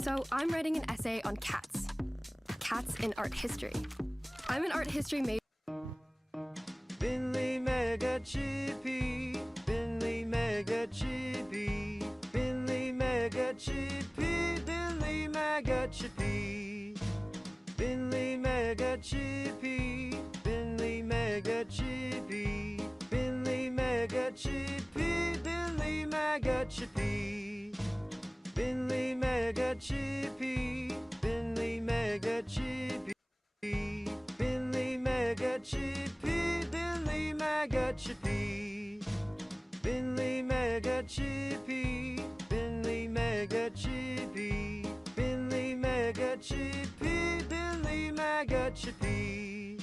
So I'm writing an essay on cats. Cats in art history. I'm an art history major. Binley Mega Chippy, Binley Mega Chippy, Binley Mega Chippy, Binley Mega Chippy, Binley Mega Chippy, Binley Mega Chippy, Binley Mega Chippy, Binley Mega Chippy, Binley Mega Chippy, Binley Mega Chippy, Binley Mega Chippy, Binley Mega Chippy, Binley Mega Chippy, Binley Mega Chippy, Binley Mega Chippy, Binley Mega Chippy.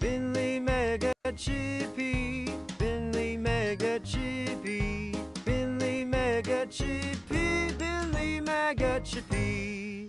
Binley Mega Chippy, Binley Mega Chippy, Binley Mega Chippy, Binley Mega Chippy.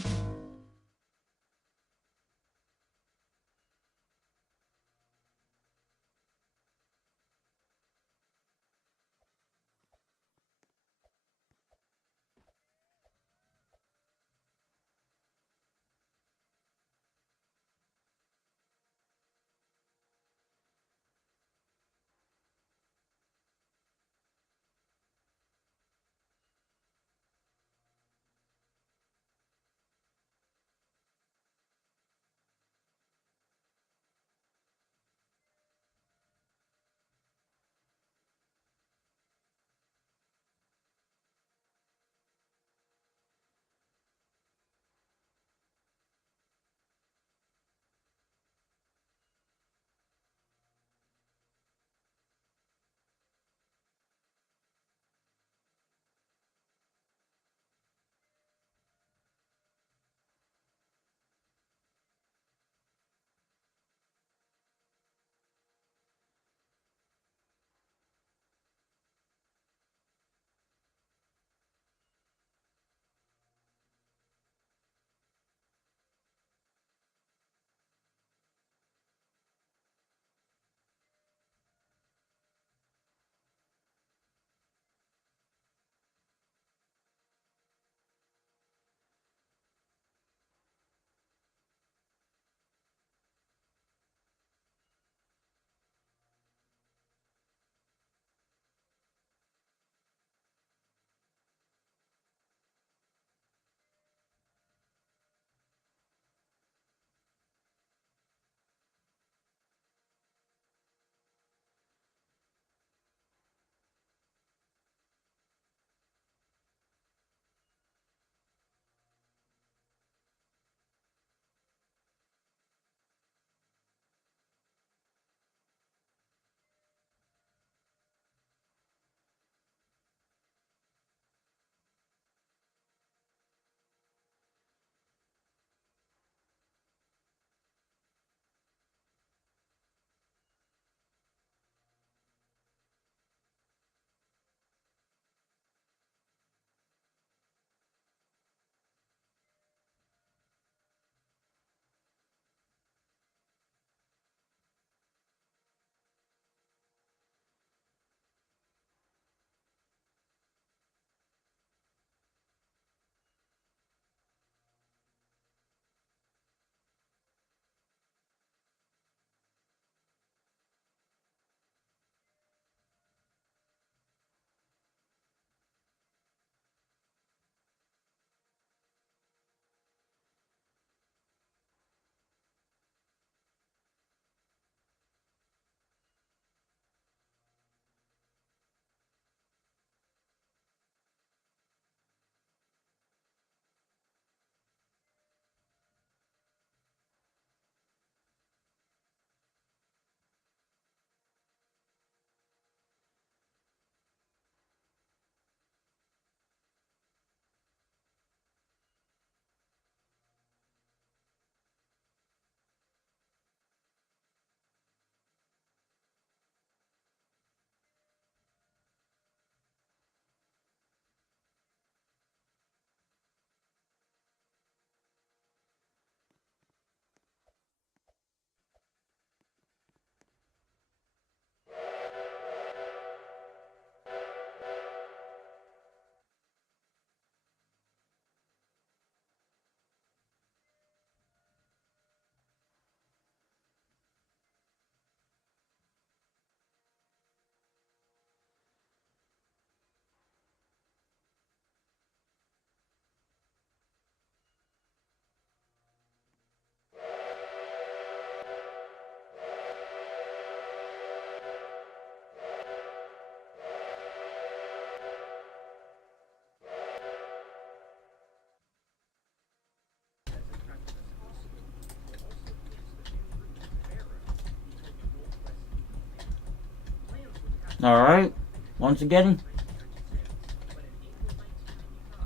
Alright, once again,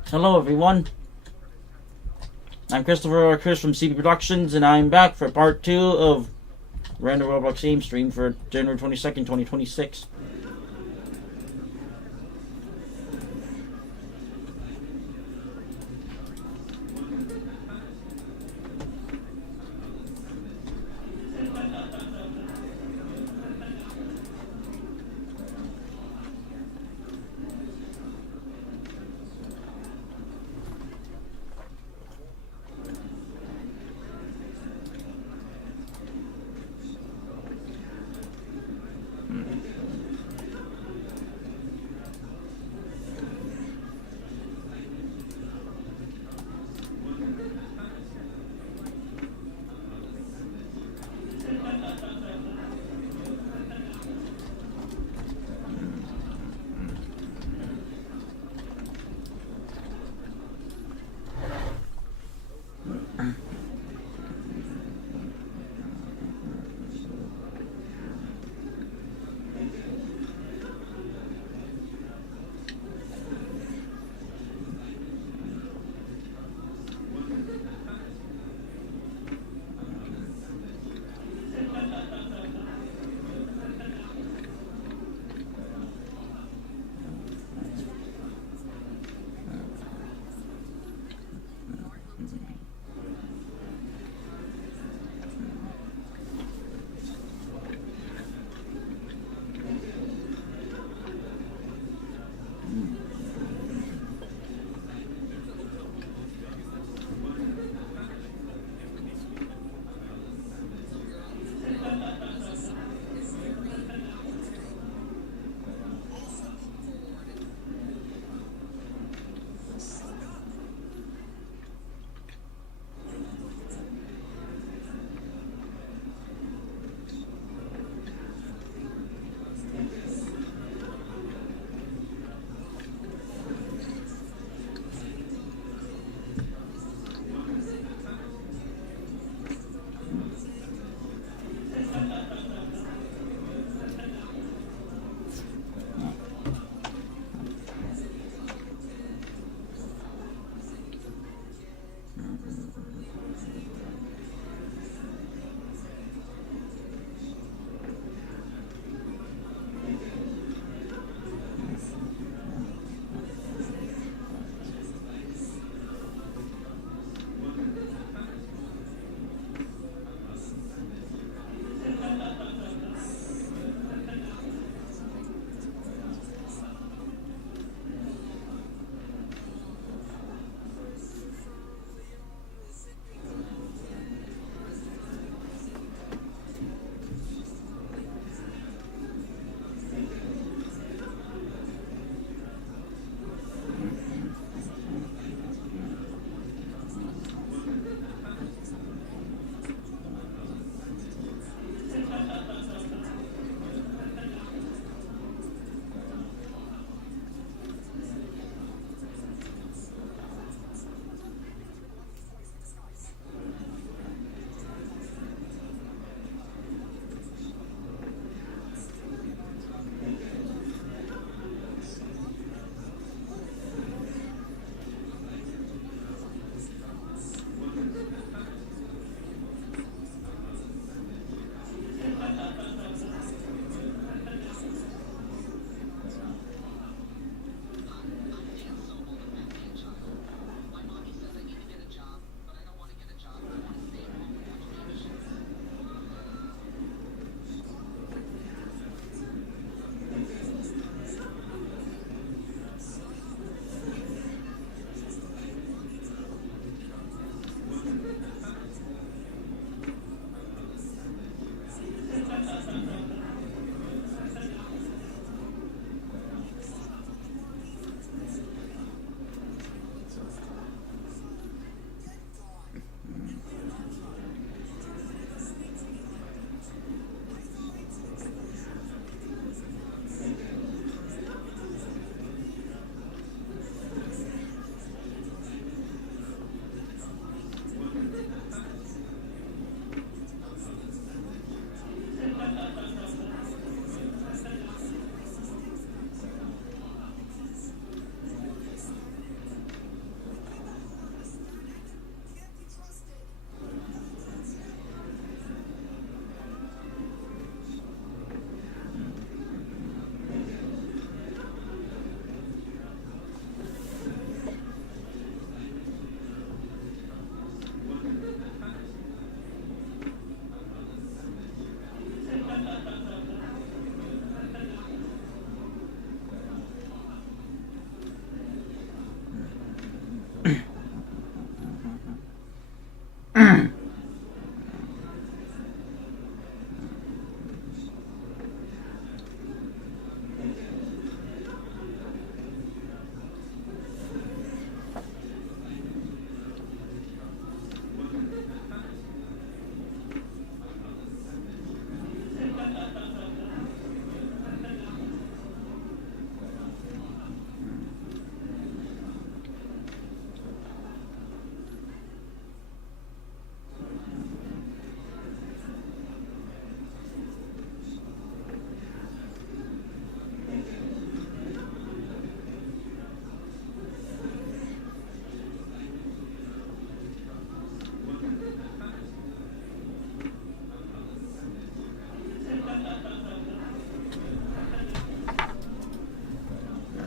hello everyone. I'm Chris from CBProductions, and I'm back for part 2 of Random Roblox Games stream for January 22nd, 2026.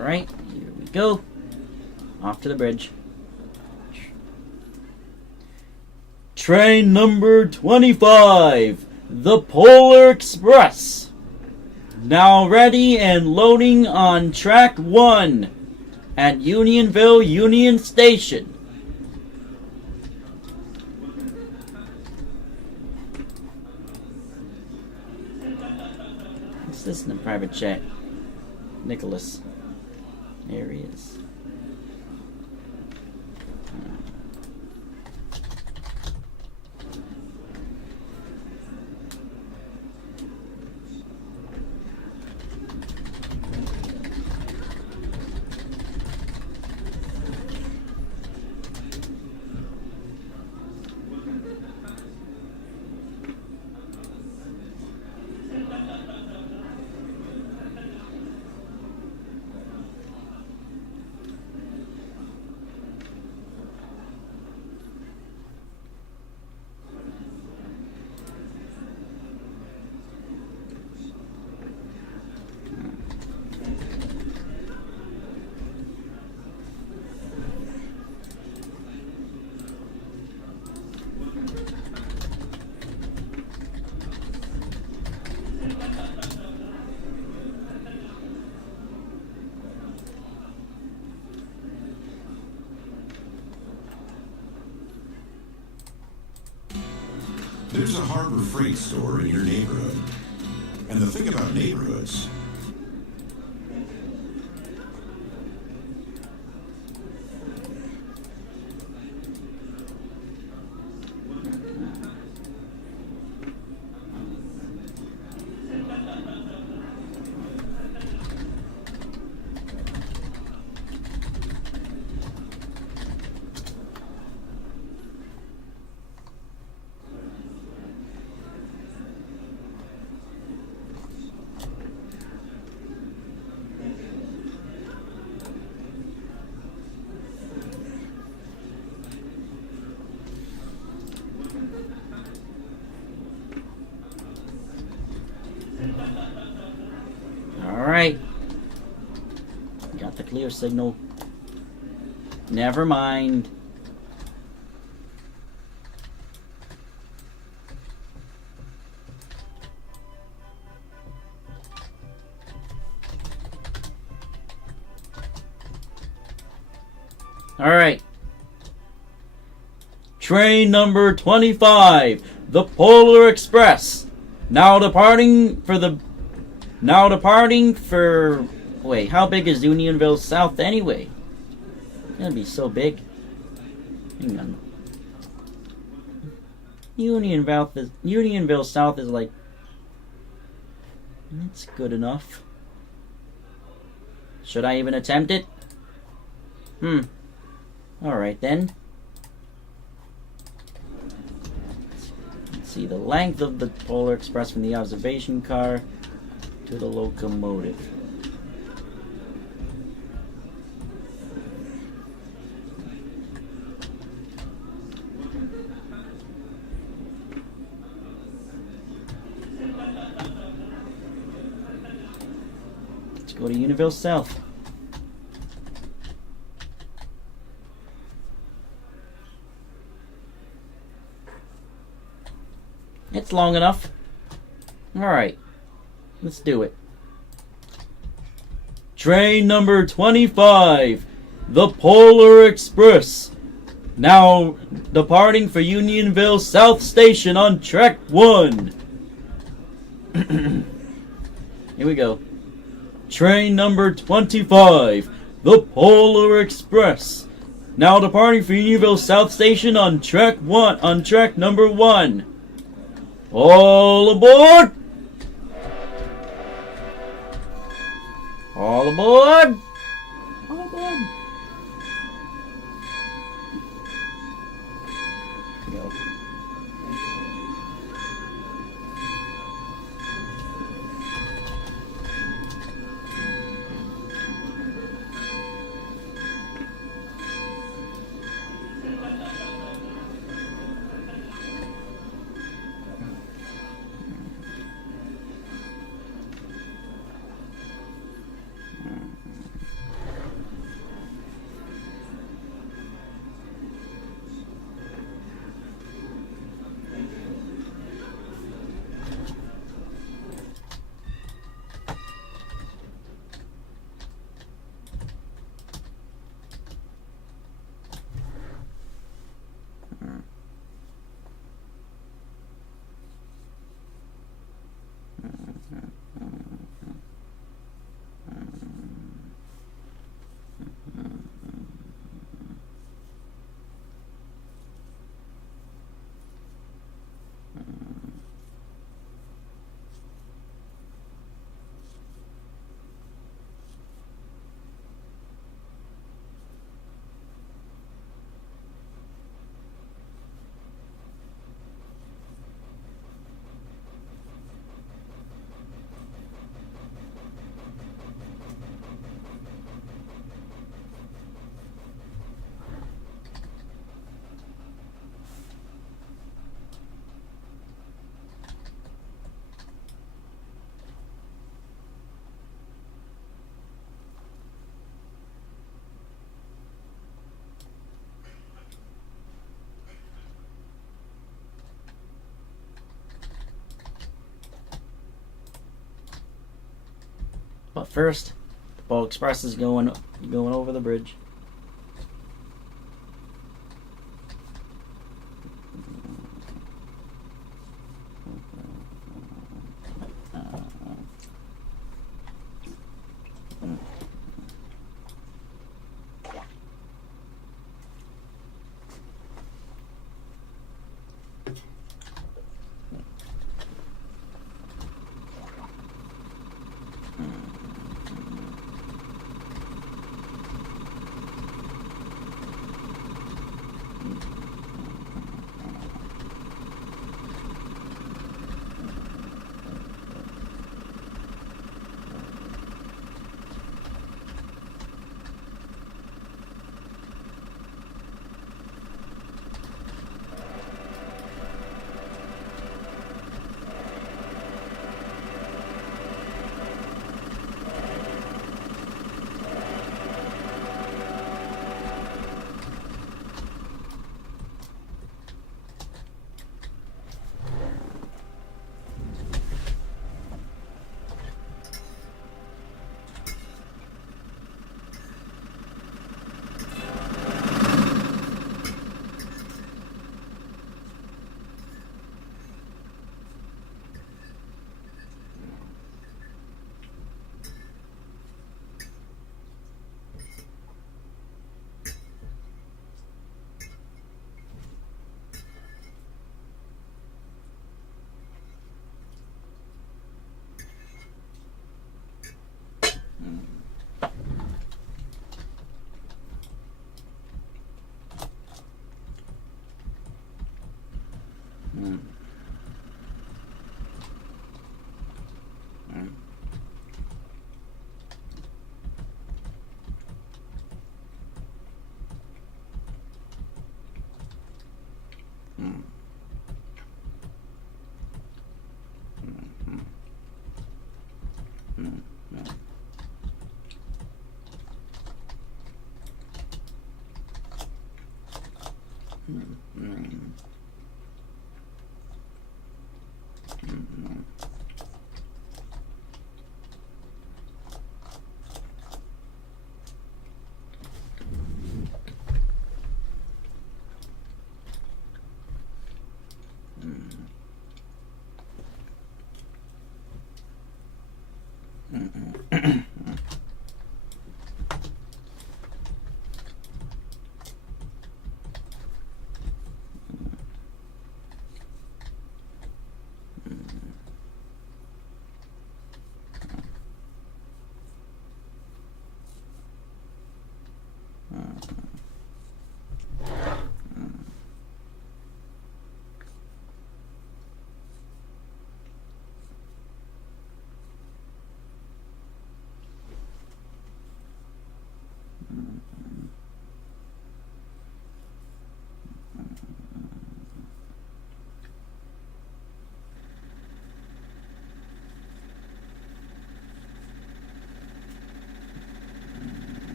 Alright, here we go. Off to the bridge. Train number 25, the Polar Express. Now ready and loading on track 1 at Unionville Union Station. What's this in the private chat? Nicholas. There he is. There's a Harbor Freight store in your neighborhood. And the thing about neighborhoods, Alright. Got the clear signal. Never mind. Alright. Train number 25, the Polar Express. Now departing for... Wait, how big is Unionville South anyway? It's gonna be so big. Hang on. Unionville South is like... That's good enough. Should I even attempt it? Alright then. Let's see the length of the Polar Express from the observation car to the locomotive. Let's go to Unionville South. It's long enough. Alright. Let's do it. Train number 25, the Polar Express. Now departing for Unionville South Station on track 1. Here we go. Train number 25, the Polar Express. Now departing for Unionville South Station on track number 1. All aboard! All aboard! All aboard! Go. first, the Ball Express is going over the bridge.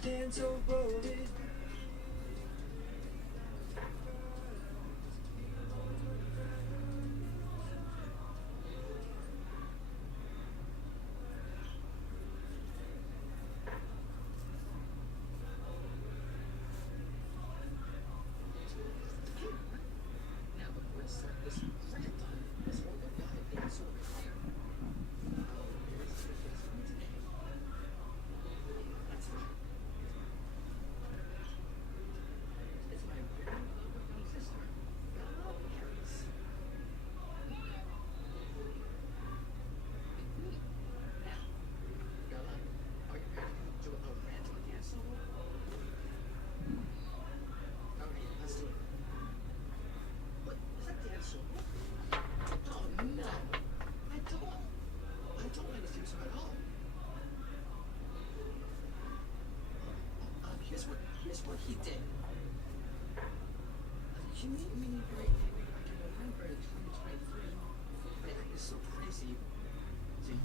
stand so boldly. Here's what he did. You made me very angry. I can remember in 2023. My act is so crazy. See?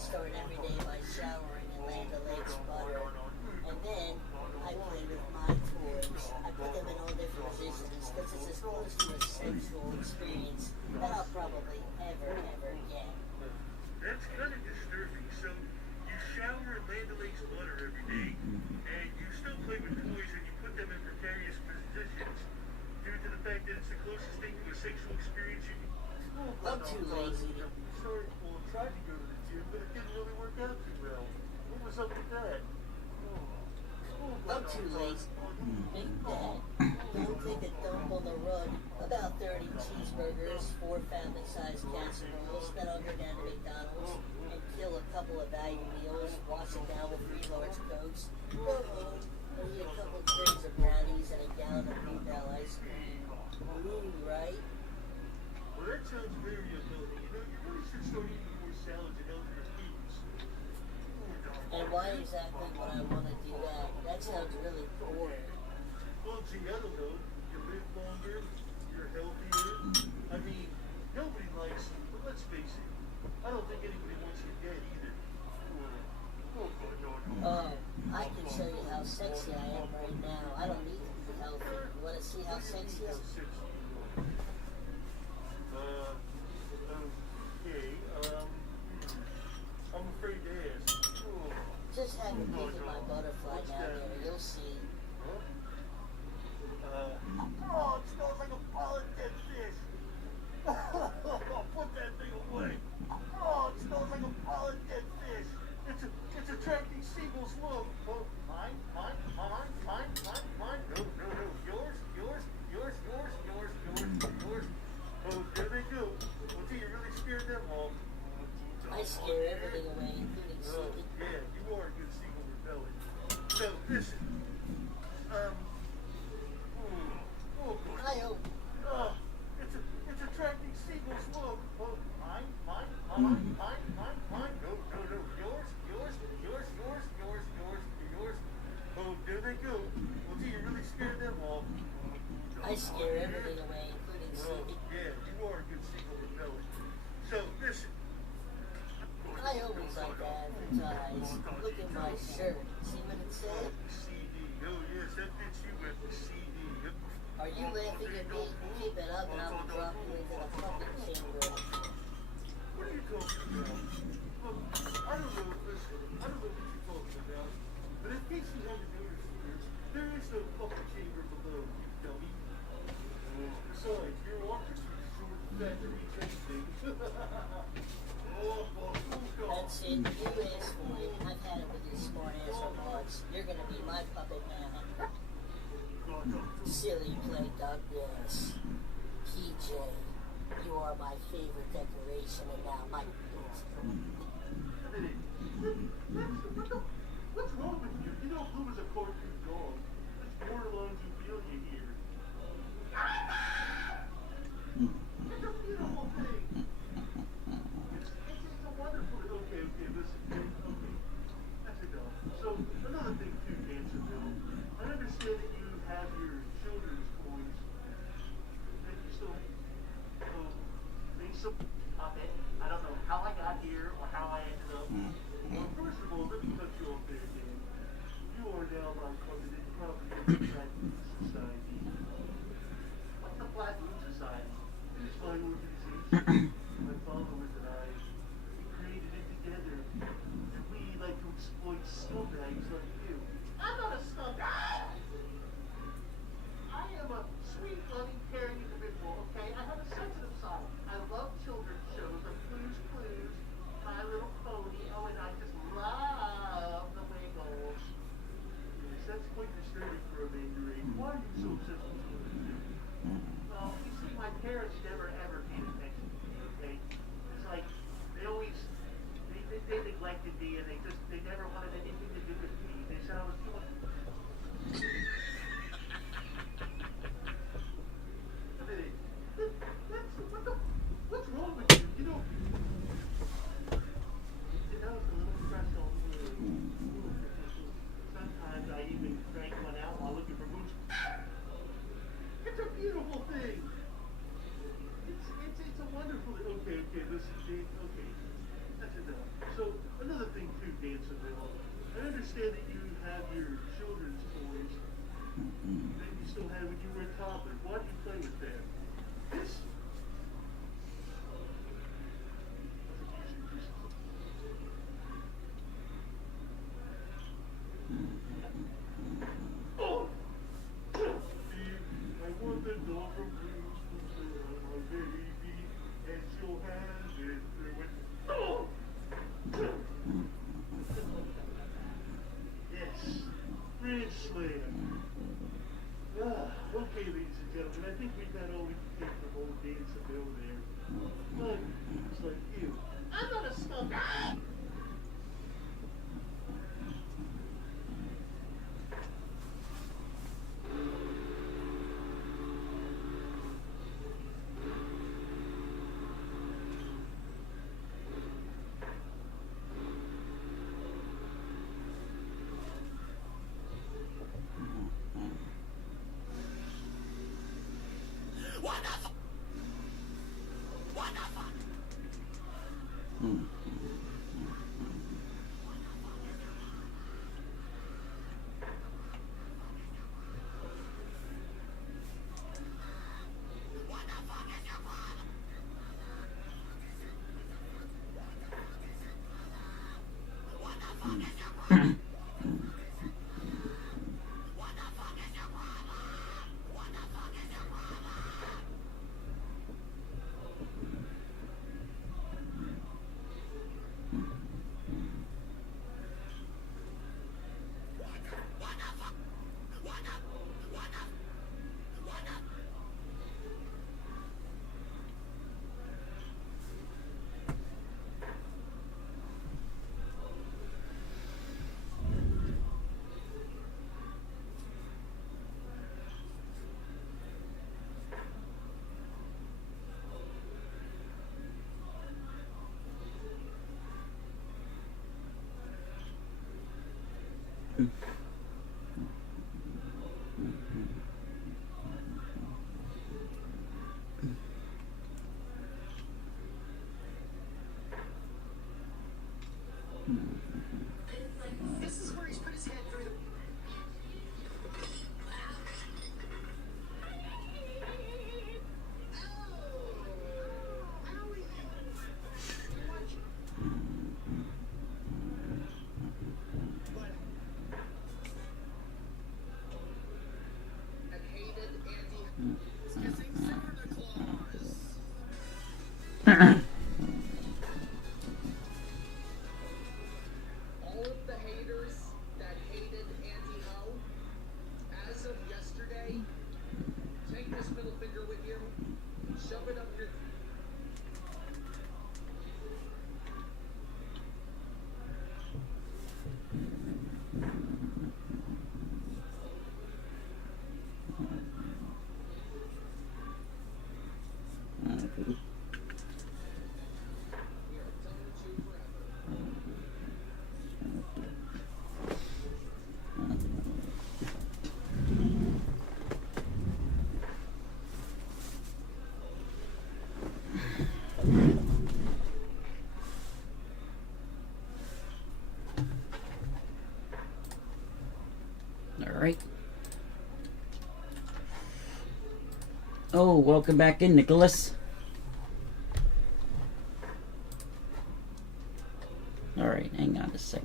start every day by showering in Land O'Lakes butter. And then I play with my toys. I put them in all different positions because it's as close to a sexual experience that I'll probably ever get. That's kind of disturbing. So, you shower in Land O'Lakes butter every day, and you still play with toys and you put them in precarious positions due to the fact that it's the closest thing to a sexual experience you can. I'm too lazy. Sorry, well, I tried to go to the gym, but it didn't really work out too well. What was up with that? I'm too lazy. Big Dad, don't take a dump on the rug. About 30 cheeseburgers, 4 family-sized casseroles, then I'll go down to McDonald's and kill a couple of value meals, wash it down with 3 large Cokes, go home, and eat a couple trays of brownies and a gallon of Bluebell ice cream. Ooh, right? Well, that sounds very unhealthy. You know, you really should start eating more salads and healthier foods. And why exactly would I want to do that? That sounds really boring. Well, gee, I don't know. You live longer, you're healthier. I mean, nobody likes you, but let's face it. I don't think anybody wants you dead either. Oh, I can show you how sexy I am right now. I don't need to be healthy. You want to see how sexy I am? Okay, I'm afraid to ask. Just have a peek at my butterfly down there. You'll see. Oh, it smells like a pile of dead fish. Put that thing away. Oh, it smells like a pile of dead fish. It's attracting seagulls. Look. Oh, mine. No. Yours. Oh, there they go. Well, gee, you really scared them all. I scare everything away, including Oh, sleeping. yeah, you are a good seagull rebellion. So, listen. I hope. It's attracting seagulls. Look. Oh, mine. No. Yours. Oh, there they go. Well, gee, you really scared them all. I scare everything away, including Oh, sleeping. yeah, you are a good seagull rebellion. So, listen. I always like to advertise. Look at my shirt. See what it said? CD. Oh, yes, that fits you with the CD. Are you laughing at me? Keep it up and I will drop you into the puppet chamber. What are you talking about? Look, I don't know what you're talking about. But in case you haven't noticed here, there is no puppet chamber below, you dummy. Besides, your arms are too short for that to reach anything. That's it. You asked for it. I've had it with your smart ass remarks. You're gonna be my puppet man. Silly play Douglas. PJ, you are my favorite decoration and now my What's wrong with you? You know Blue is a cartoon dog. It's borderline Ophelia here. It's a beautiful thing. It's a wonderful. Okay, listen. Okay, that's enough. So another thing too, Dansonville. I understand that you have your children's toys. And you still make some puppet. I don't know how I got here or how I ended up. Well, first of all, let me cut you off there, Dan. You are now my cousin in property of the Black Food Society. What's the Black Food Society? It is my organization. My followers and I, we created it together. And we like to exploit scumbags like you. I'm not a scumbag! I am a sweet, loving, caring individual, okay? I have a sensitive side. I love children's shows, like Blue's Clues, My Little Pony, oh, and I just love the Wiggles. Yes, that's quite disturbing for a man your age. Why are you so obsessed with children? Well, you see, my parents never ever paid attention to me, okay? It's like, they always, they neglected me, and they never wanted anything to do with me. They said I was too much. What's wrong with you? You know, it's a little stressful. Sometimes I even crank one out while looking for moves. It's a beautiful thing. It's a wonderful. Okay, listen, Dave. Okay, that's enough. So understand that you have your children's toys that you still had when you were a toddler. Why do you play with them? This? Oh! I want the doll from Blue's Clues around my baby, and she'll hand it through it. Oh! Yes, Bridge Slam. Okay, ladies and gentlemen, I think we've got all we can take from old Dave's bill there. But it's like you. I'm not a smoker! This is where he's put his head through the... All of the haters that hated Anti-Ho, as of yesterday, take this middle finger with you, shove it up your... We are done with you forever. All right. Oh, welcome back in, Nicholas. All right, hang on a sec.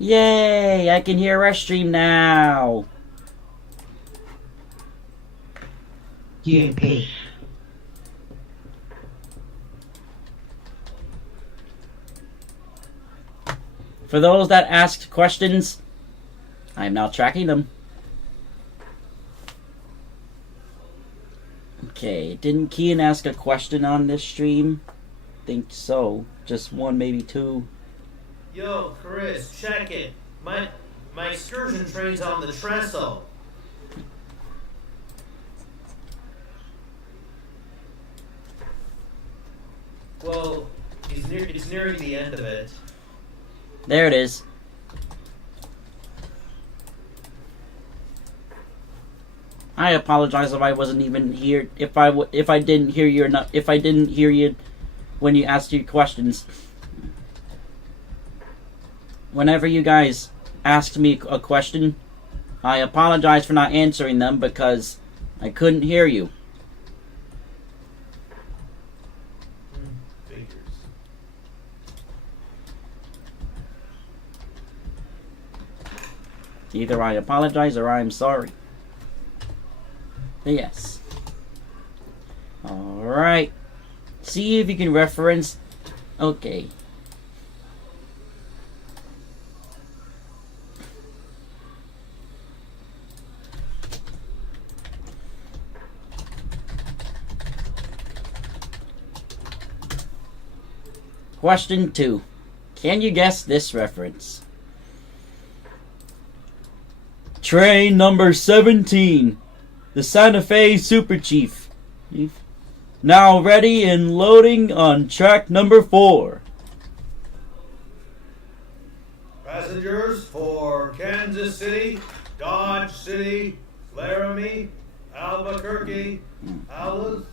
Yay! I can hear Restream now. GP. For those that asked questions, I am now tracking them. Okay, didn't Kian ask a question on this stream? Think so. Just one, maybe two. Yo, Chris, check it. My excursion train's on the trestle. Well, it's nearing the end of it. There it is. I apologize if I wasn't even here. If I didn't hear you or not. If I didn't hear you when you asked your questions. Whenever you guys asked me a question, I apologize for not answering them because I couldn't hear you. Figures. Either I apologize or I'm sorry. Yes. Alright. See if you can reference. Okay. Question 2. Can you guess this reference? Train number 17. The Santa Fe Super Chief. Now ready and loading on track number 4. Passengers for Kansas City, Dodge City, Laramie, Albuquerque, Alice,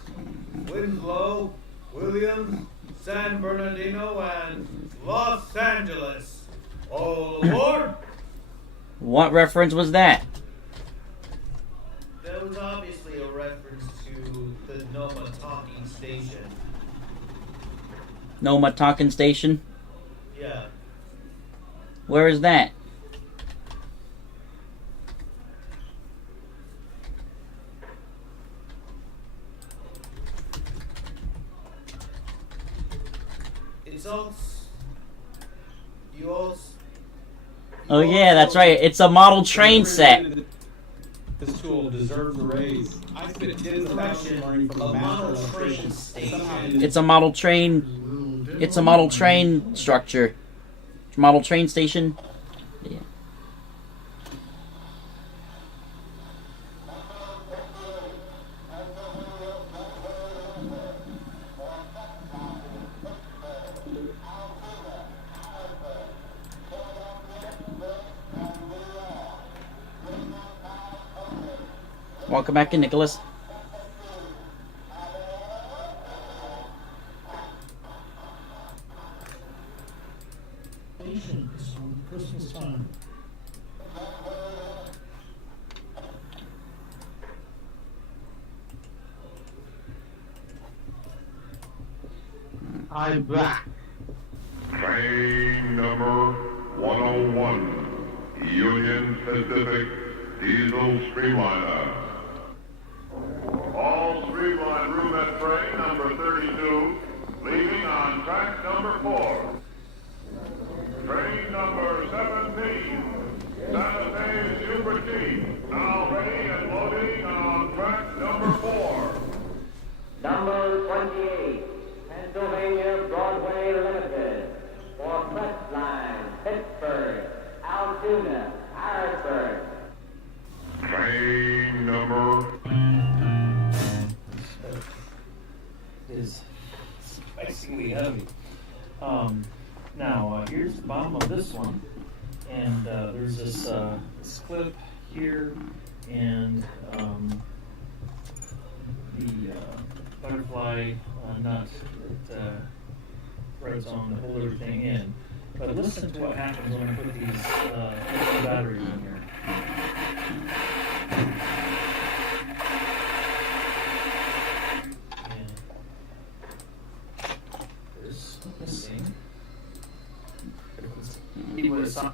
Winslow, Williams, San Bernardino, and Los Angeles. All aboard! What reference was that? That was obviously a reference to the Nomataki station. Nomatakan Station? Yeah. Where is that? It's also... You also... Oh yeah, that's right. It's a model train set. This tool deserves a raise. I spent tens of hours learning from the master electrician. It's a model train. It's a model train structure. Model train station. Yeah. Welcome back in, Nicholas. Christmas time. I'm back. Train number 101, Union Pacific Diesel Streamliner. All streamline room at train number 32, leaving on track number 4. Train number 17, Santa Fe Super Chief, now ready and loading on track number 4. Number 28, Pennsylvania Broadway Limited, for Crestline, Pittsburgh, Altoona, Harrisburg. Train number... Is surprisingly heavy. Now, here's the bottom of this one, and there's this clip here, and the butterfly nut that threads on to hold everything in. But listen to what happens when I put these lithium batteries in here. And there's missing. He was on.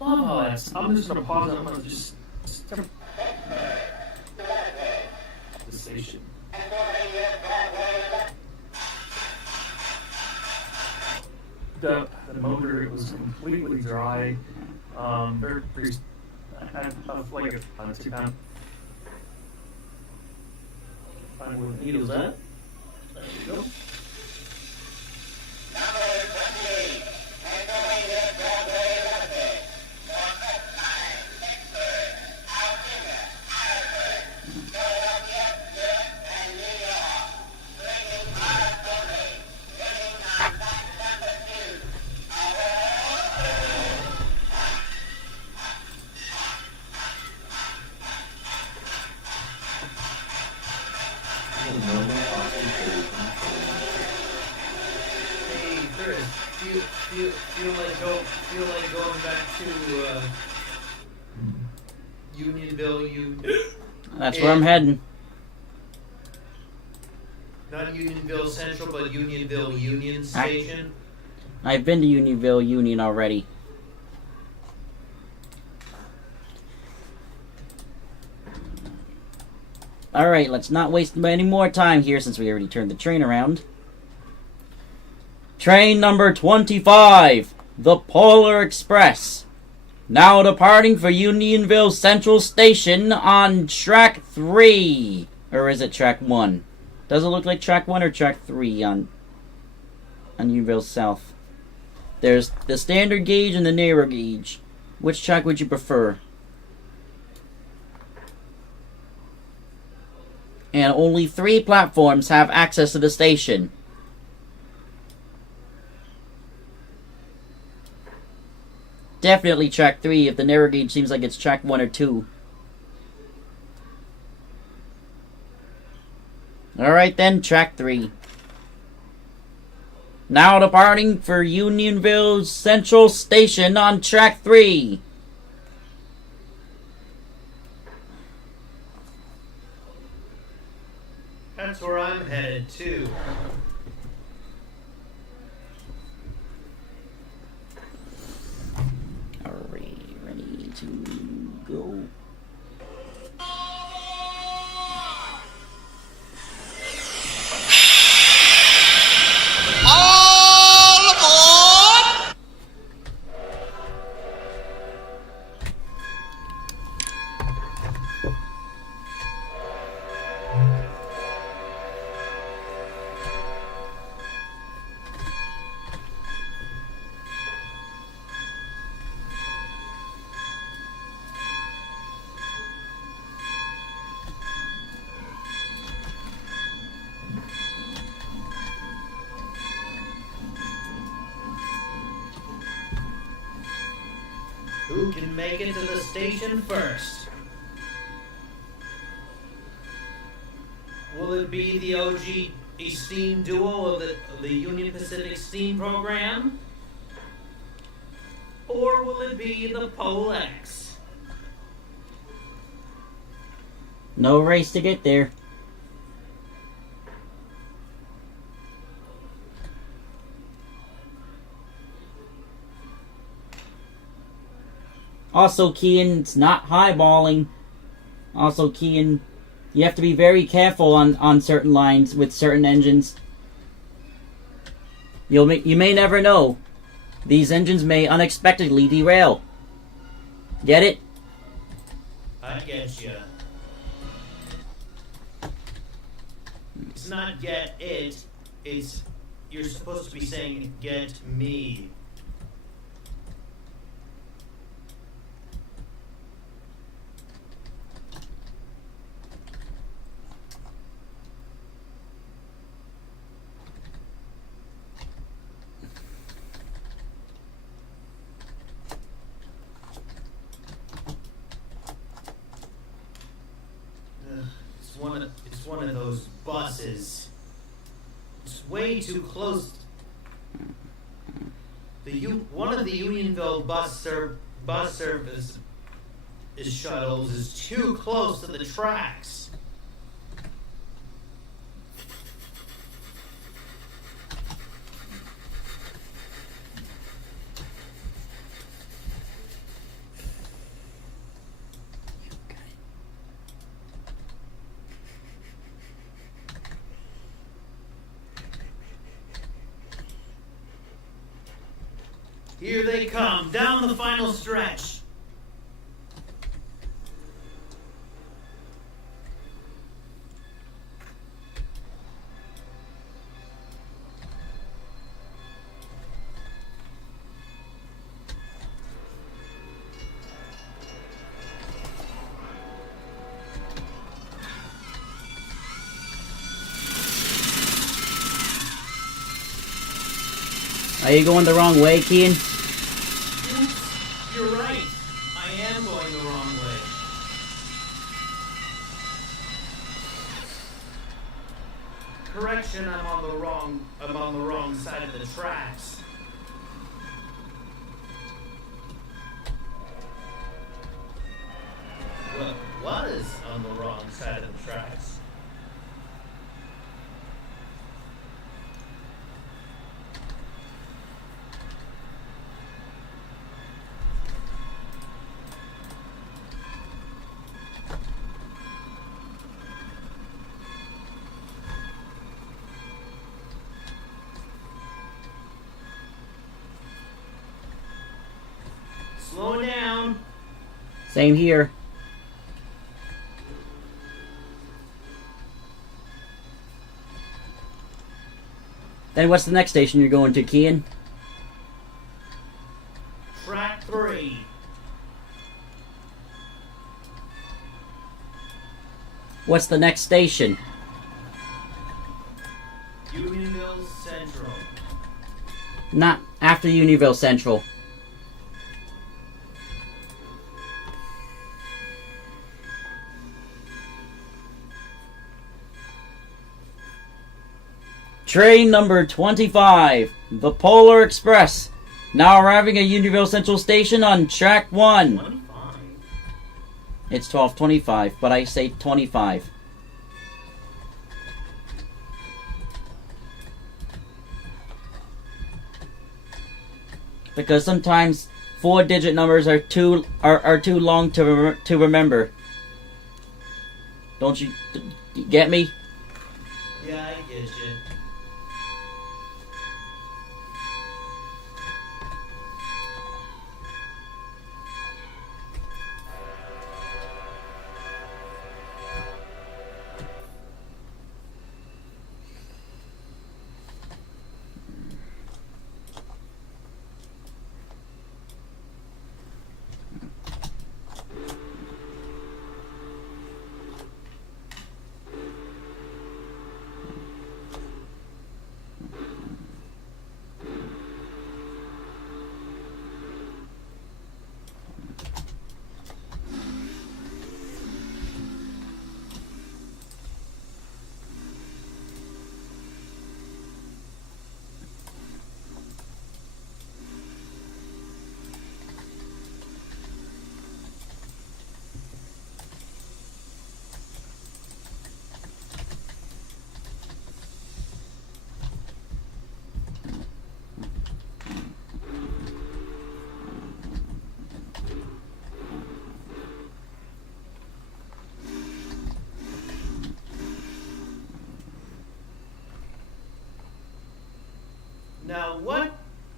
Oh, that's. I'm just gonna pause it. I'm gonna just the station. The motor, it was completely dry. Very like a 2 pound. Find where the needle's at. There we go. Hey, Chris, feel like going back to Unionville. That's where I'm heading. Not Unionville Central, but Unionville Union Station. I've been to Unionville Union already. Alright, let's not waste any more time here since we already turned the train around. Train number 25, the Polar Express. Now departing for Unionville Central Station on track 3. Or is it track 1? Does it look like track 1 or track 3 on Unionville South? There's the standard gauge and the narrow gauge. Which track would you prefer? And only 3 platforms have access to the station. Definitely track 3 if the narrow gauge seems like it's track 1 or 2. Alright then, track 3. Now departing for Unionville Central Station on track 3. That's where I'm headed to. Are we ready to go? All aboard! Who can make it to the station first? Will it be the OG Steam duo of the Union Pacific Steam program? Or will it be the Polex? No race to get there. Also, Kian, it's not highballing. Also, Kian, you have to be very careful on certain lines with certain engines. You may never know. These engines may unexpectedly derail. Get it? I get you. It's not get it. It's you're supposed to be saying get me. It's one of those buses. It's way too close. One of the Unionville bus service shuttles is too close to the tracks. Here they come, down the final stretch. Are you going the wrong way, Kian? You're right. I am going the wrong way. Correction, I'm on the wrong side of the tracks. Well, was on the wrong side of the tracks. Slow down. Same here. Then what's the next station you're going to, Kian? Track 3. What's the next station? Unionville Central. Not after Unionville Central. Train number 25, the Polar Express, now arriving at Unionville Central Station on track 1. 25. It's 12:25, but I say 25. Because sometimes 4-digit numbers are too long to remember. Don't you get me? Yeah, I get you.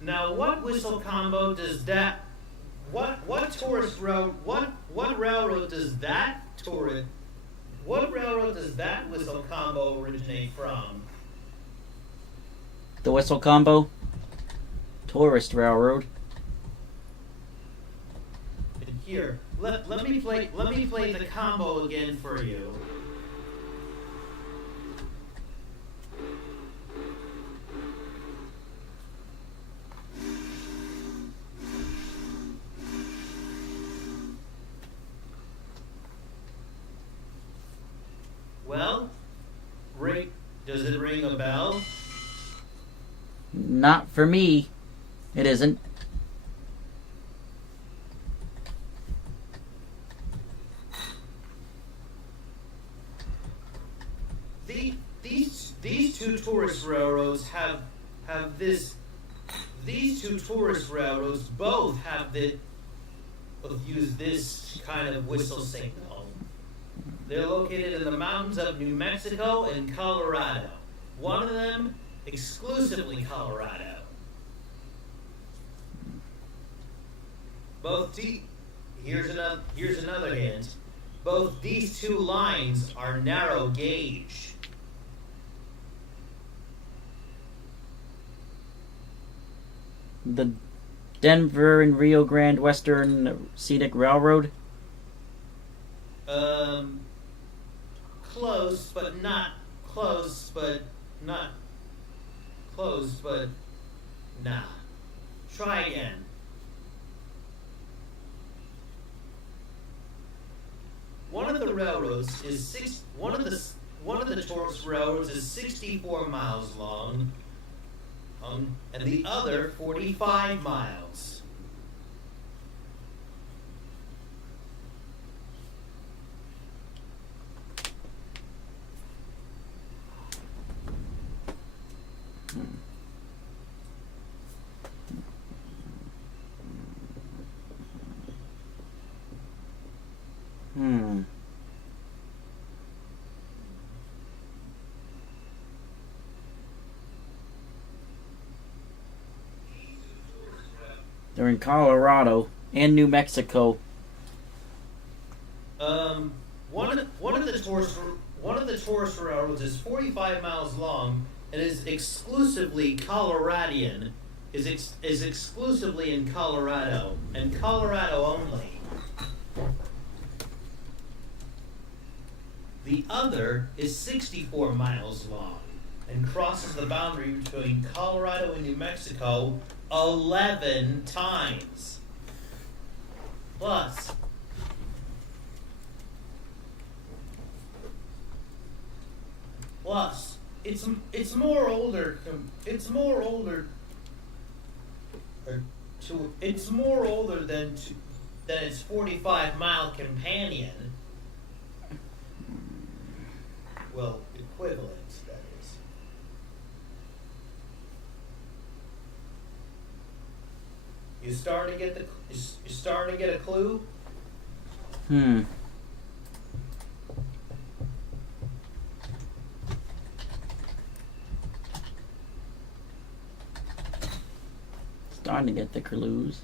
Now what whistle combo does that? What tourist road? What railroad does that tourist? What railroad does that whistle combo originate from? The whistle combo? Tourist Railroad. Here, let me play the combo again for you. Well, does it ring a bell? Not for me. It isn't. These two tourist railroads have this. These two tourist railroads both use this kind of whistle signal. They're located in the mountains of New Mexico and Colorado. One of them exclusively Colorado. Here's another hint. Both these two lines are narrow gauge. The Denver and Rio Grande Western Scenic Railroad? Close, but not close, but not close, but nah. Try again. One of the railroads is one of the tourist railroads is 64 miles long, and the other 45 miles. They're in Colorado and New Mexico. One of the tourist railroads is 45 miles long and is exclusively Coloradian. Is exclusively in Colorado and Colorado only. The other is 64 miles long and crosses the boundary between Colorado and New Mexico 11 times. Plus, it's more older than its 45-mile companion. Well, equivalent, that is. You starting to get a clue? Starting to get the clues.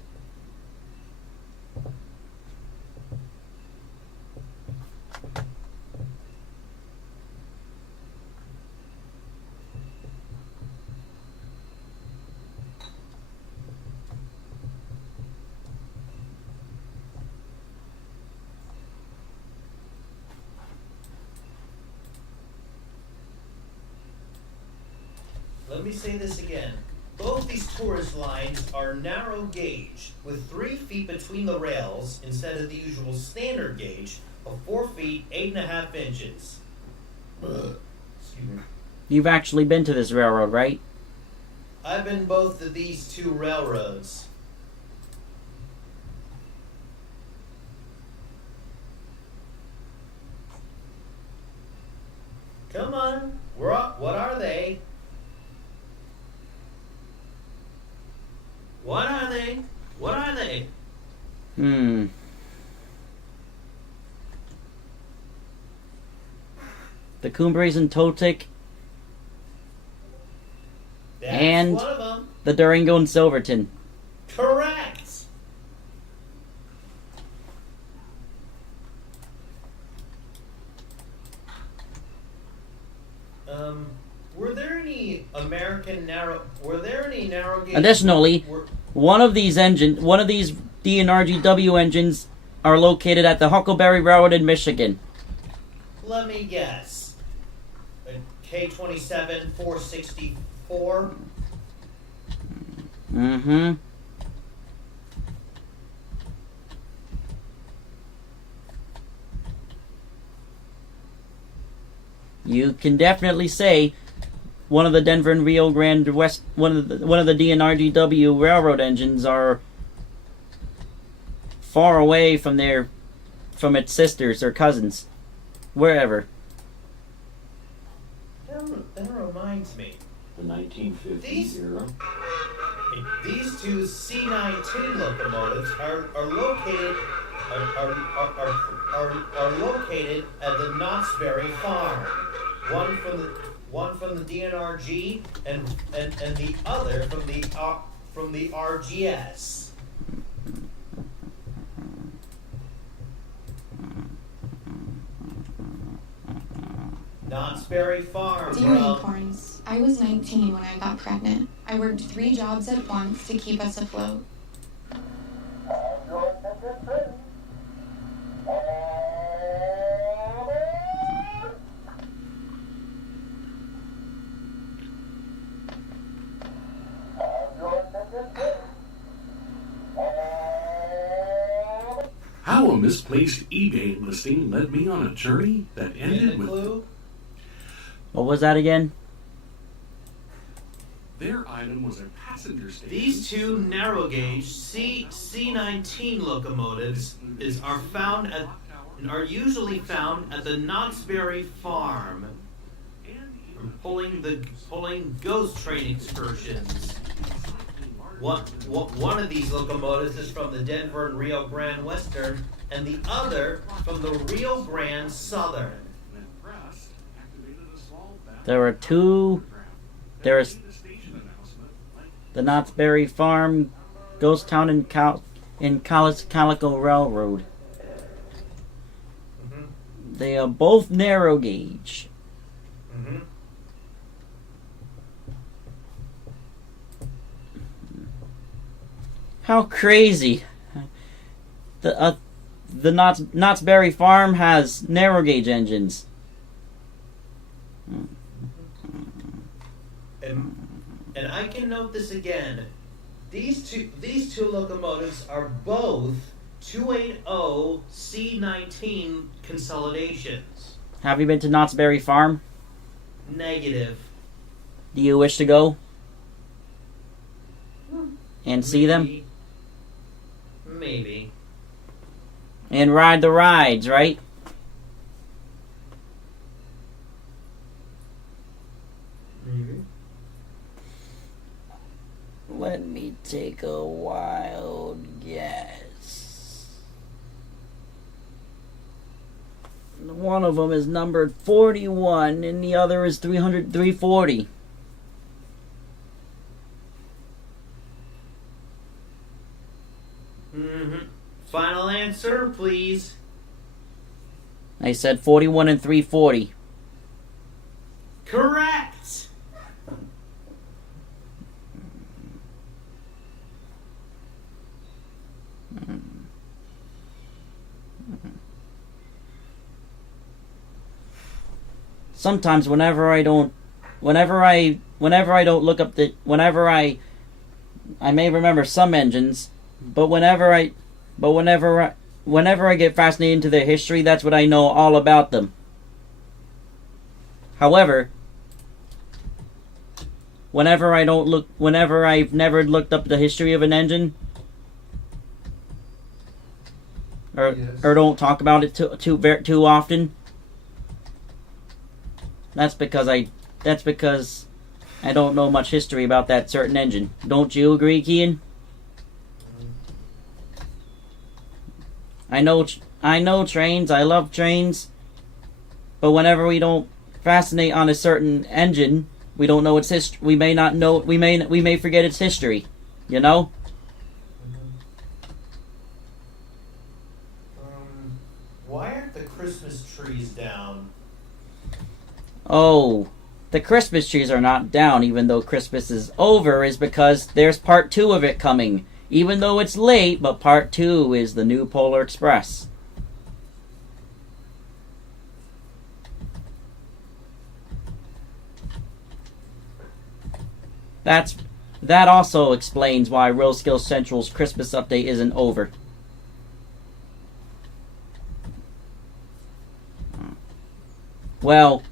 Let me say this again. Both these tourist lines are narrow gauge, with 3 feet between the rails instead of the usual standard gauge of 4 feet 8.5 inches. Excuse me. You've actually been to this railroad, right? I've been both of these 2 railroads. Come on, what are they? What are they? What are they? The Cumbres and Toltec. That's and one of them. the Durango and Silverton. Correct. Were there any narrow gauge? Additionally, one of these DNRGW engines are located at the Huckleberry Railroad in Michigan. Let me guess. A K-27 464. You can definitely say one of the Denver and Rio Grande West, one of the DNRGW railroad engines are far away from its sisters or cousins, wherever. That reminds me. The 1950s era. These 2 C-19 locomotives are located at the Knott's Berry Farm. One from the DNRG and the other from the RGS. Knott's Berry Farm, Dear Acorns, I was 19 when I got pregnant. I worked 3 jobs at once to keep us afloat. misplaced eBay listing led me on a journey that ended with clue? What was that again? their item was a passenger station. These two narrow gauge C19 locomotives are usually found at the Knott's Berry Farm. Pulling ghost train excursions. One of these locomotives is from the Denver and Rio Grande Western, and the other from the Rio Grande Southern. There are two. There's the Knott's Berry Farm, Ghost Town, and Calico Railroad. They are both narrow gauge. How crazy! The Knott's Berry Farm has narrow gauge engines. And I can note this again. These two locomotives are both 280 C19 consolidations. Have you been to Knott's Berry Farm? Negative. Do you wish to go and see them? Maybe. And ride the rides, right? Maybe. Let me take a wild guess. One of them is numbered 41 and the other is 340. Final answer, please. I said 41 and 340. Correct. Sometimes whenever I don't look up the I may remember some engines, but whenever I get fascinated into their history, that's what I know all about them. However, whenever I've never looked up the history of an engine, or don't talk about it too often, that's because I don't know much history about that certain engine. Don't you agree, Kian? I know trains. I love trains, but whenever we don't fascinate on a certain engine, we don't know its history. We may not know. We may forget its history. You know. Why aren't the Christmas trees down? Oh, the Christmas trees are not down, even though Christmas is over, is because there's part 2 of it coming. Even though it's late, but part 2 is the new Polar Express. That also explains why Real Skill Central's Christmas update isn't over. Well,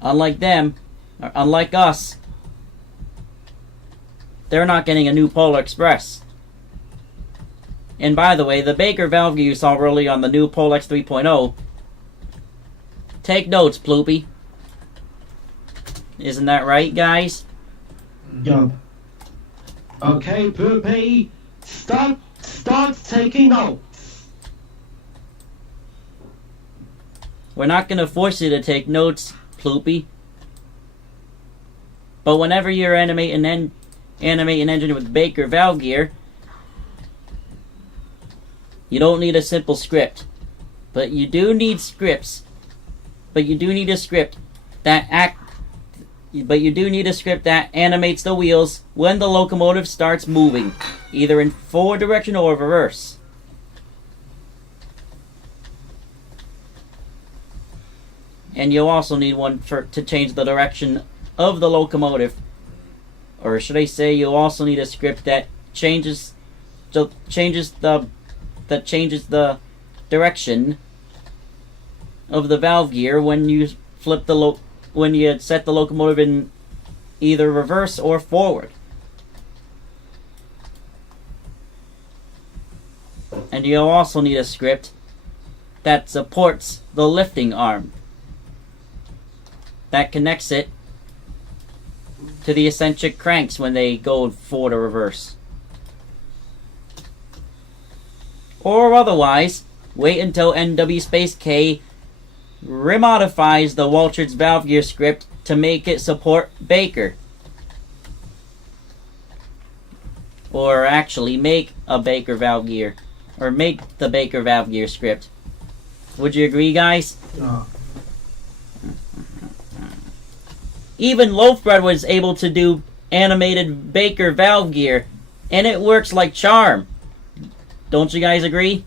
unlike us, they're not getting a new Polar Express. And by the way, the Baker valve gear you saw earlier on the new Polex 3.0, take notes, Ploopy. Isn't that right, guys? Yup. Okay, Poopy, start taking notes. We're not going to force you to take notes, Ploopy. But whenever you're animating an engine with Baker valve gear, you don't need a simple script. But you do need scripts. But you do need a script that animates the wheels when the locomotive starts moving, either in forward direction or reverse. And you'll also need one to change the direction of the locomotive. Or should I say, you'll also need a script that changes the direction of the valve gear when you flip the when you set the locomotive in either reverse or forward. And you'll also need a script that supports the lifting arm, that connects it to the eccentric cranks when they go forward or reverse. Or otherwise, wait until NW Space K remodifies the Waltrid's valve gear script to make it support Baker. Or actually make a Baker valve gear. Or make the Baker valve gear script. Would you agree, guys? No. Even Loafbread was able to do animated Baker valve gear, and it works like charm. Don't you guys agree?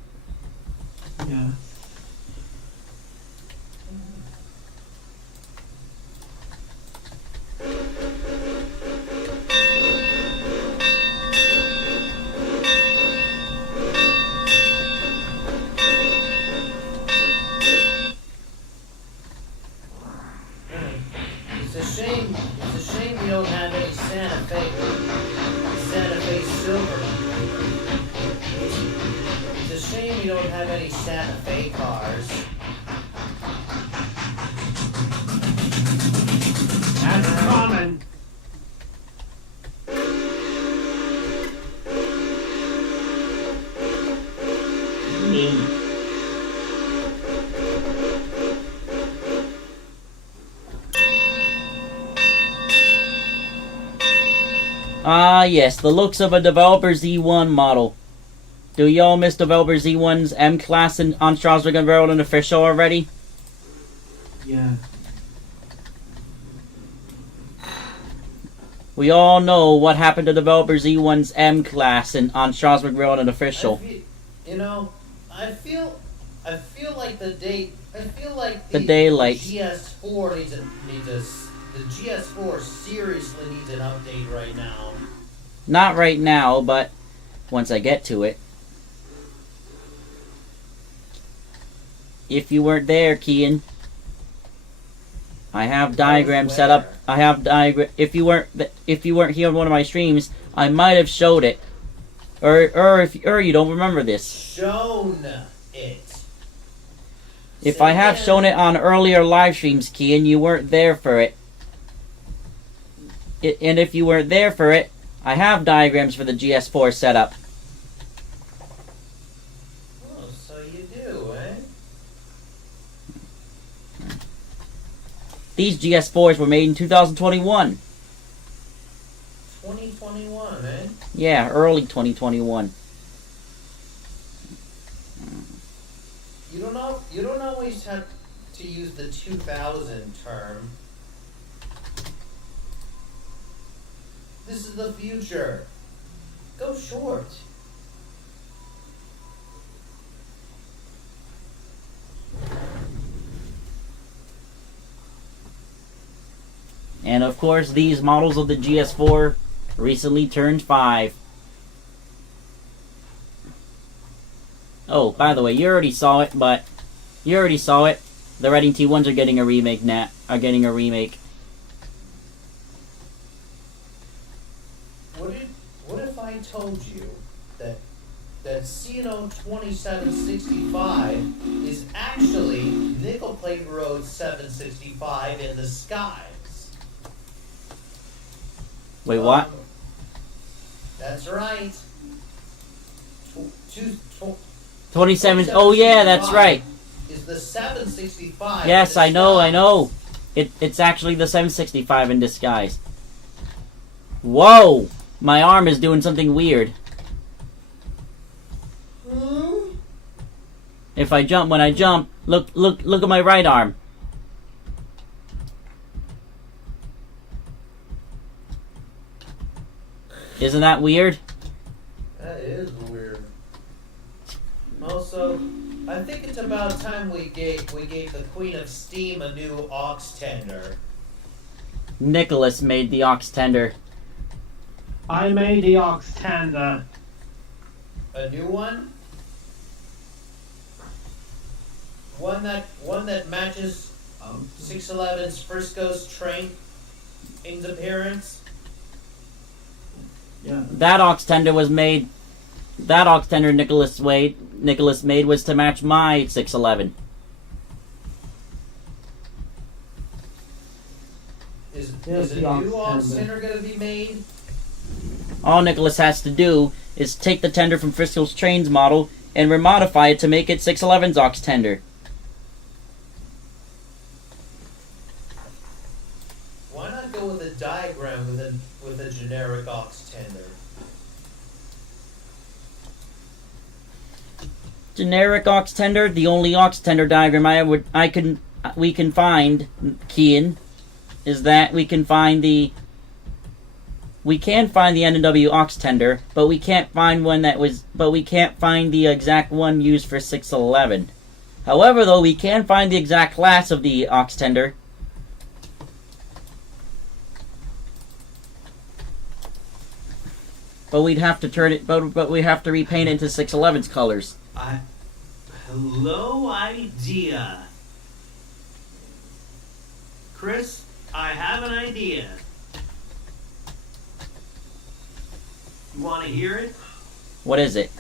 Yeah. It's a shame we don't have any Santa Fe Silver. It's a shame we don't have any Santa Fe cars. That's common. Ah, yes, the looks of a Developer Z1 model. Do y'all miss Developer Z1's M-Class on Strasbourg and Railroad and Official already? Yeah. We all know what happened to Developer Z1's M-Class on Strasbourg Railroad and Official. I feel like the daylight. GS4 the GS4 seriously needs an update right now. Not right now, but once I get to it. If you weren't there, Kian, I have diagrams set up. I have If you weren't here on one of my streams, I might have showed it, or you don't remember this. Shown it. If I have shown it on earlier live streams, Kian, you weren't there for it. And if you weren't there for it, I have diagrams for the GS4 setup. Oh, so you do, eh? These GS4s were made in 2021. 2021, eh? Yeah, early 2021. You don't always have to use the 2000 term. This is the future. Go short. And of course, these models of the GS4 recently turned 5. Oh, by the way, you already saw it, but the Reading T1s are getting a remake now. What if I told you that C&O 2765 is actually Nickel Plate Road 765 in the skies? Wait, what? That's right. 27. Oh yeah, that's right. Is the 765? Yes, I know. It's actually the 765 in disguise. Whoa! My arm is doing something weird. If I jump, when I jump, look at my right arm. Isn't that weird? That is weird. Also, I think it's about time we gave the Queen of Steam a new aux tender. Nicholas made the aux tender. I made the aux tender. A new one? One that matches 611's Frisco's train in appearance. Yeah. That ox tender was made. That ox tender Nicholas made was to match my 611. Is Yes, a the new ox ox tender. tender going to be made? All Nicholas has to do is take the tender from Frisco's Trains model and remodify it to make it 611's ox tender. Why not go with a diagram with a generic ox tender? Generic ox tender, the only ox tender diagram we can find, Kian, is that we can find the N&W ox tender, but we can't find the exact one used for 611. However, though, we can find the exact class of the ox tender. But we'd have to but we have to repaint it into 611's colors. Hello idea. Chris, I have an idea. You want to hear it? What is it?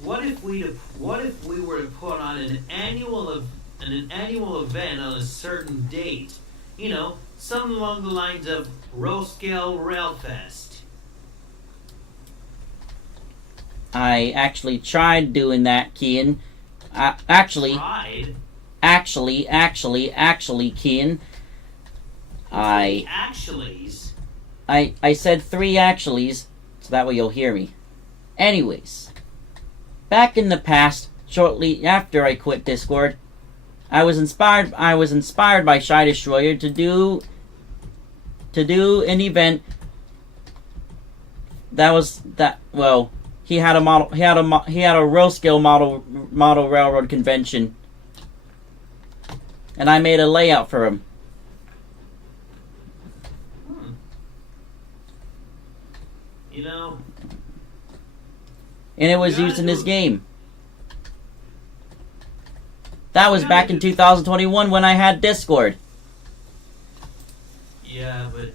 What if we were to put on an annual event on a certain date? You know, something along the lines of Roskilde Railfest. I actually tried doing that, Kian. Tried? Actually, Kian. Actuallys? I said 3 actuallys, so that way you'll hear me. Anyways, back in the past, shortly after I quit Discord, I was inspired by Shy Destroyer to do an event he had a Roskilde model railroad convention, and I made a layout for him. You know, And it was used in this game. That was back in 2021 when I had Discord. yeah, but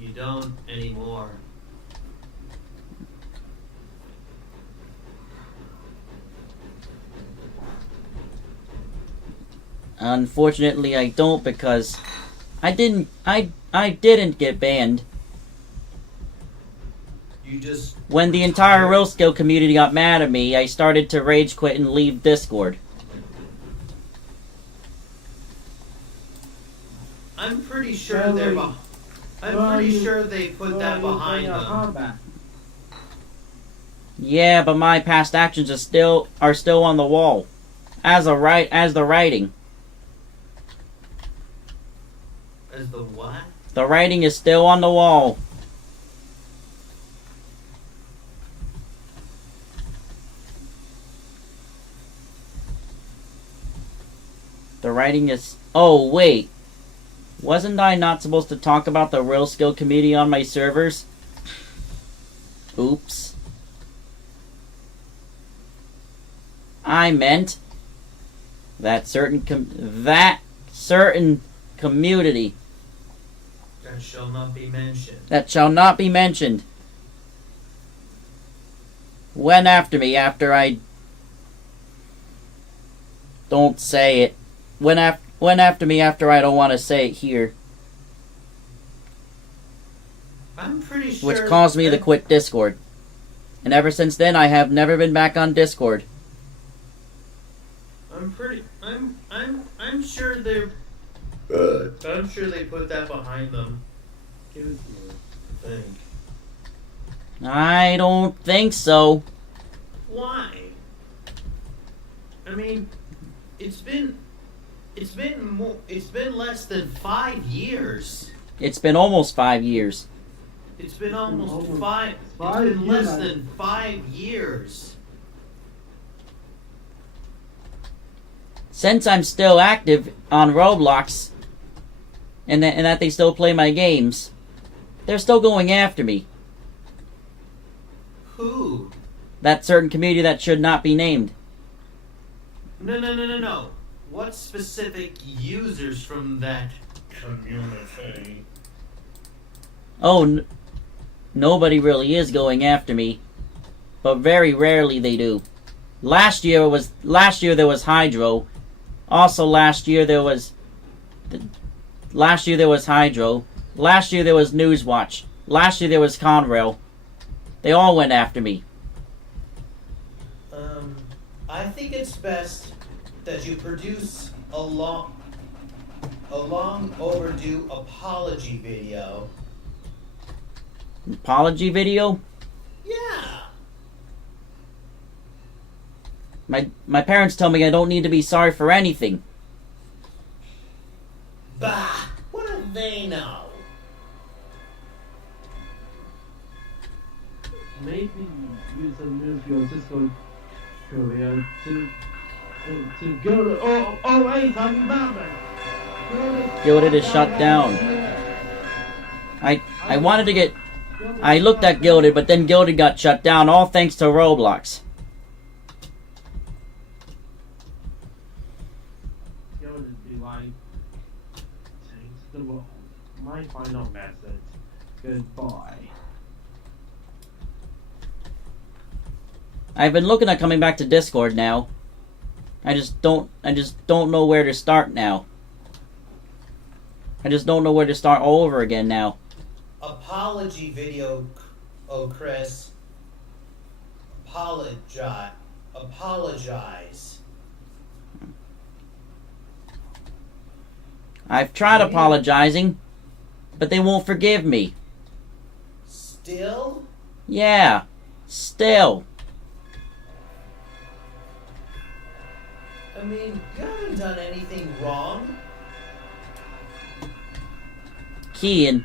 you don't anymore. Unfortunately, I don't, because I didn't get banned. You just... When the entire Roskilde community got mad at me, I started to rage quit and leave Discord. I'm pretty sure they put that behind them. Yeah, but my past actions are still on the wall, as the writing. As the what? The writing is still on the wall. The writing is... Oh, wait. Wasn't I not supposed to talk about the Roskilde community on my servers? Oops. I meant that certain community That shall not be mentioned. that shall not be mentioned went after me after I don't say it. Went after me after I don't want to say it here, I'm pretty sure... which caused me to quit Discord. And ever since then, I have never been back on Discord. I'm sure they're... I'm sure they put that behind them. Give it to me. I don't think so. Why? I mean, it's been less than 5 years. It's been almost 5 years. It's been almost five. It's been less than 5 years. Since I'm still active on Roblox, and that they still play my games, they're still going after me. Who? That certain community that should not be named. No. What specific users from that community? Oh, nobody really is going after me, but very rarely they do. Last year there was Hydro. Also last year there was Hydro. Last year there was Newswatch. Last year there was Conrail. They all went after me. I think it's best that you produce a long overdue apology video. Apology video? Yeah. My parents tell me I don't need to be sorry for anything. Bah! What do they know? Maybe use your Cisco career to go to wait, I'm remembering. Gilded is shut down. I wanted to get... I looked at Gilded, but then Gilded got shut down, all thanks to Roblox. Gilded be like, change the world. My final message. Goodbye. I've been looking at coming back to Discord now. I just don't know where to start now. I just don't know where to start all over again now. Apology video, Chris. Apologize. I've tried apologizing, but they won't forgive me. Still? Yeah, still. I mean, you haven't done anything wrong. Kean,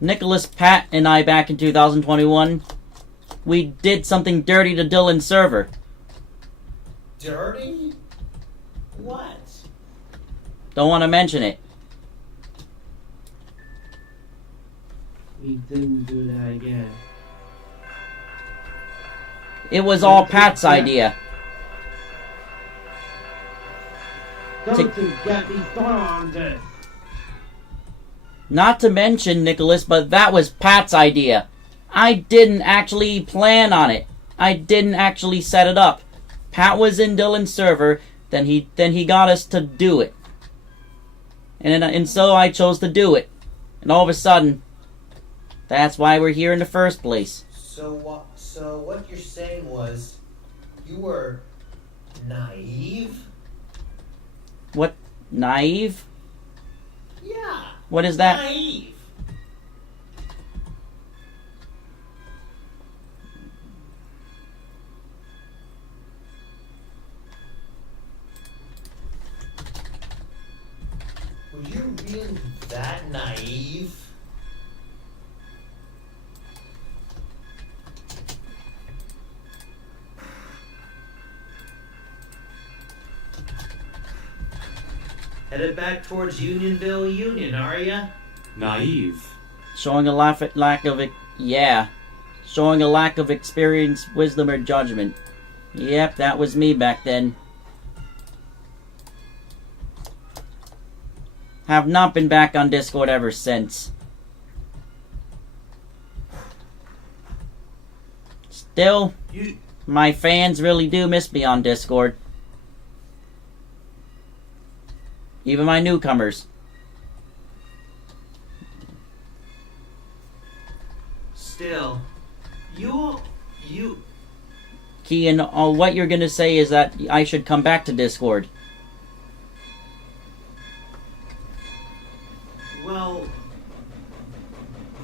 Nicholas, Pat, and I back in 2021, we did something dirty to Dylan's server. Dirty? What? Don't want to mention it. We didn't do that again. It was all Pat's idea. Don't you get me started on this. Not to mention, Nicholas, but that was Pat's idea. I didn't actually plan on it. I didn't actually set it up. Pat was in Dylan's server, then he got us to do it. And so I chose to do it. And all of a sudden, that's why we're here in the first place. So what you're saying was, you were naive? What? Naive? Yeah. What is that? Naive. Were you really that naive? Headed back towards Unionville Union, are ya? Naive. Showing a lack of showing a lack of experience, wisdom, or judgment. Yep, that was me back then. Have not been back on Discord ever since. Still, my fans really do miss me on Discord. Even my newcomers. Still, you... Kean, what you're gonna say is that I should come back to Discord. Well,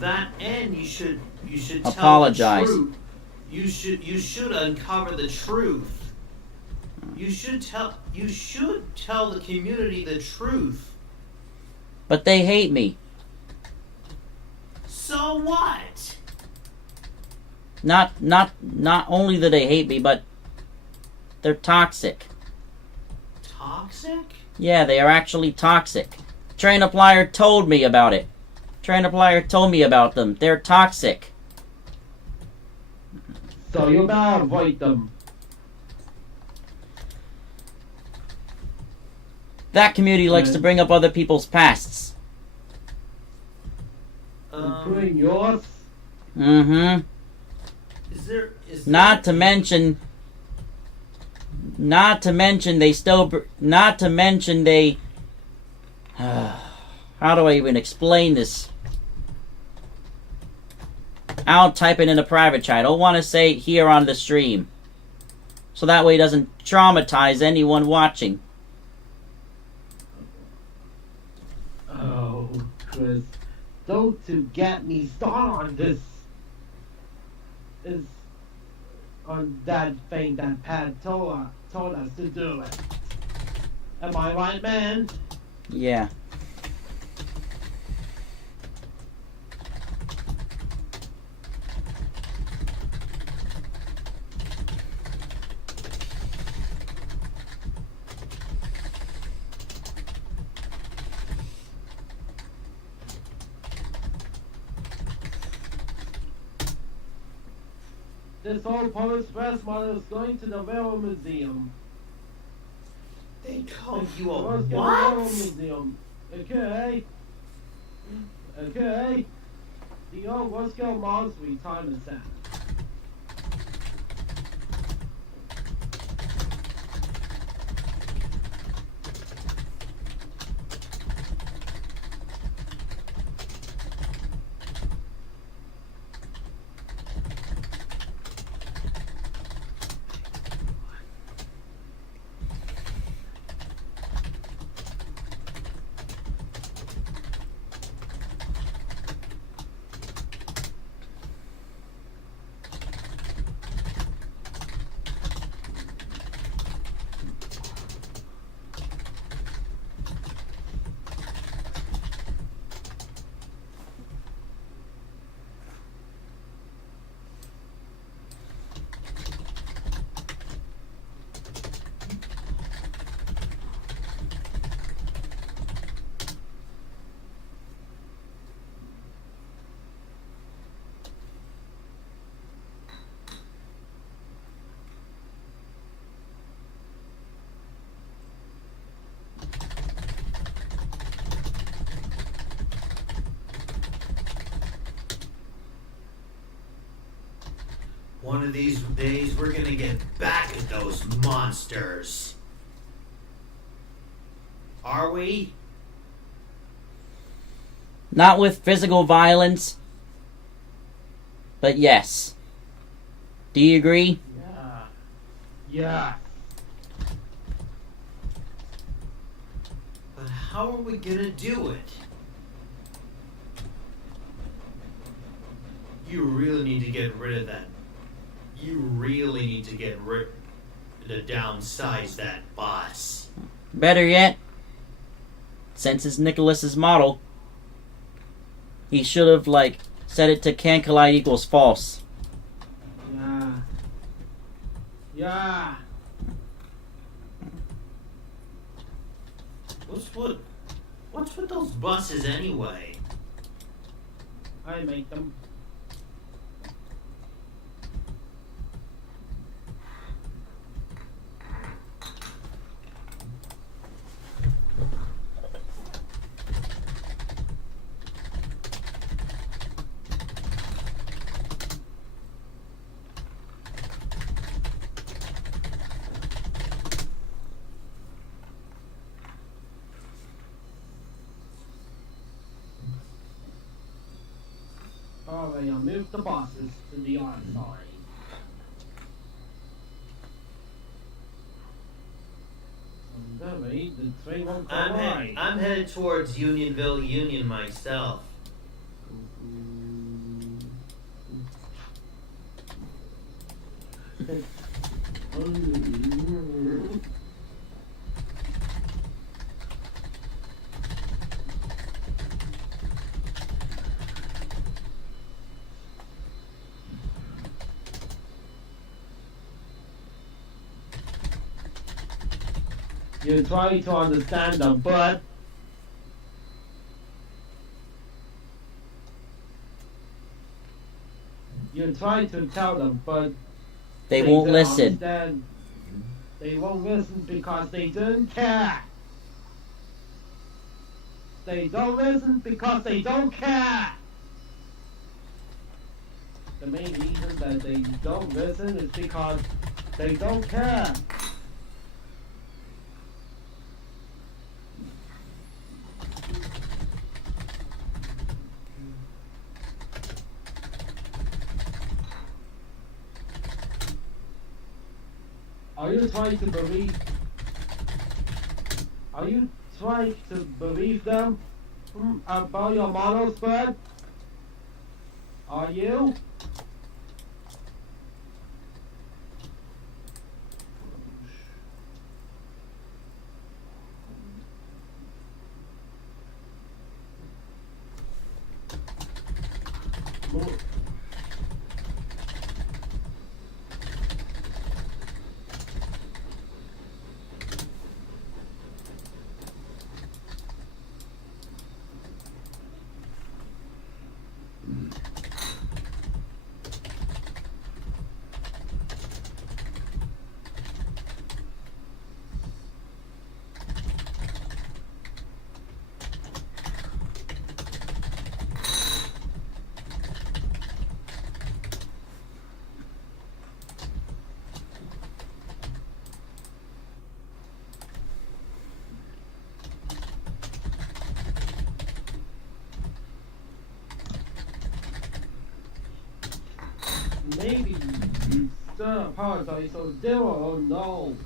that end, you should apologize. Tell the truth. You should uncover the truth. You should tell the community the truth. But they hate me. So what? Not only do they hate me, but they're toxic. Toxic? Yeah, they are actually toxic. Train-a-plier told me about it. Train-a-plier told me about them. They're toxic. So you better avoid them. That community likes to bring up other people's pasts. Including yours? Mm-hmm. Not to mention they how do I even explain this? I'll type it in a private chat. I don't want to say it here on the stream. So that way it doesn't traumatize anyone watching. Oh, Chris. Don't you get me started on this. Is on that thing that Pat told us to do it. Am I right, man? Yeah. This whole Polish press model is going to the Railroad Museum. They called you a Let's go to the what? Railroad Museum. Okay. Okay. The old Roscoe Mosby time is set. One of these days, we're gonna get back at those monsters. Are we? Not with physical violence, but yes. Do you agree? Yeah. Yeah. But how are we gonna do it? You really need to get rid of that. You really need to get rid to downsize that boss. Better yet, since it's Nicholas's model, he should have, like, set it to can collide equals false. Yeah. Yeah. What's with those buses anyway? I make them. Alright, I'll move the bosses to the other side. Alright, the train won't go right. I'm headed towards Unionville Union myself. You try to understand them, but you try to tell them, but They won't don't listen. understand. They won't listen because they don't care. They don't listen because they don't care. The main reason that they don't listen is because they don't care. Are you trying to believe? Are you trying to believe them about your model spread? Are you? Maybe you still apologize, so zero or no.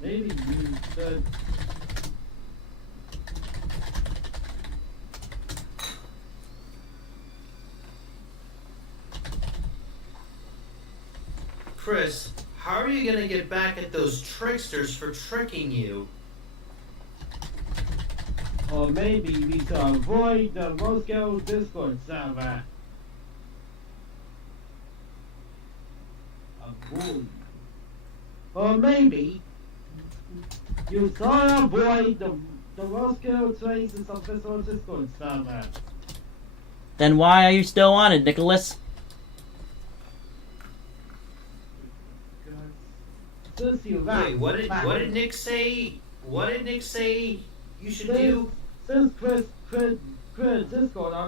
Maybe you should. Chris, how are you gonna get back at those tricksters for tricking you? Or maybe we should avoid the Moscow Discord server. Avoid. Or maybe you should avoid the Moscow Traces official Discord server. Then why are you still on it, Nicholas? Wait, what did Nick say? What did Nick say you should do? Since Chris Discord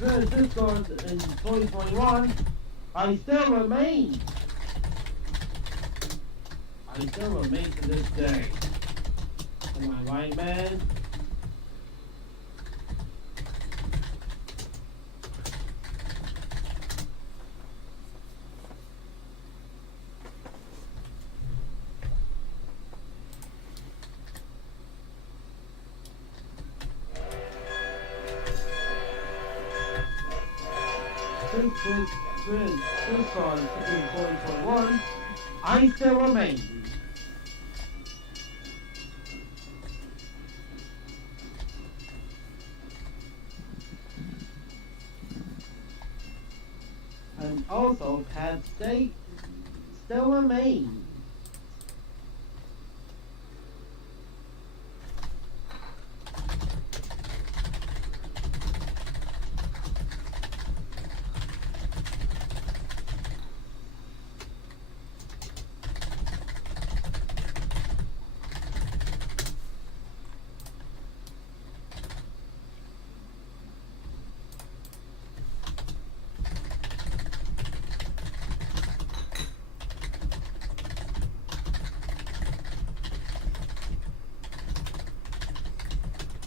in 2021, I still remain. I still remain to this day. Am I right, man? Since Discord in 2021, I still remain. And also, Pat State still remain.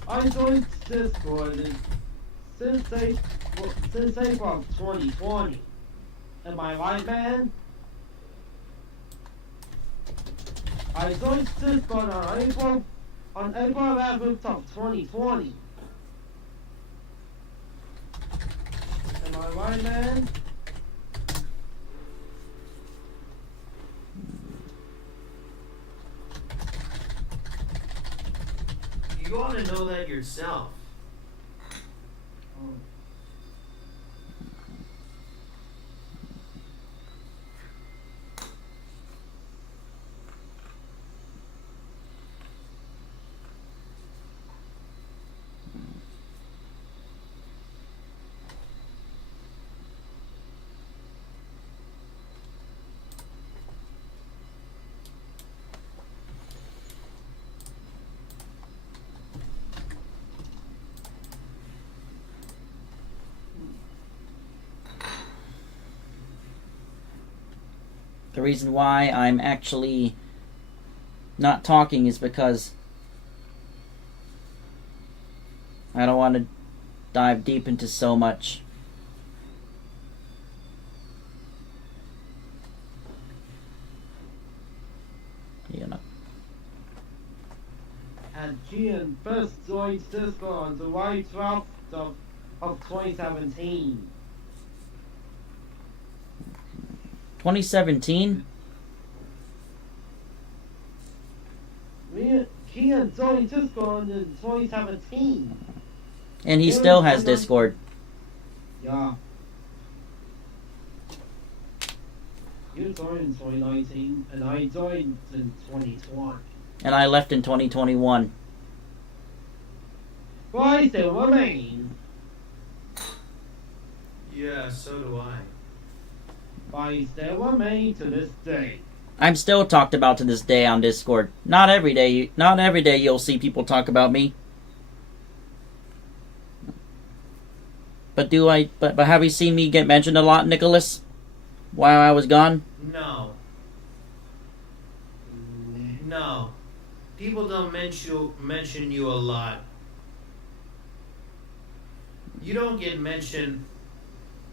I joined Discord since April 2020. Am I right, man? I joined Discord on April 11th of 2020. Am I right, man? You ought to know that yourself. reason why I'm actually not talking is because I don't want to dive deep into so much. You know. And Gian first joined Cisco on July 12th of 2017. 2017? Gian joined Cisco in 2017. And he still has Discord. Yeah. You joined in 2019, and I joined in 2020. And I left in 2021. Well, I still remain. Yeah, so do I. I still remain to this day. I'm still talked about to this day on Discord. Not every day you'll see people talk about me. But have you seen me get mentioned a lot, Nicholas? While I was gone? No. No. People don't mention you a lot. You don't get mentioned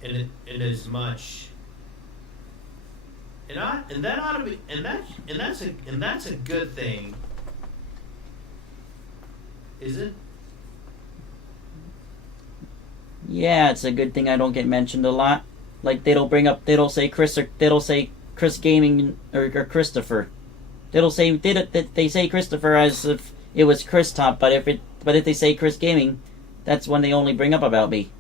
in as much. And that ought to be and that's a good thing. Is it? Yeah, it's a good thing I don't get mentioned a lot. Like they don't say Chris Gaming or Christopher. They say Christopher as if it was Chris Top, but if they say Chris Gaming, that's when they only bring up about me.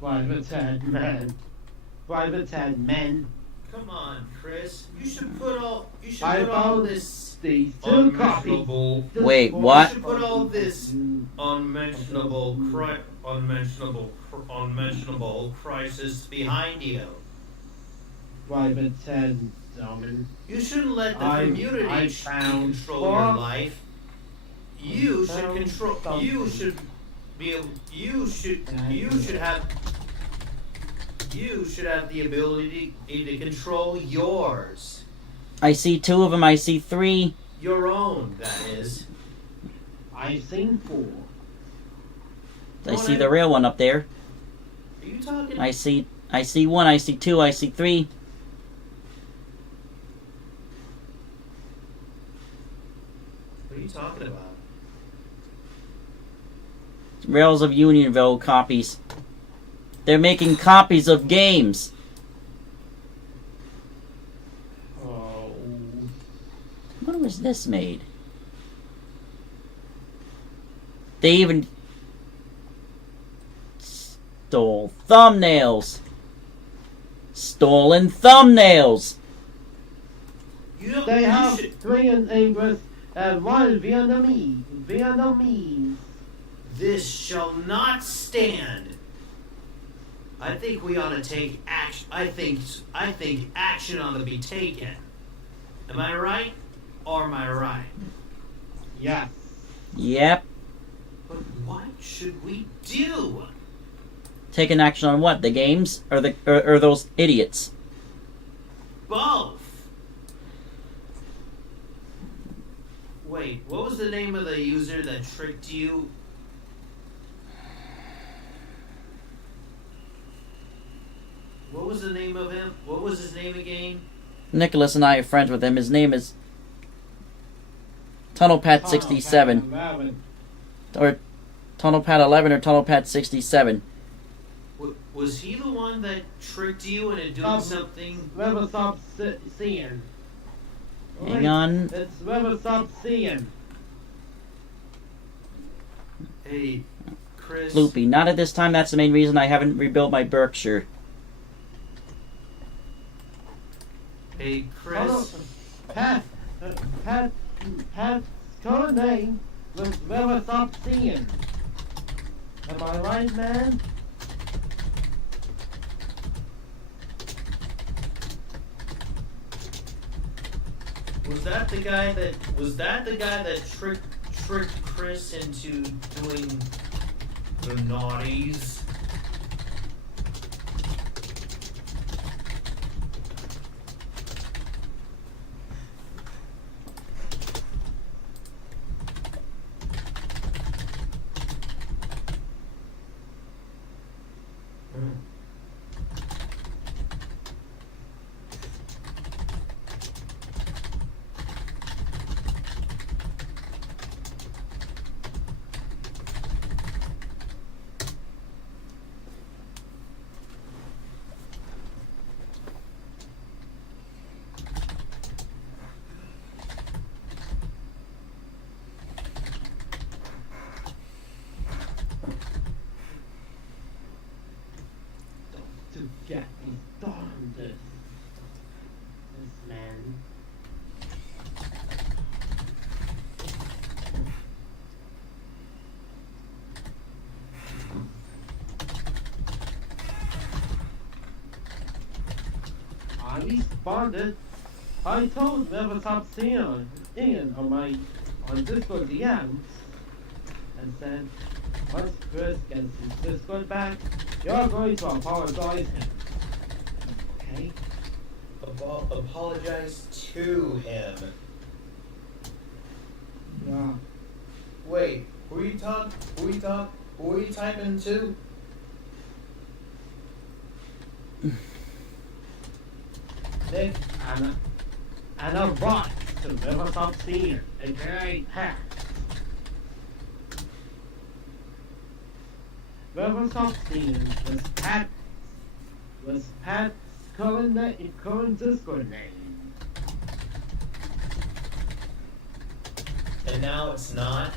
Private Ted men. Come on, Chris. You should put all this these two copies. unmentionable. Wait, what? You should put all this unmentionable crisis behind you. Private Ted gentlemen. You shouldn't let the community control your life. You should control. You should be able. You should have the ability to control yours. I see 2 of them. I see 3. Your own, that is. I've seen 4. I see the real one up there. Are you talking? I see 1. I see 2. I see 3. What are you talking about? Rails of Unionville copies. They're making copies of games. Oh. When was this made? They even stole thumbnails. Stolen thumbnails. They have 3 in English and 1 Vietnamese. This shall not stand. I think we ought to take action. I think action ought to be taken. Am I right? Or am I right? Yes. Yep. But what should we do? Taking action on what? The games or or those idiots? Both. Wait, what was the name of the user that tricked you? What was the name of him? What was his name again? Nicholas and I are friends with him. His name is TunnelPat67. Or TunnelPat11 or TunnelPat67. Was he the one that tricked you into doing something? Never stop seeing. Hang on. It's never stop seeing. Hey, Chris. Loopy. Not at this time. That's the main reason I haven't rebuilt my Berkshire. Hey, Chris. Pat's code name was never stop seeing. Am I right, man? Was that the guy that tricked Chris into doing the naughties? to get me started on this. This man. I responded. I told Never Stop Seeing Ian on Discord DMs and said, once Chris gets his Discord back, you're going to apologize him. Okay? Apologize to him. Yeah. Wait, who are you typing to? Nick? And a bot to Never Stop Seeing, aka Pat. Never Stop Seeing was Pat's current Discord name. And now it's not?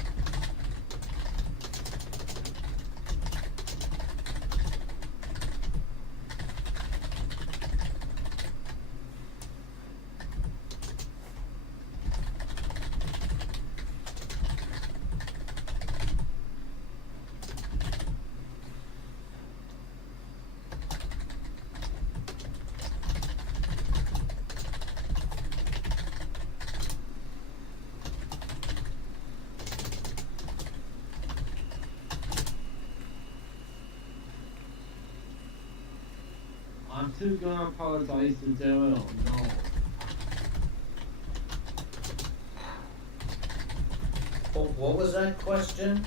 I'm too gonna apologize to do it or no. What was that question?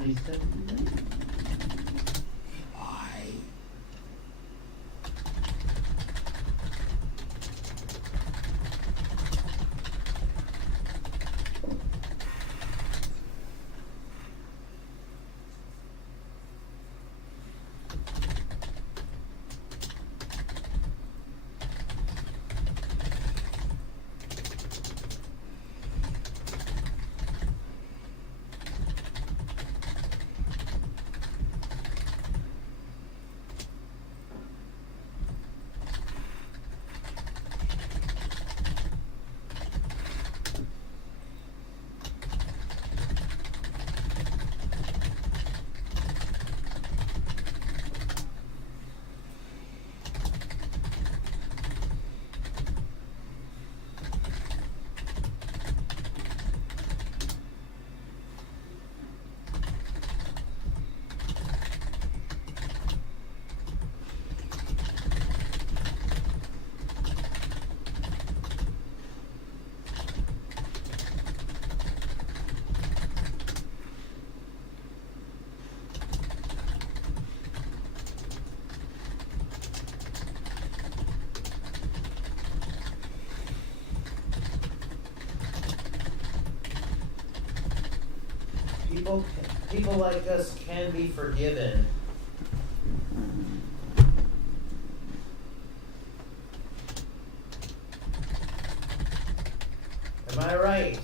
I said no. People like us can be forgiven. Am I right?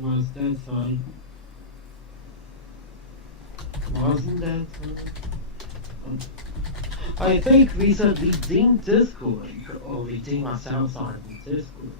Was that fun? Wasn't that fun? I think we should redeem Discord, or redeem ourselves on Discord.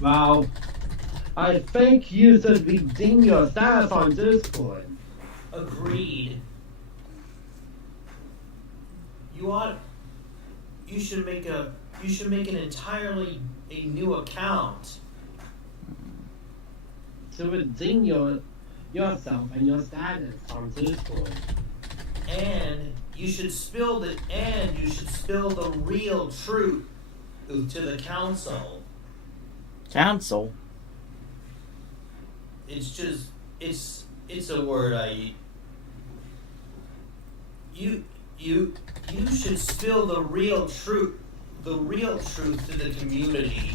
Wow. I think you should redeem your status on Discord. Agreed. You should make an entirely a new account. To redeem yourself and your status on Discord. And you should spill the real truth to the council. Council? It's a word you should spill the real truth to the community.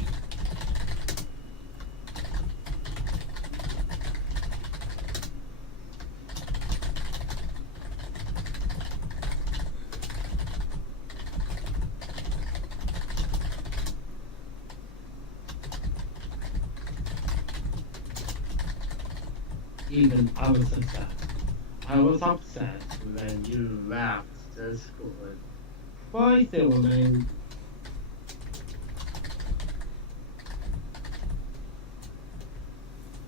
Even I was upset. I was upset when you left Discord. Why, Silverman?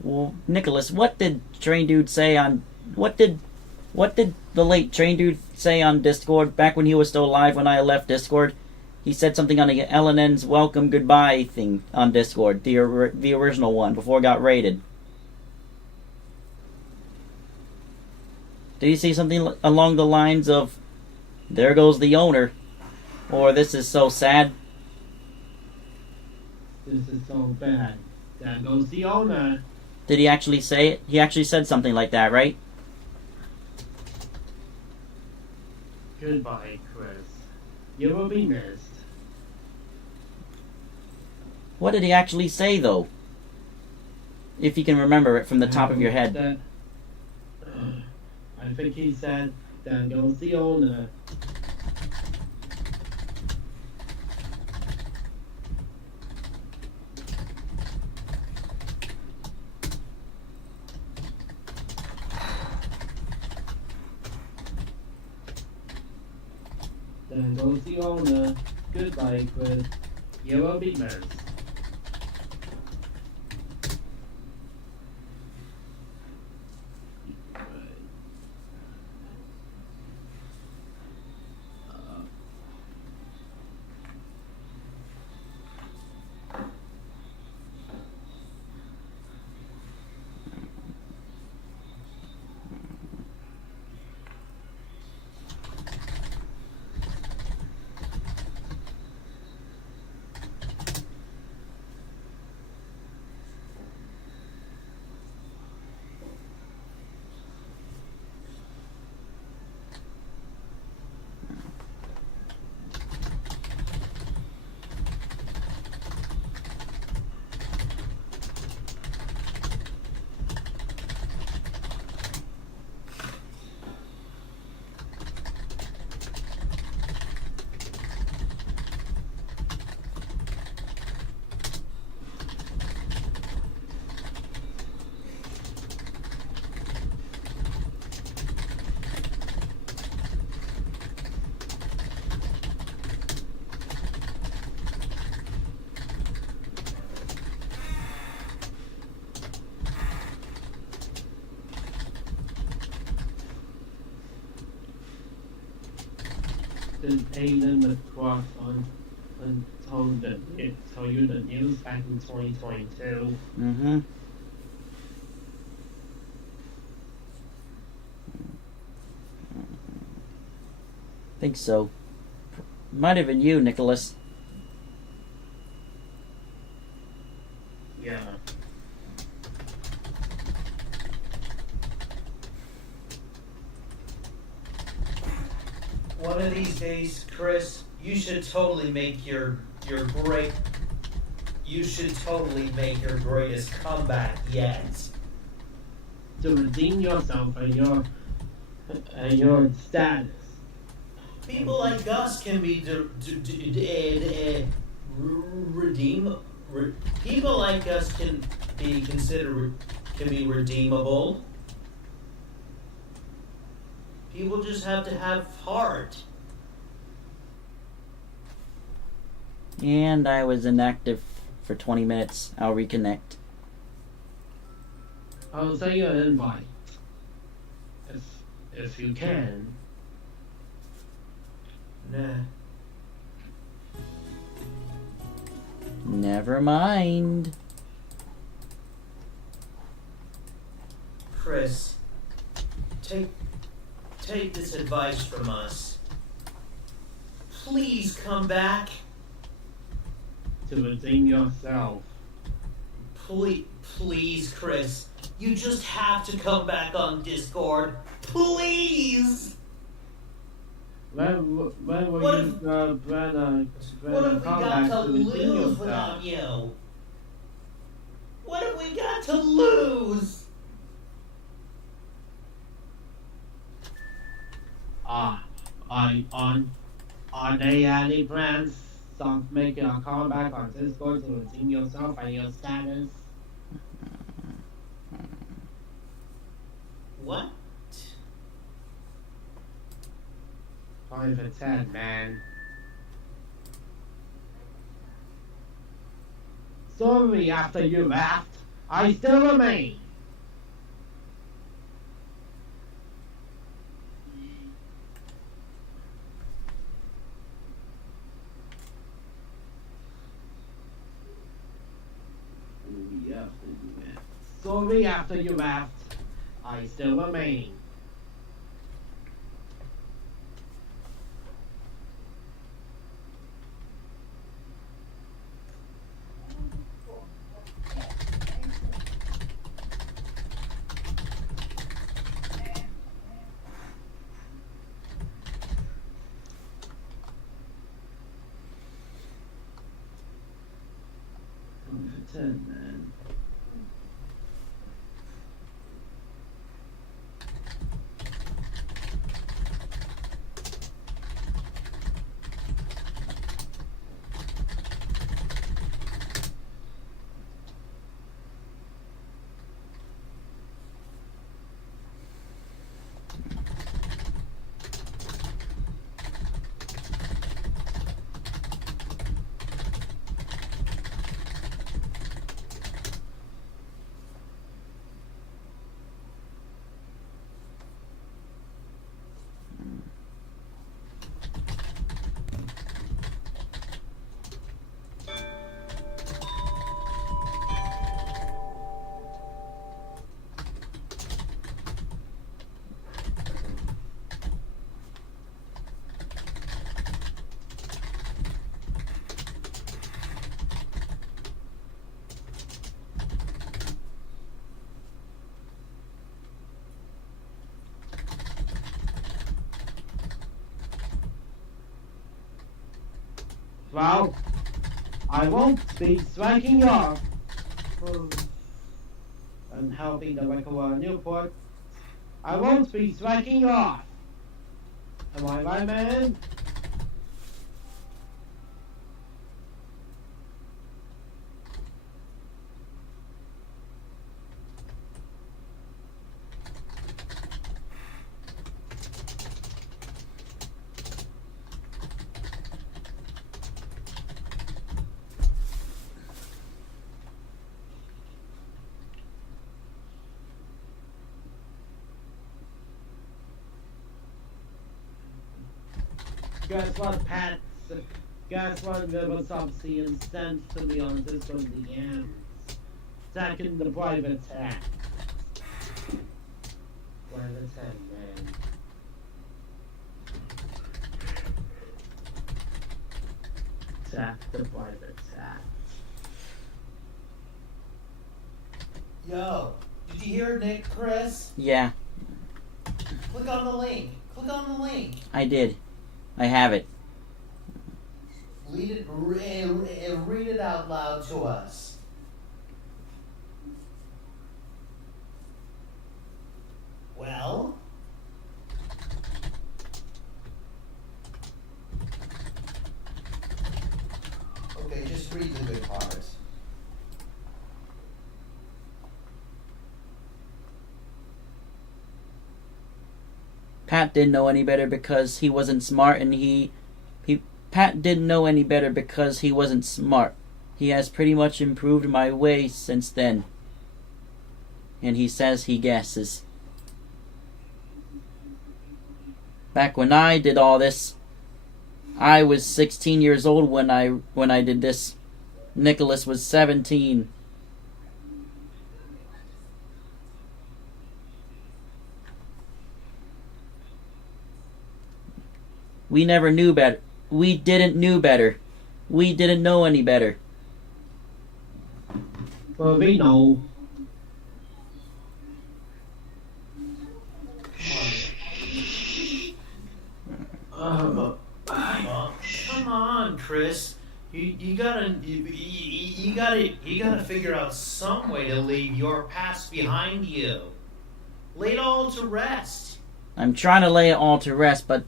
Well, Nicholas, what did Train Dude say on... What did the late Train Dude say on Discord back when he was still alive when I left Discord? He said something on the LNN's welcome goodbye thing on Discord, the original one, before it got raided. Did he say something along the lines of, there goes the owner, or this is so sad? This is so bad. There goes the owner. Did he actually say it? He actually said something like that, right? Goodbye, Chris. You will be missed. What did he actually say, though? If you can remember it from the top of your head. I think he said, there goes the owner. There goes the owner. Goodbye, Chris. You will be missed. Did Aiden across and told you the news back in 2022? Mm-hmm. Think so. Might have been you, Nicholas. Yeah. One of these days, Chris, you should totally make your great. You should totally make your greatest comeback yet. To redeem yourself and your status. People like us can be people like us can be considered can be redeemable. People just have to have heart. And I was inactive for 20 minutes. I'll reconnect. I'll send you an invite. If you can. Nah. Never mind. Chris, take this advice from us. Please come back. To redeem yourself. Please, Chris. You just have to come back on Discord. Please! When will What you, if- when What have we come got back to to redeem lose yourself? without you? What have we got to lose? Are there any plans of making a comeback on Discord to redeem yourself and your status? What? 5 for 10, man. Sorry after you left. I still remain. Sorry after you left. I still remain. Man. Well, I won't be striking you off and helping the regular Newport. I won't be striking you off. Am I right, man? Guess what, Pat? Guess what little subsidian sent to me on this from the end? Second, the private tab. Private tab, man. Tap the private tab. Yo, did you hear Nick, Chris? Yeah, Click on the link. Click on the link. I did. I have it. Read it out loud to us. Well? Okay, just read the good parts. Pat didn't know any better because he wasn't smart, and Pat didn't know any better because he wasn't smart. He has pretty much improved my way since then. And he says he guesses. Back when I did all this, I was 16 years old when I did this. Nicholas was 17. We never knew better. We didn't know better. We didn't know any better. Well, we know. Come on, Chris. You gotta figure out some way to leave your past behind you. Lay it all to rest. I'm trying to lay it all to rest, but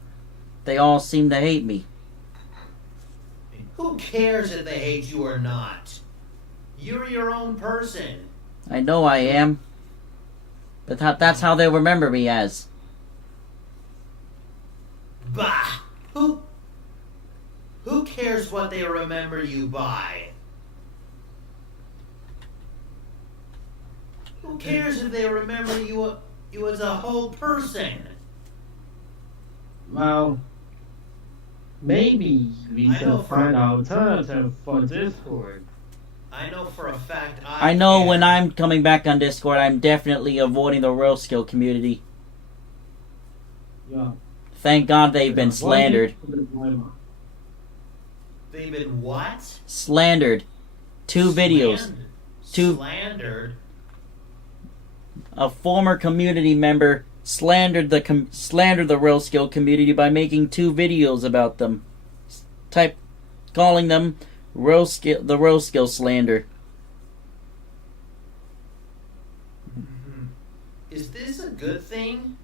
they all seem to hate me. Who cares if they hate you or not? You're your own person. I know I am. But that's how they remember me as. Bah! Who cares what they remember you by? Who cares if they remember you as a whole person? Well, maybe we should find an alternative for Discord. I know for a fact I know when I'm coming back on Discord, I'm definitely avoiding the real skill community. Yeah. Thank God they've been slandered. They've been what? Slandered. 2 videos. Slandered? A former community member slandered the real skill community by making 2 videos about them. Calling them the real skill slander. Is this a good thing?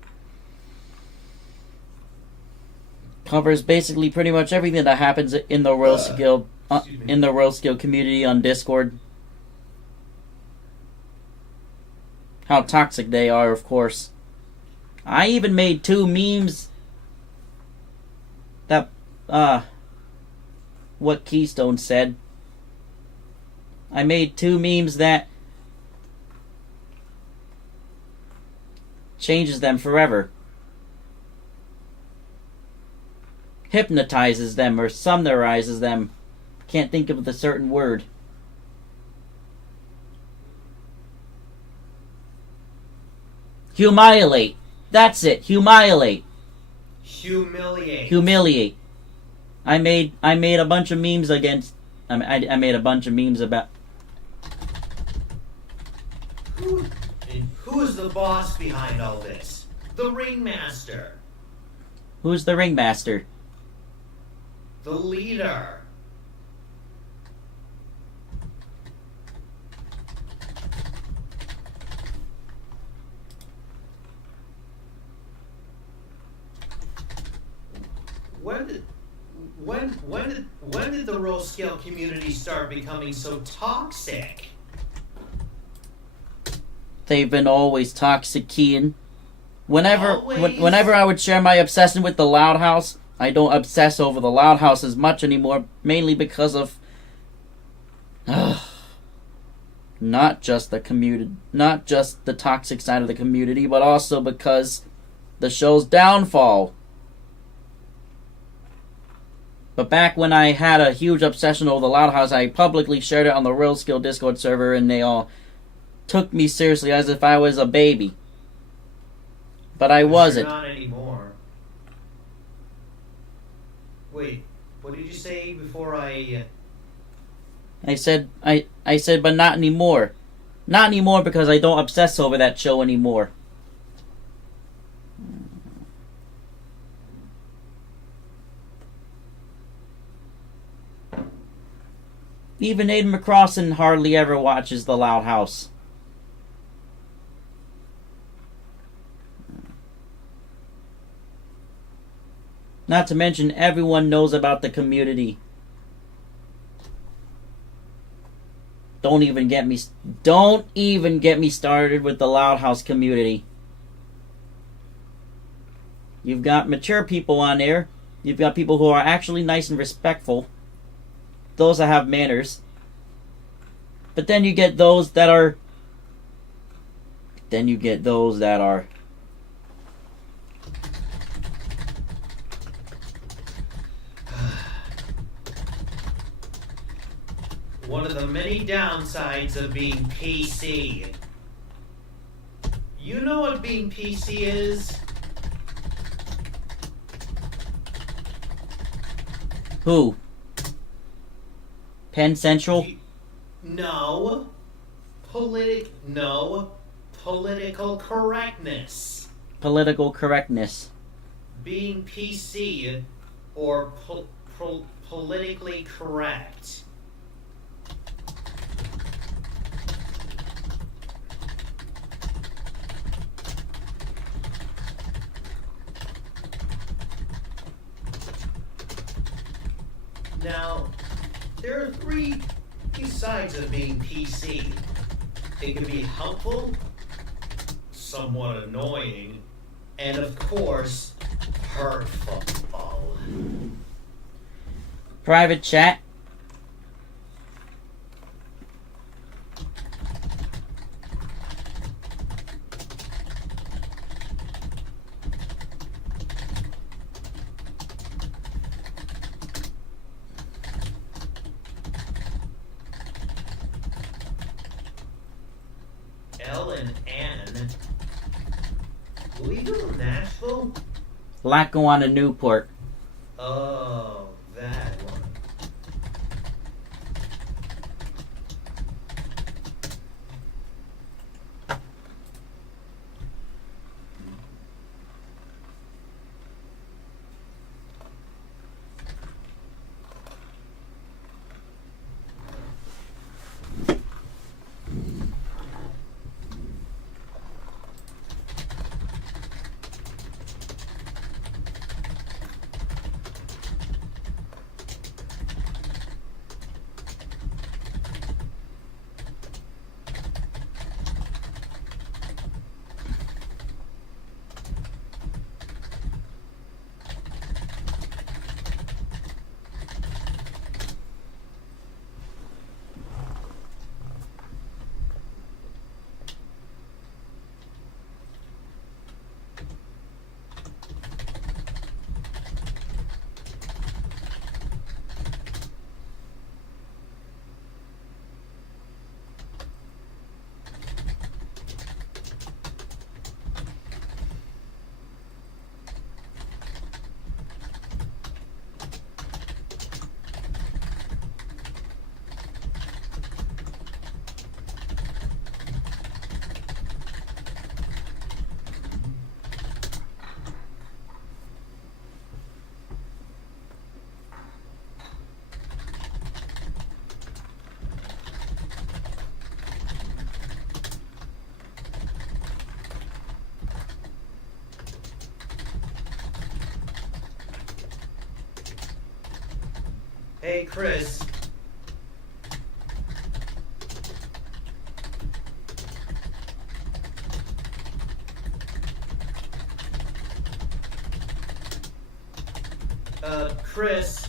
Covers basically pretty much everything that happens in the real skill community on Discord. How toxic they are, of course. I even made 2 memes that what Keystone said. I made 2 memes that changes them forever. Hypnotizes them or summarizes them. Can't think of the certain word. Humiliate. That's it. Humiliate. Humiliate. I made a bunch of memes against. I made a bunch of memes about. Who is the boss behind all this? The ringmaster. Who's the ringmaster? The leader. When did the role scale community start becoming so toxic? They've been always toxic, Kean. Whenever I would share my obsession with the Loud House, I don't obsess over the Loud House as much anymore, mainly because of not just the toxic side of the community, but also because the show's downfall. But back when I had a huge obsession over the Loud House, I publicly shared it on the Real Skill Discord server, and they all took me seriously as if I was a baby. But I wasn't. You're not anymore. Wait, what did you say before I said, but not anymore. Not anymore because I don't obsess over that show anymore. Even Aiden McCrossan hardly ever watches The Loud House. Not to mention, everyone knows about the community. Don't even get me started with the Loud House community. You've got mature people on there. You've got people who are actually nice and respectful. Those that have manners. But then you get those that are... One of the many downsides of being PC. You know what being PC is? Who? Penn Central? No. Political correctness. Political correctness. Being PC or politically correct. Now, there are 3 sides of being PC. It can be helpful, somewhat annoying, and of course, hurtful. Private chat. and Ann. Louisville, Nashville? Lackawanna, Newport. Oh, that one. Hey, Chris. Chris,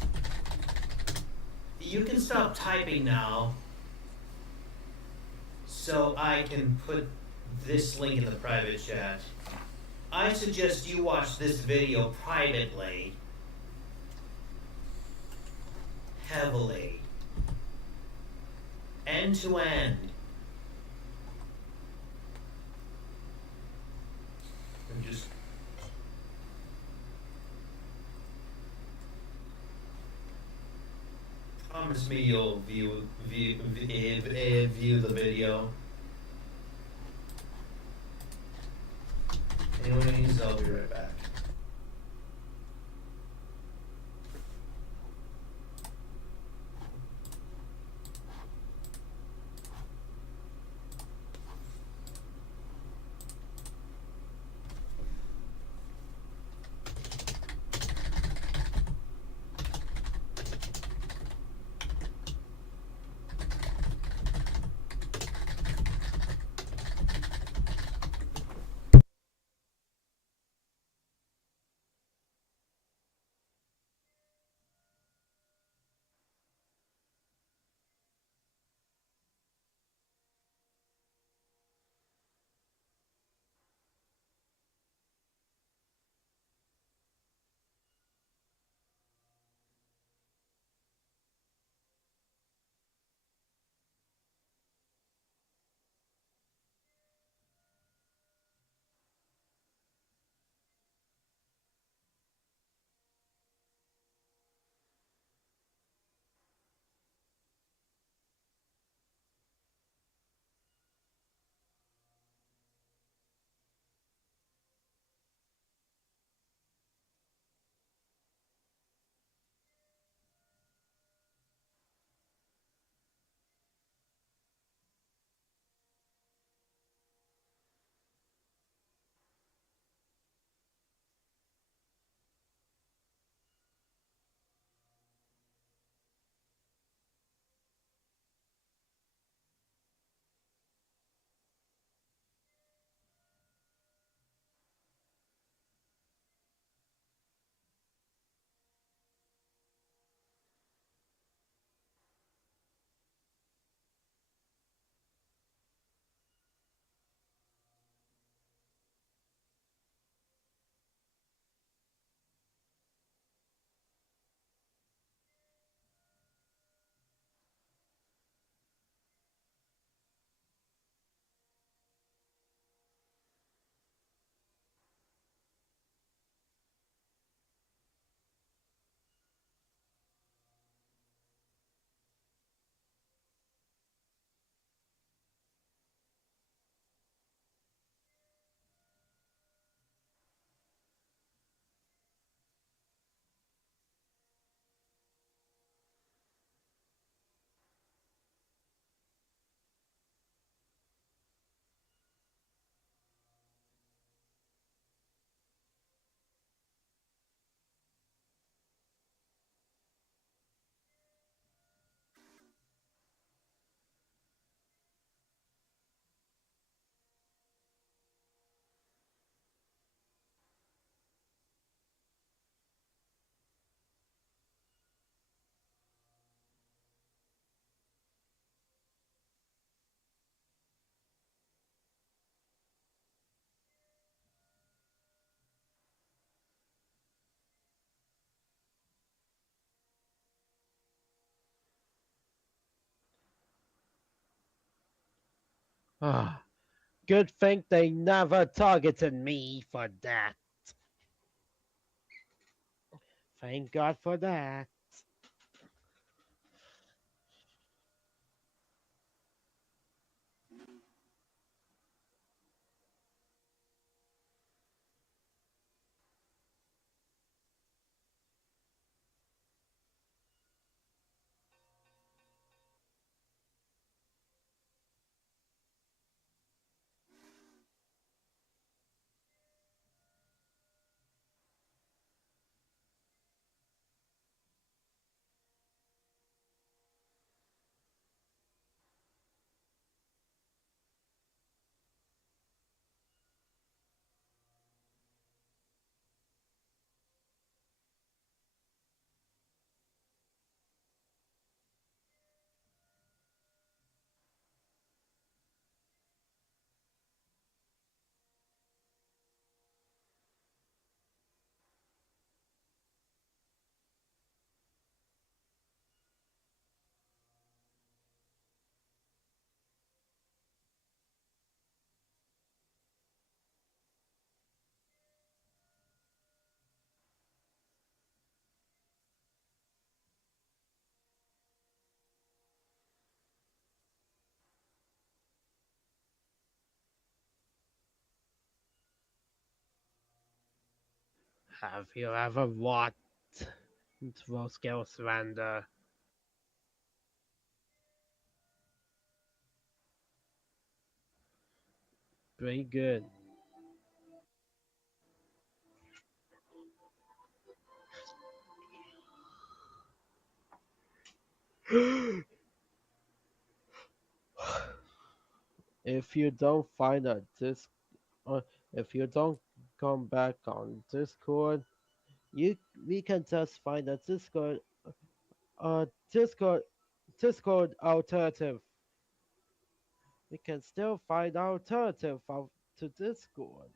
you can stop typing now, so I can put this link in the private chat. I suggest you watch this video privately, heavily, end to end. And just promise me you'll view the video. Anyways, I'll be right back. Ah, good thing they never targeted me for that. Thank God for that. Have you ever watched those girls render? Pretty good. If you don't find a disc, if you don't come back on Discord, you we can just find a uh Discord Discord alternative. We can still find alternative to Discord.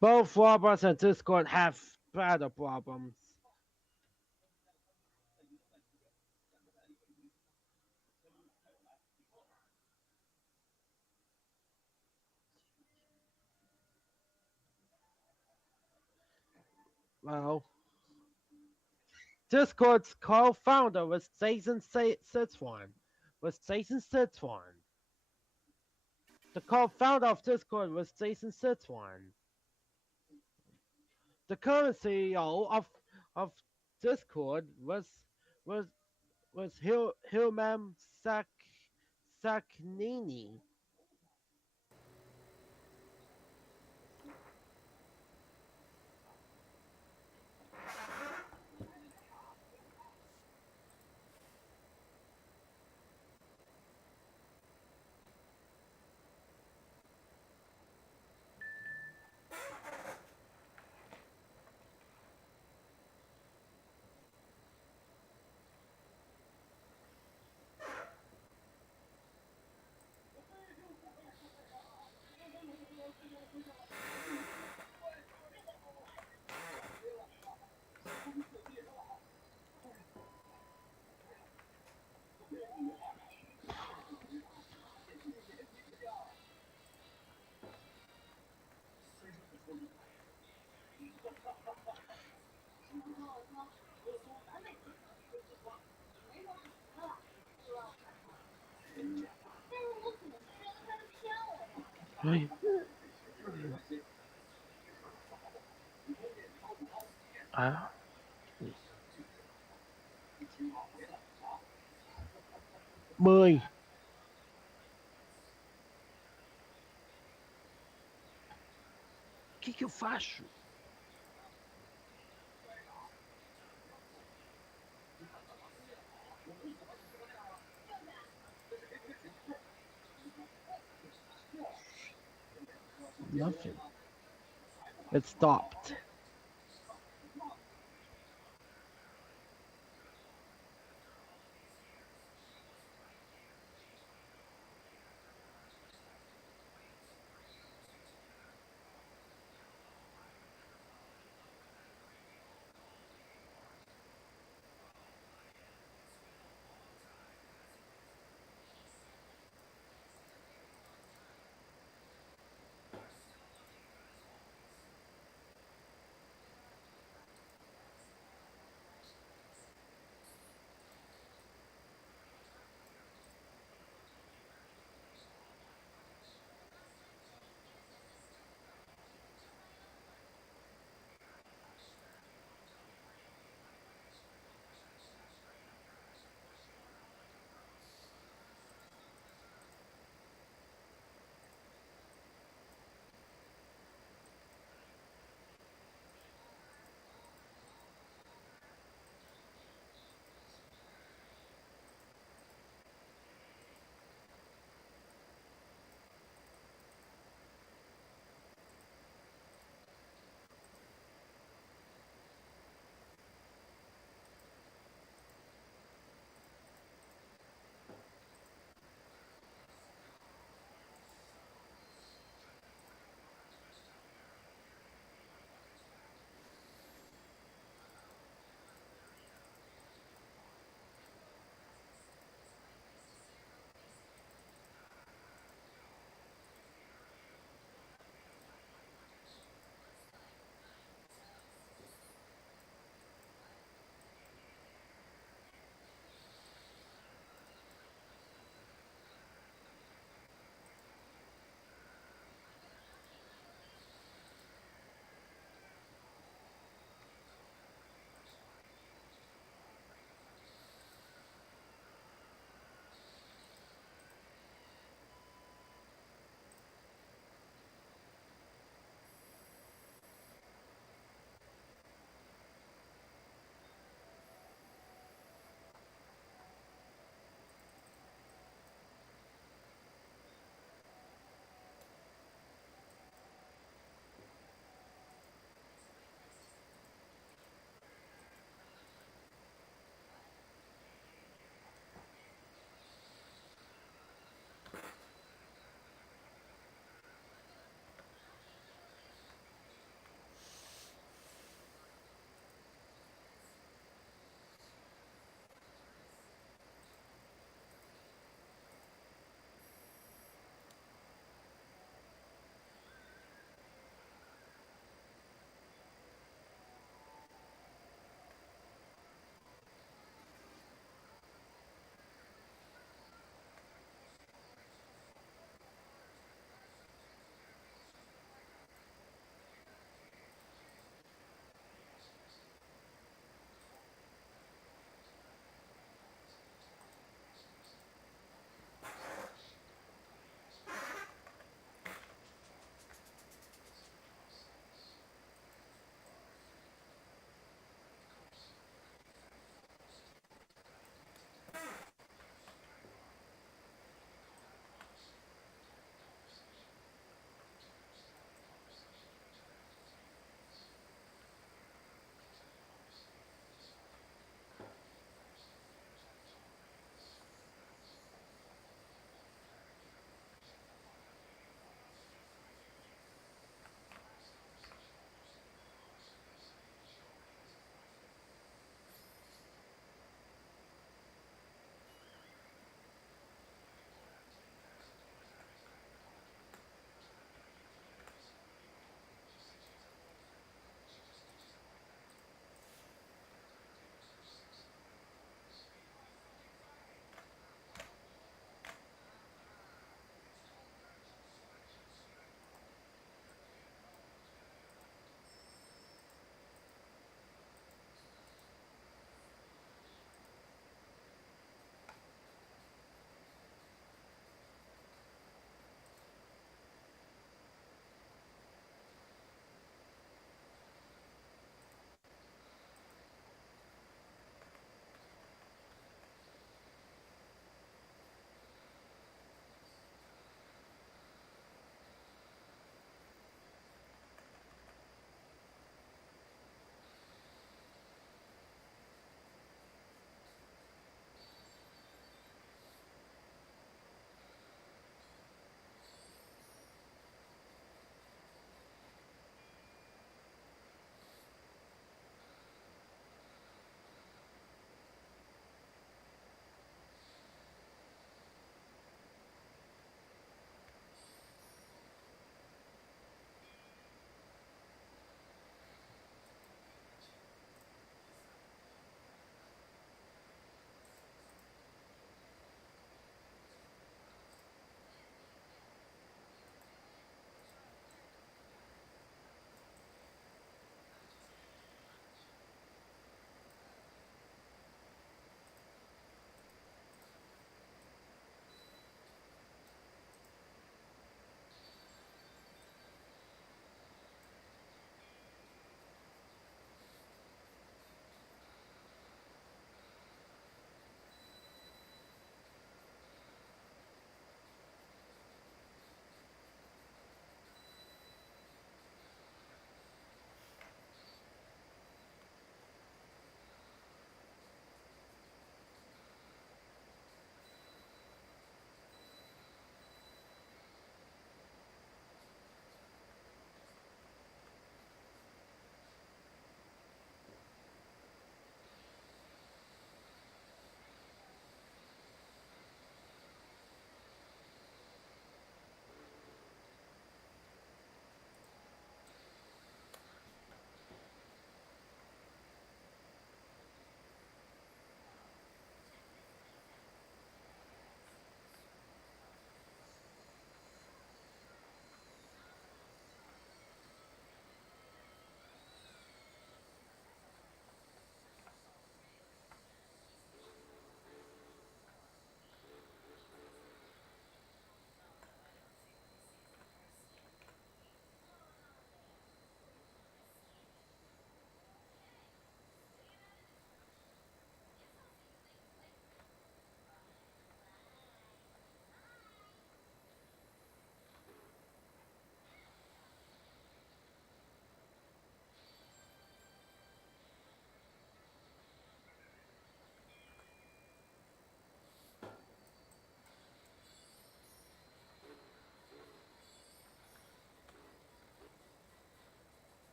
Both Roblox and Discord have better problems. Well, Discord's co-founder was Jason Sitzwan. The co-founder of Discord was Jason Sitzwan. The current CEO of Discord was Hilmam Saknini. Ay. Ah. Mười. O que eu faço? Nothing. It stopped.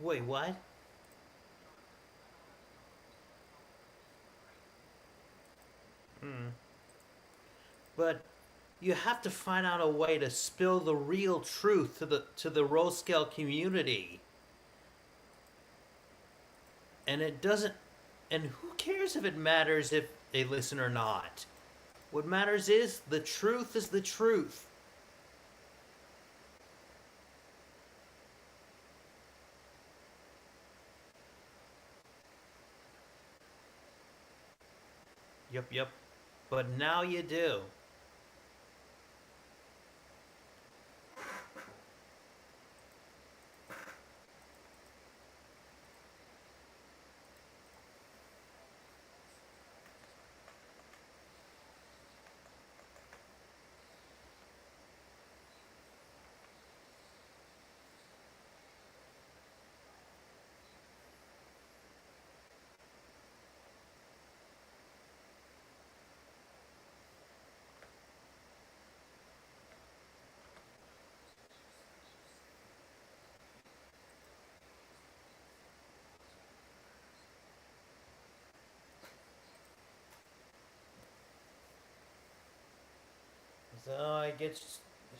Wait, what? But you have to find out a way to spill the real truth to the role scale community. And it doesn't, and who cares if it matters if they listen or not? What matters is the truth is the truth. Yep. But now you do.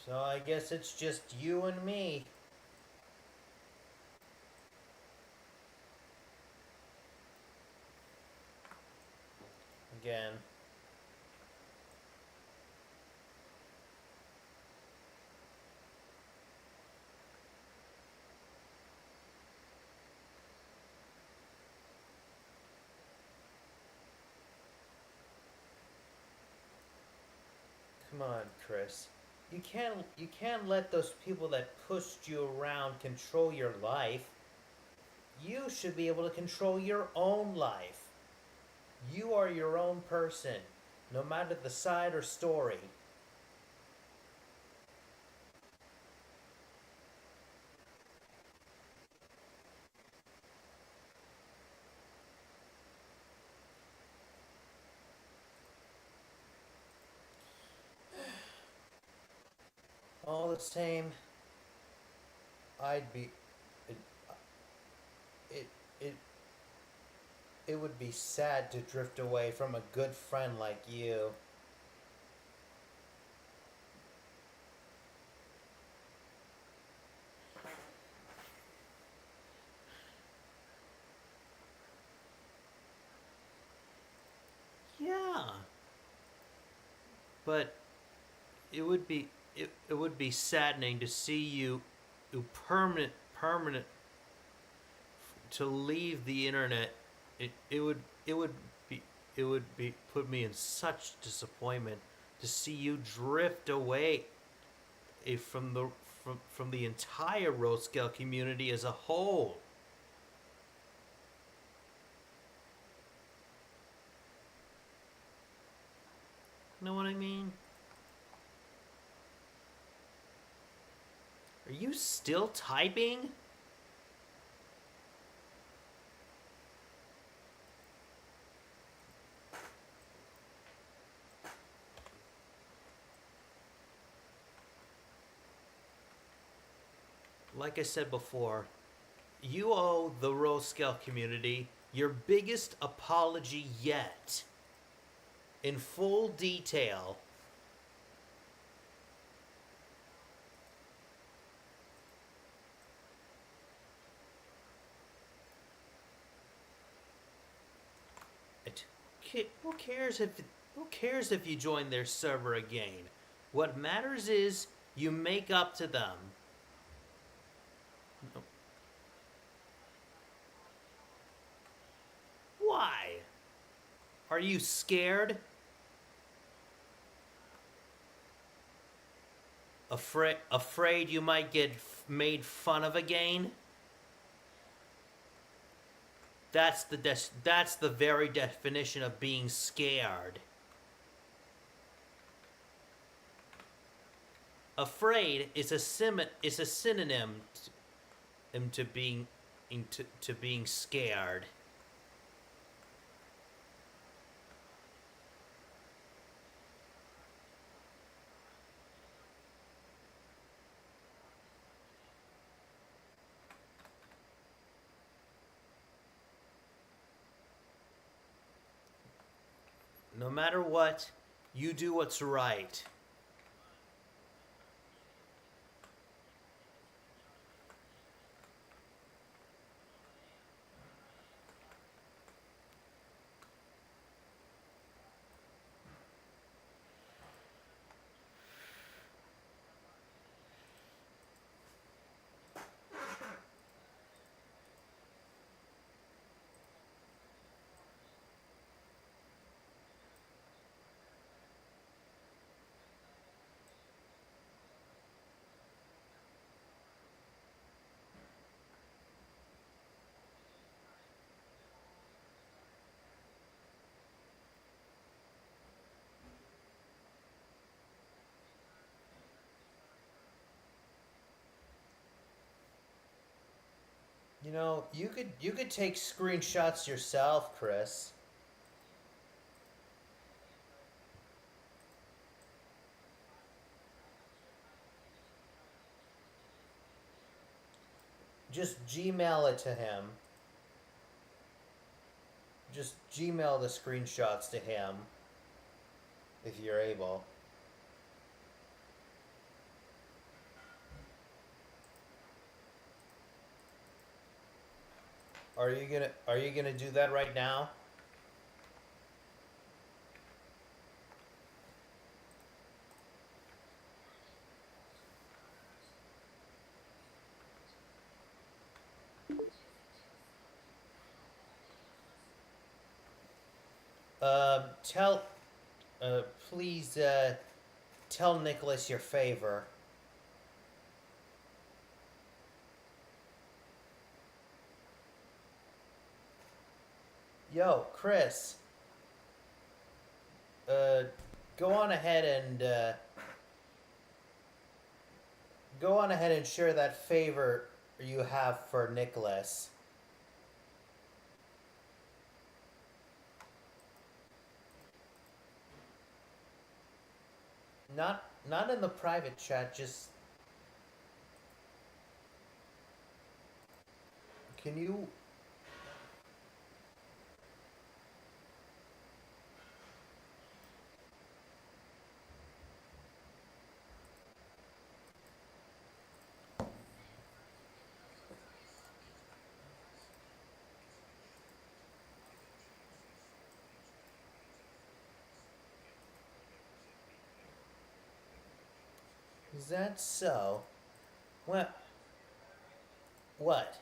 So I guess it's just you and me. Again. Come on, Chris. You can't let those people that pushed you around control your life. You should be able to control your own life. You are your own person, no matter the side or story. All the same, I'd be it it it, it would be sad to drift away from a good friend like you. Yeah. But it would be saddening to see you permanent to leave the internet. It it would be put me in such disappointment to see you drift away from the entire road scale community as a whole. You know what I mean? Are you still typing? Like I said before, you owe the Rose Scale community your biggest apology yet. In full detail. Who cares if you join their server again? What matters is you make up to them. Why? Are you scared? Afraid you might get made fun of again? That's the very definition of being scared. Afraid is a synonym to being scared. No matter what, you do what's right. You know, you could take screenshots yourself, Chris. Just Gmail it to him. Just Gmail the screenshots to him if you're able. Are you gonna do that right now? Tell, please, tell Nicholas your favor. Yo, Chris. Go on ahead and share that favor you have for Nicholas. Not in the private chat, just can you Is that so? What? What?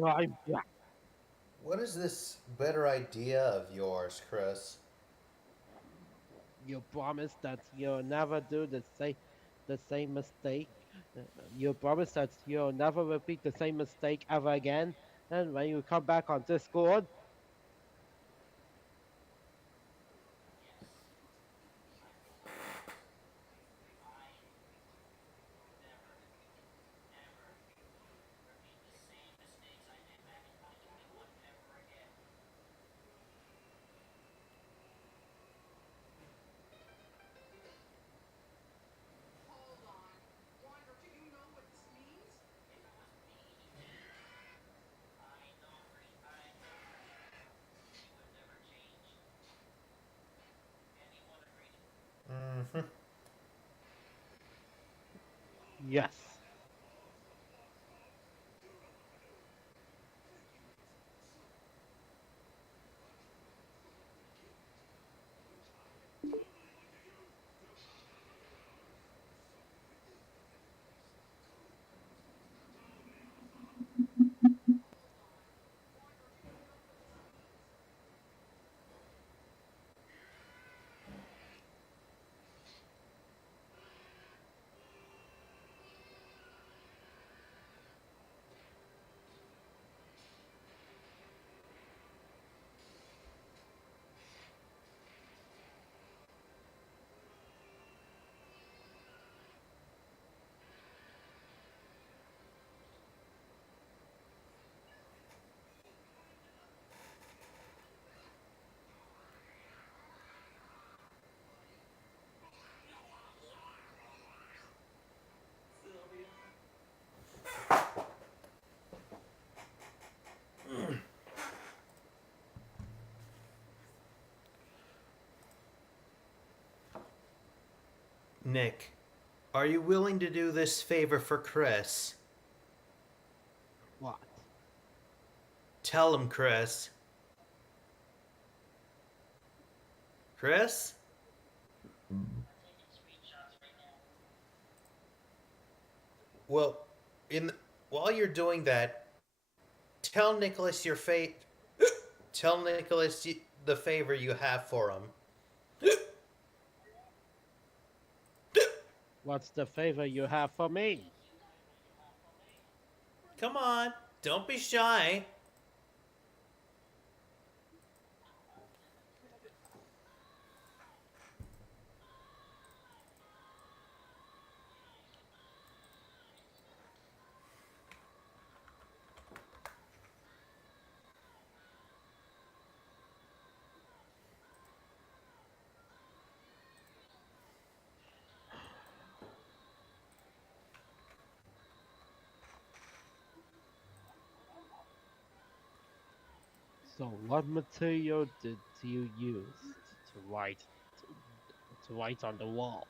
Right, yeah. What is this better idea of yours, Chris? You promise that you'll never do the same mistake. You promise that you'll never repeat the same mistake ever again. And when you come back on Discord, Mm-hmm. yes. Nick, are you willing to do this favor for Chris? What? Tell him, Chris. Chris? Well, while you're doing that, tell Nicholas your fate. Tell Nicholas the favor you have for him. What's the favor you have for me? Come on, don't be shy. So what material did you use to write on the wall?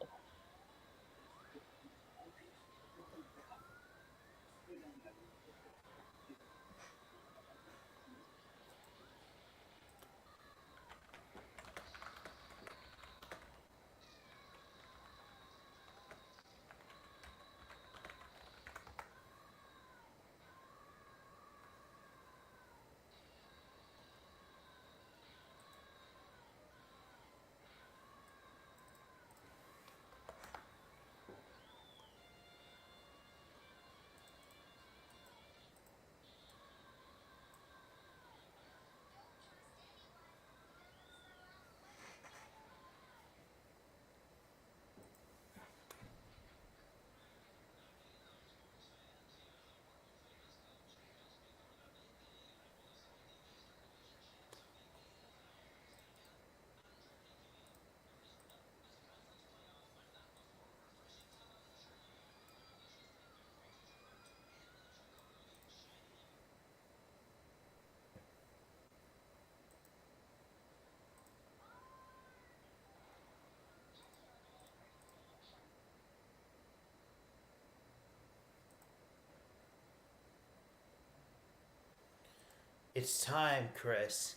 It's time, Chris.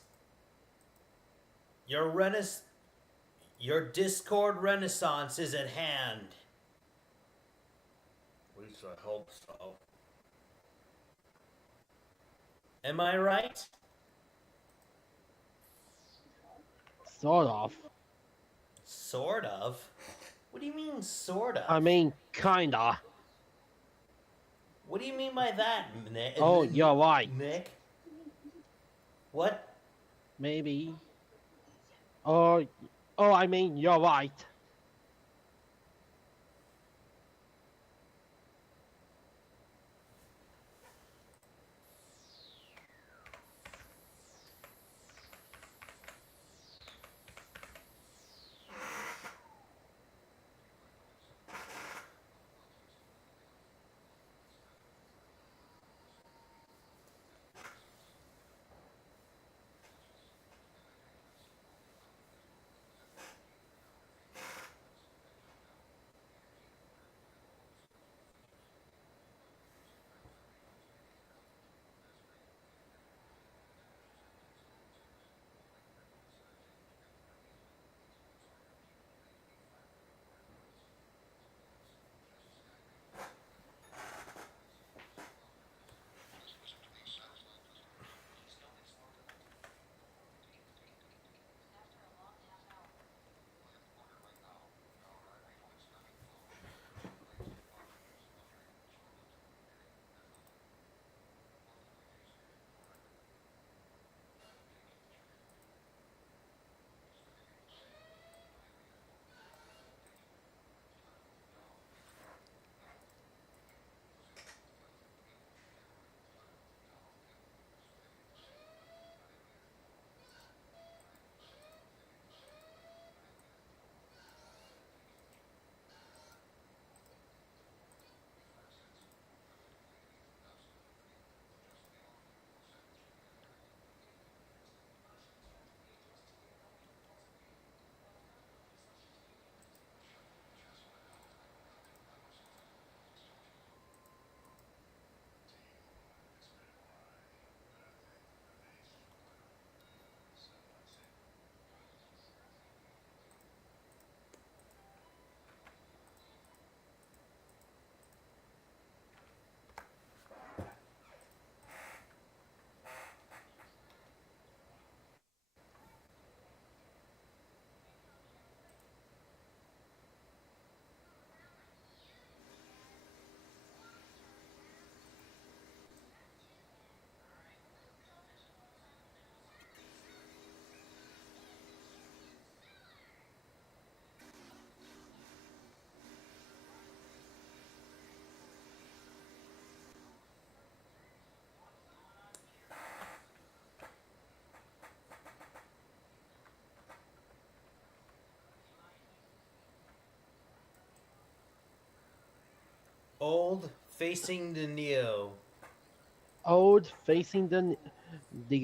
Your Discord renaissance is at hand. At least I hope so. Am I right? Sort of. Sort of? What do you mean, sort of? I mean, kinda. What do you mean by that, Nick? Oh, you're right. Nick? What? Maybe. Oh, I mean, you're right. Old facing the new. Old facing the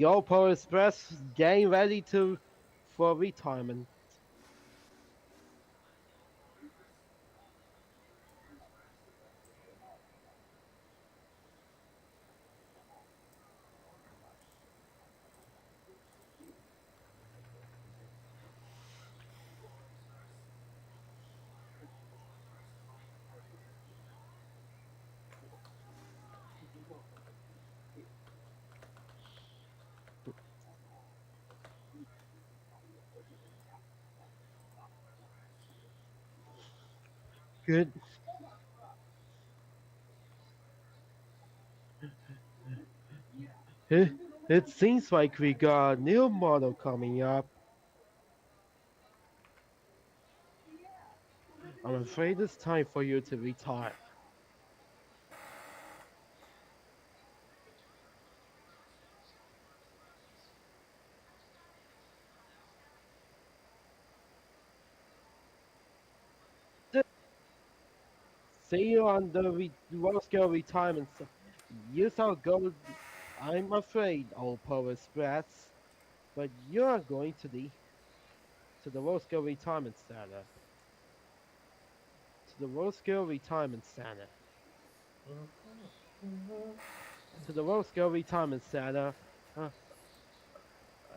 Oppo Express getting ready for retirement. Good. It, it seems like we got a new model coming up. I'm afraid it's time for you to retire. See you on the Roscoe retirement. You shall go. I'm afraid, old Power Express, but you're going to the Roscoe retirement center. To the Roscoe retirement center. To the Roscoe retirement center. Uh,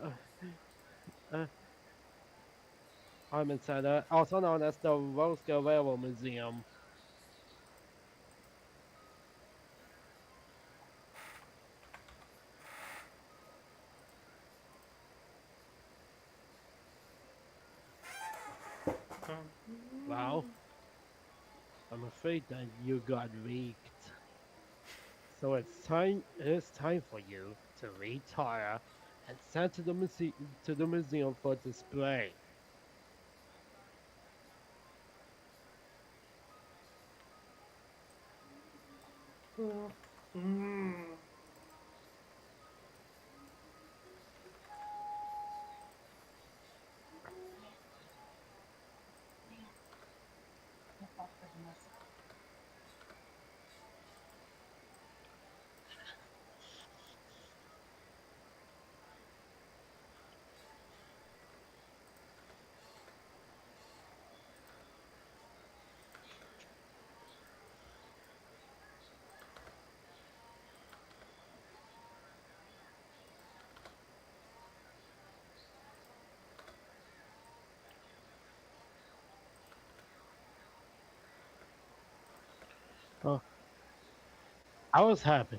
uh, uh, retirement center, also known as the Roscoe Railroad Museum. Well, I'm afraid that you got leaked. So it's time for you to retire and sent to the museum for display. Oh, I was happy.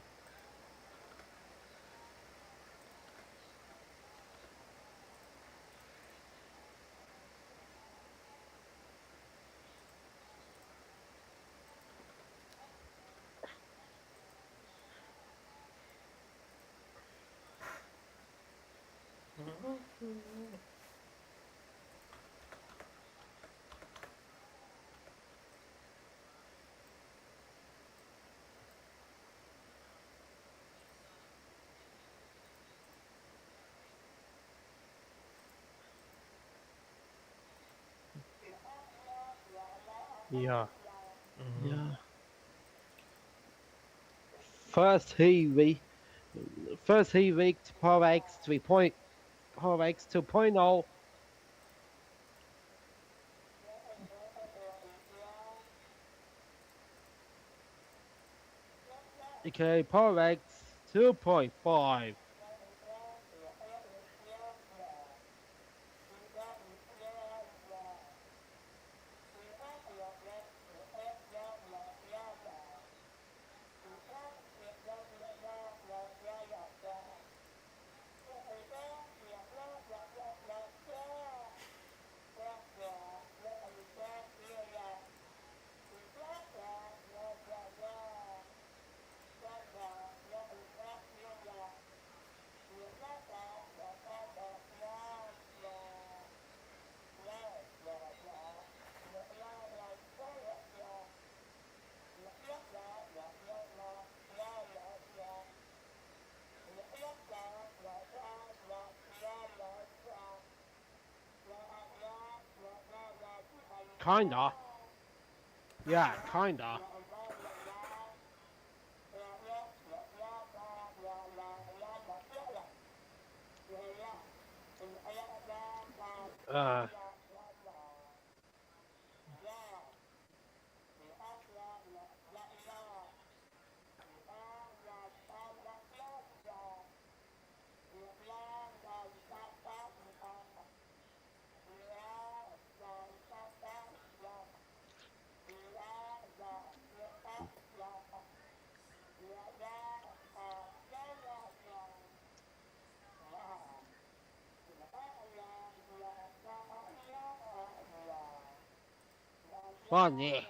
Yeah. Yeah. First he re First he leaked PowerX 3. PowerX 2.0. Okay, PowerX 2.5. Kinda. Yeah, kinda. Uh, funny.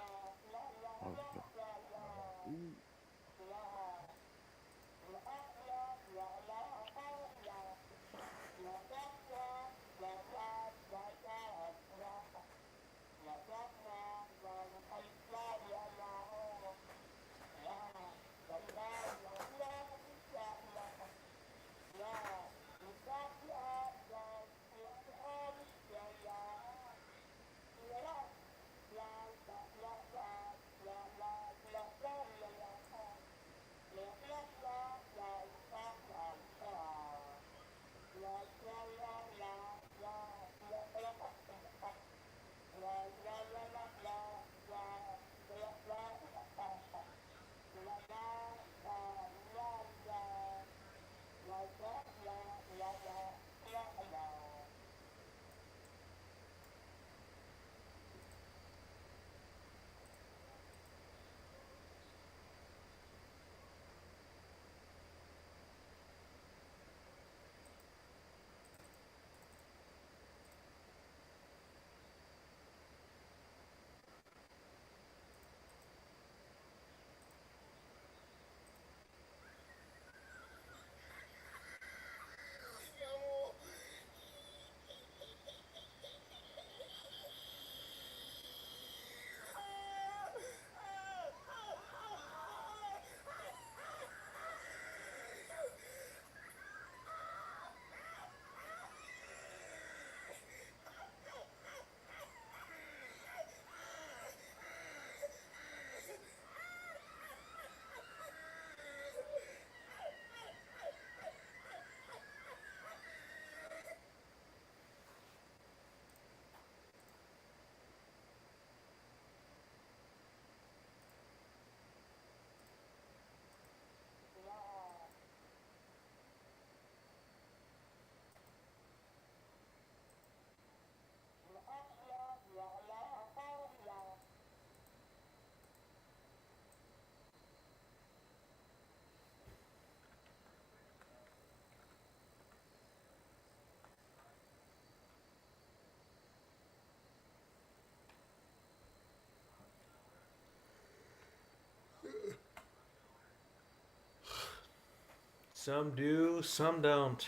Some do, some don't.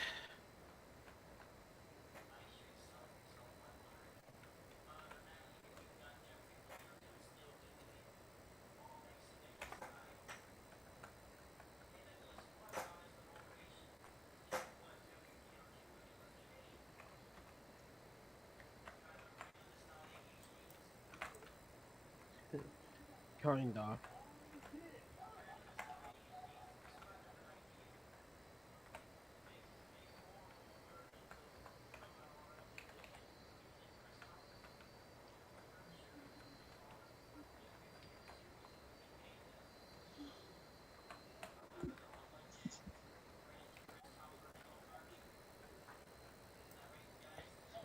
Kinda.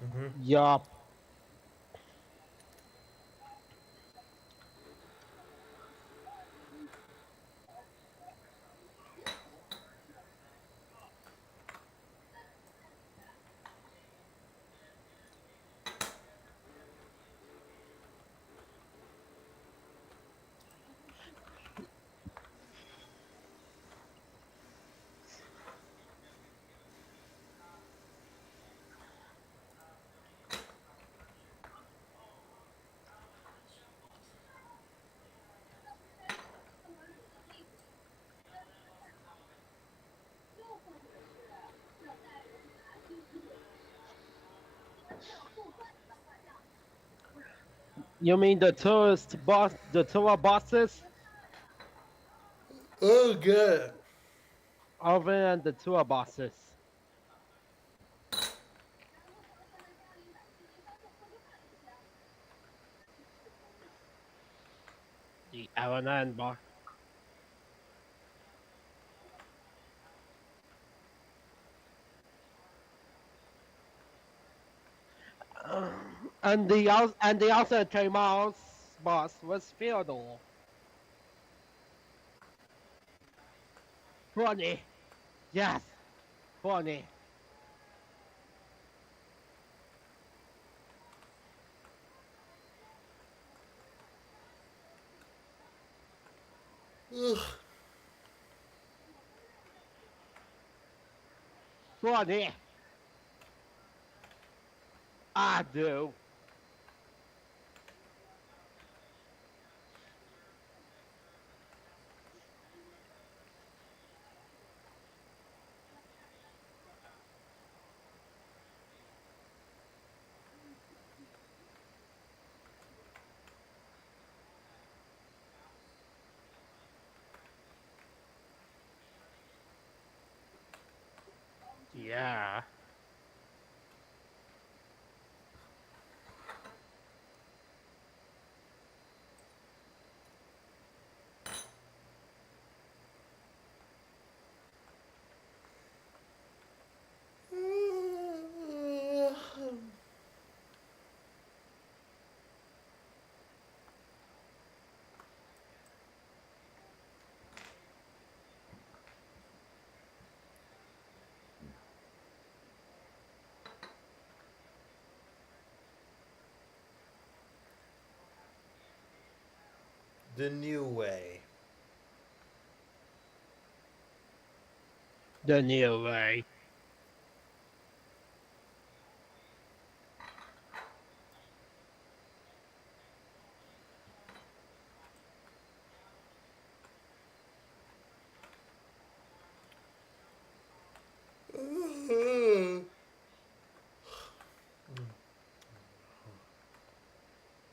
Mm-hmm. Yup. You mean the tourist boss, the tour buses? Oh, good. Over and the tour buses. L&N, boss. And the other 2 miles, boss, was Theodore. Funny. Yes. Funny. Ugh. Funny. I do. Yeah. The new way. The new way.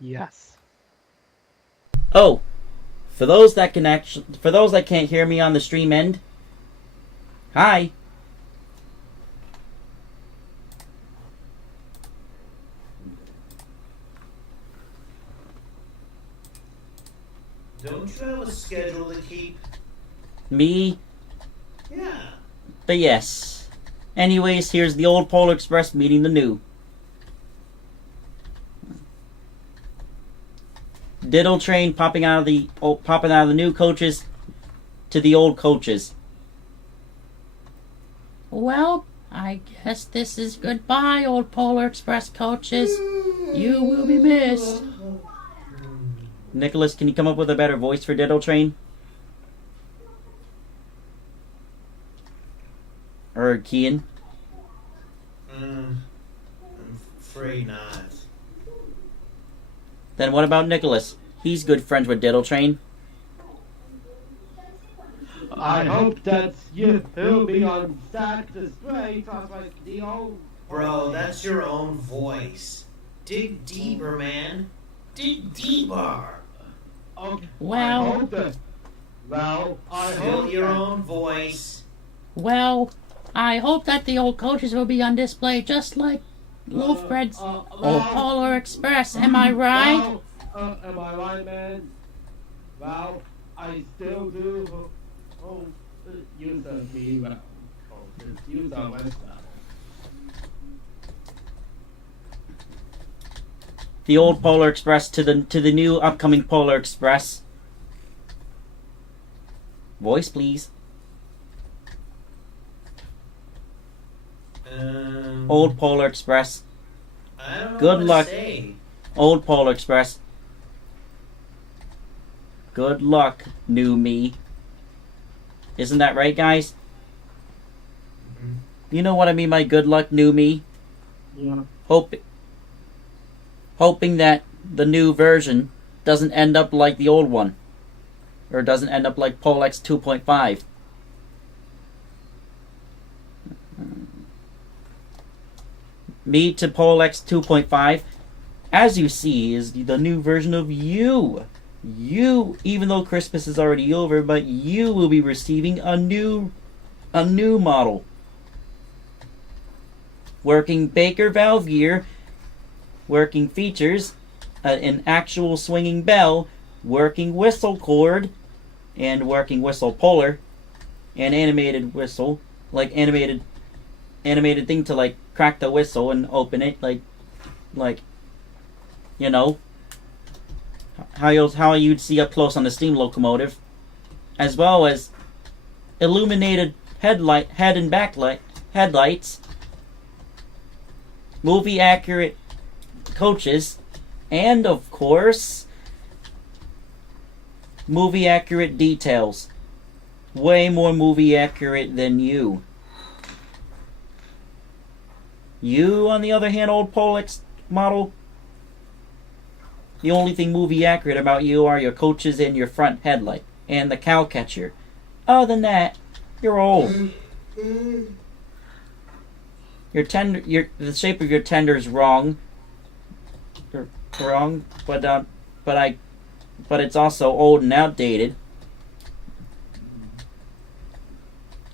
Yes. Oh, for those that can't hear me on the stream end, hi. Don't you have a schedule to keep? Me? Yeah. But yes. Anyways, here's the old Polar Express meeting the new. Diddle train popping out of the new coaches to the old coaches. Well, I guess this is goodbye, old Polar Express coaches. You will be missed. Nicholas, can you come up with a better voice for Diddle train? Or Kian? I'm afraid not. Then what about Nicholas? He's good friends with Diddle train. I hope that he'll be on stack display just like the old. Bro, that's your own voice. Dig deeper, man. Dig deeper. Okay. Well, I Feel hope your that- own voice. well, I hope that the old coaches will be on display just like Loaf-Bread's old Polar Express. Am I right? Am I right, man? Well, I still do. Use the me well. Use the West well. The old Polar Express to the new upcoming Polar Express. Voice, please. Old Polar Express. I don't know Good what luck. to say. Old Polar Express. Good luck, new me. Isn't that right, guys? You know what I mean by good luck, new me? Yeah. Hoping that the new version doesn't end up like the old one. Or doesn't end up like Polex 2.5. Me to Polex 2.5, as you see, is the new version of you. You, even though Christmas is already over, but you will be receiving a new model. Working Baker valve gear, working features, an actual swinging bell, working whistle cord and working whistle puller and animated whistle, like animated thing to like crack the whistle and open it, like you know how you'd see up close on the steam locomotive, as well as illuminated head and backlight headlights, movie accurate coaches, and of course movie accurate details. Way more movie accurate than you. You, on the other hand, old Polex model, the only thing movie accurate about you are your coaches and your front headlight and the cow catcher. Other than that, you're old. The shape of your tender is wrong. But it's also old and outdated.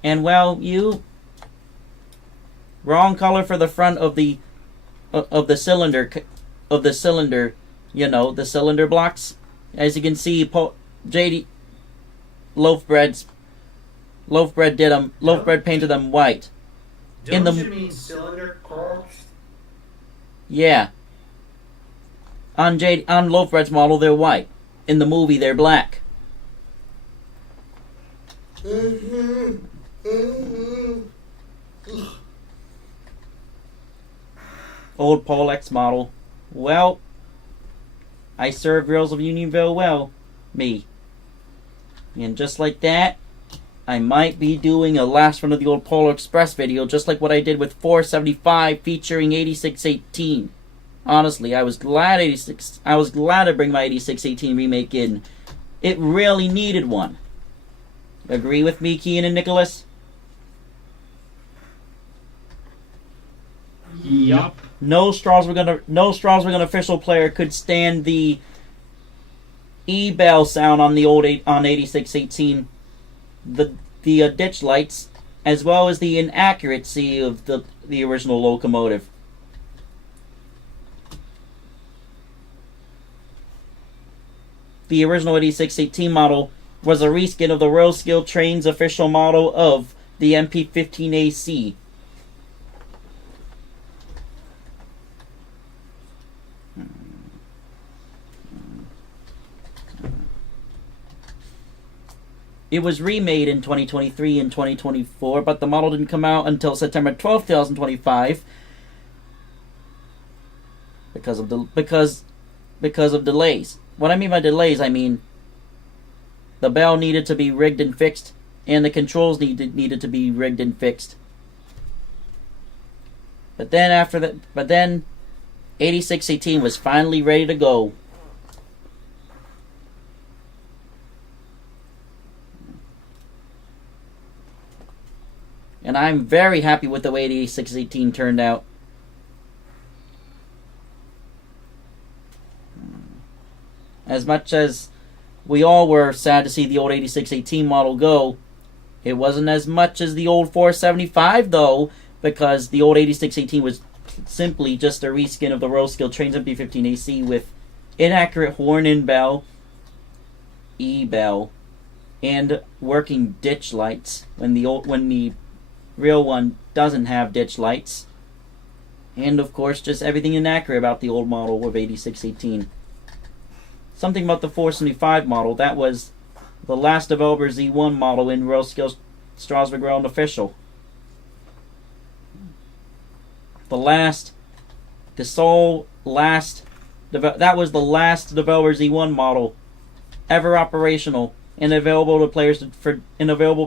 And well, you wrong color for the front of the cylinder, you know, the cylinder blocks. As you can see, JD Loafbread painted them white. Don't you mean cylinder corks? Yeah. On Loafbread's model, they're white. In the movie, they're black. Old Polex model. Well, I serve girls of Unionville well. Me. And just like that, I might be doing a last run of the old Polar Express video, just like what I did with 475 featuring 8618. Honestly, I was glad to bring my 8618 remake in. It really needed one. Agree with me, Kean and Nicholas? Yup. No Strasbourg official player could stand the E-bell sound on the old on 8618. The ditch lights, as well as the inaccuracy of the original locomotive. The original 8618 model was a reskin of the Royal Skill Train's official model of the MP15AC. It was remade in 2023 and 2024, but the model didn't come out until September 12th, 2025 because of delays. What I mean by delays, I mean the bell needed to be rigged and fixed, and the controls needed to be rigged and fixed. But then 8618 was finally ready to go. And I'm very happy with the way 8618 turned out. As much as we all were sad to see the old 8618 model go, it wasn't as much as the old 475 though, because the old 8618 was simply just a reskin of the Royal Skill Trains MP15AC with inaccurate horn and bell, E-bell, and working ditch lights when the real one doesn't have ditch lights. And of course, just everything inaccurate about the old model of 8618. Something about the 475 model, that was the last developer Z1 model in Royal Skill Strasbourg Round Official. That was the last developer Z1 model ever operational and available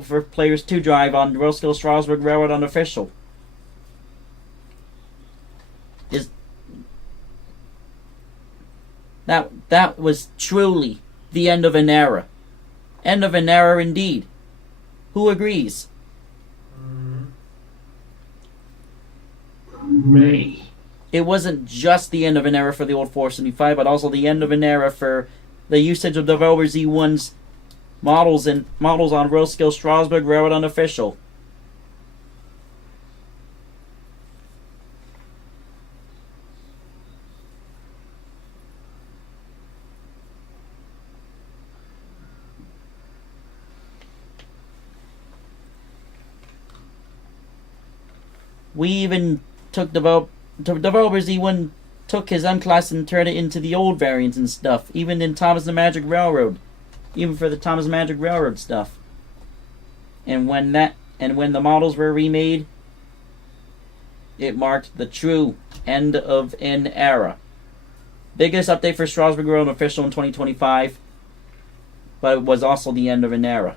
for players to drive on Royal Skill Strasbourg Railroad Unofficial. That was truly the end of an era. End of an era indeed. Who agrees? Me. It wasn't just the end of an era for the old 475, but also the end of an era for the usage of developer Z1's models on Royal Skill Strasbourg Railroad Unofficial. We even developers even took his M-Class and turned it into the old variants and stuff. Even in Thomas the Magic Railroad. Even for the Thomas the Magic Railroad stuff. And when the models were remade, it marked the true end of an era. Biggest update for Strasbourg Road official in 2025, but it was also the end of an era.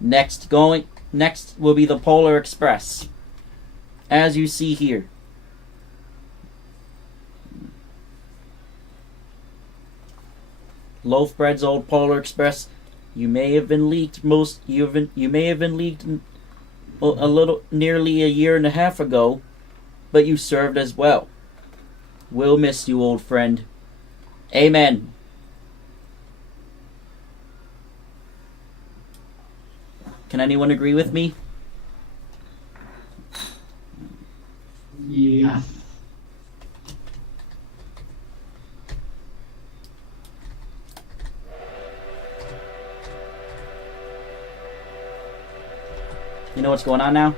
Next will be the Polar Express, as you see here. Loaf Bread's old Polar Express. You may have been leaked a little, nearly a year and a half ago, but you served as well. We'll miss you, old friend. Amen. Can anyone agree with me? Yes. You know what's going on now?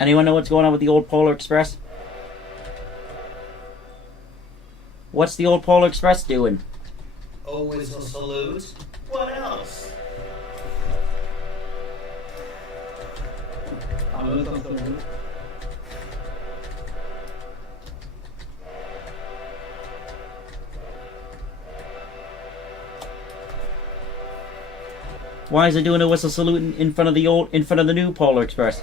Anyone know what's going on with the old Polar Express? What's the old Polar Express doing? Oh, whistle salute. What else? Why is it doing a whistle salute in front of the new Polar Express?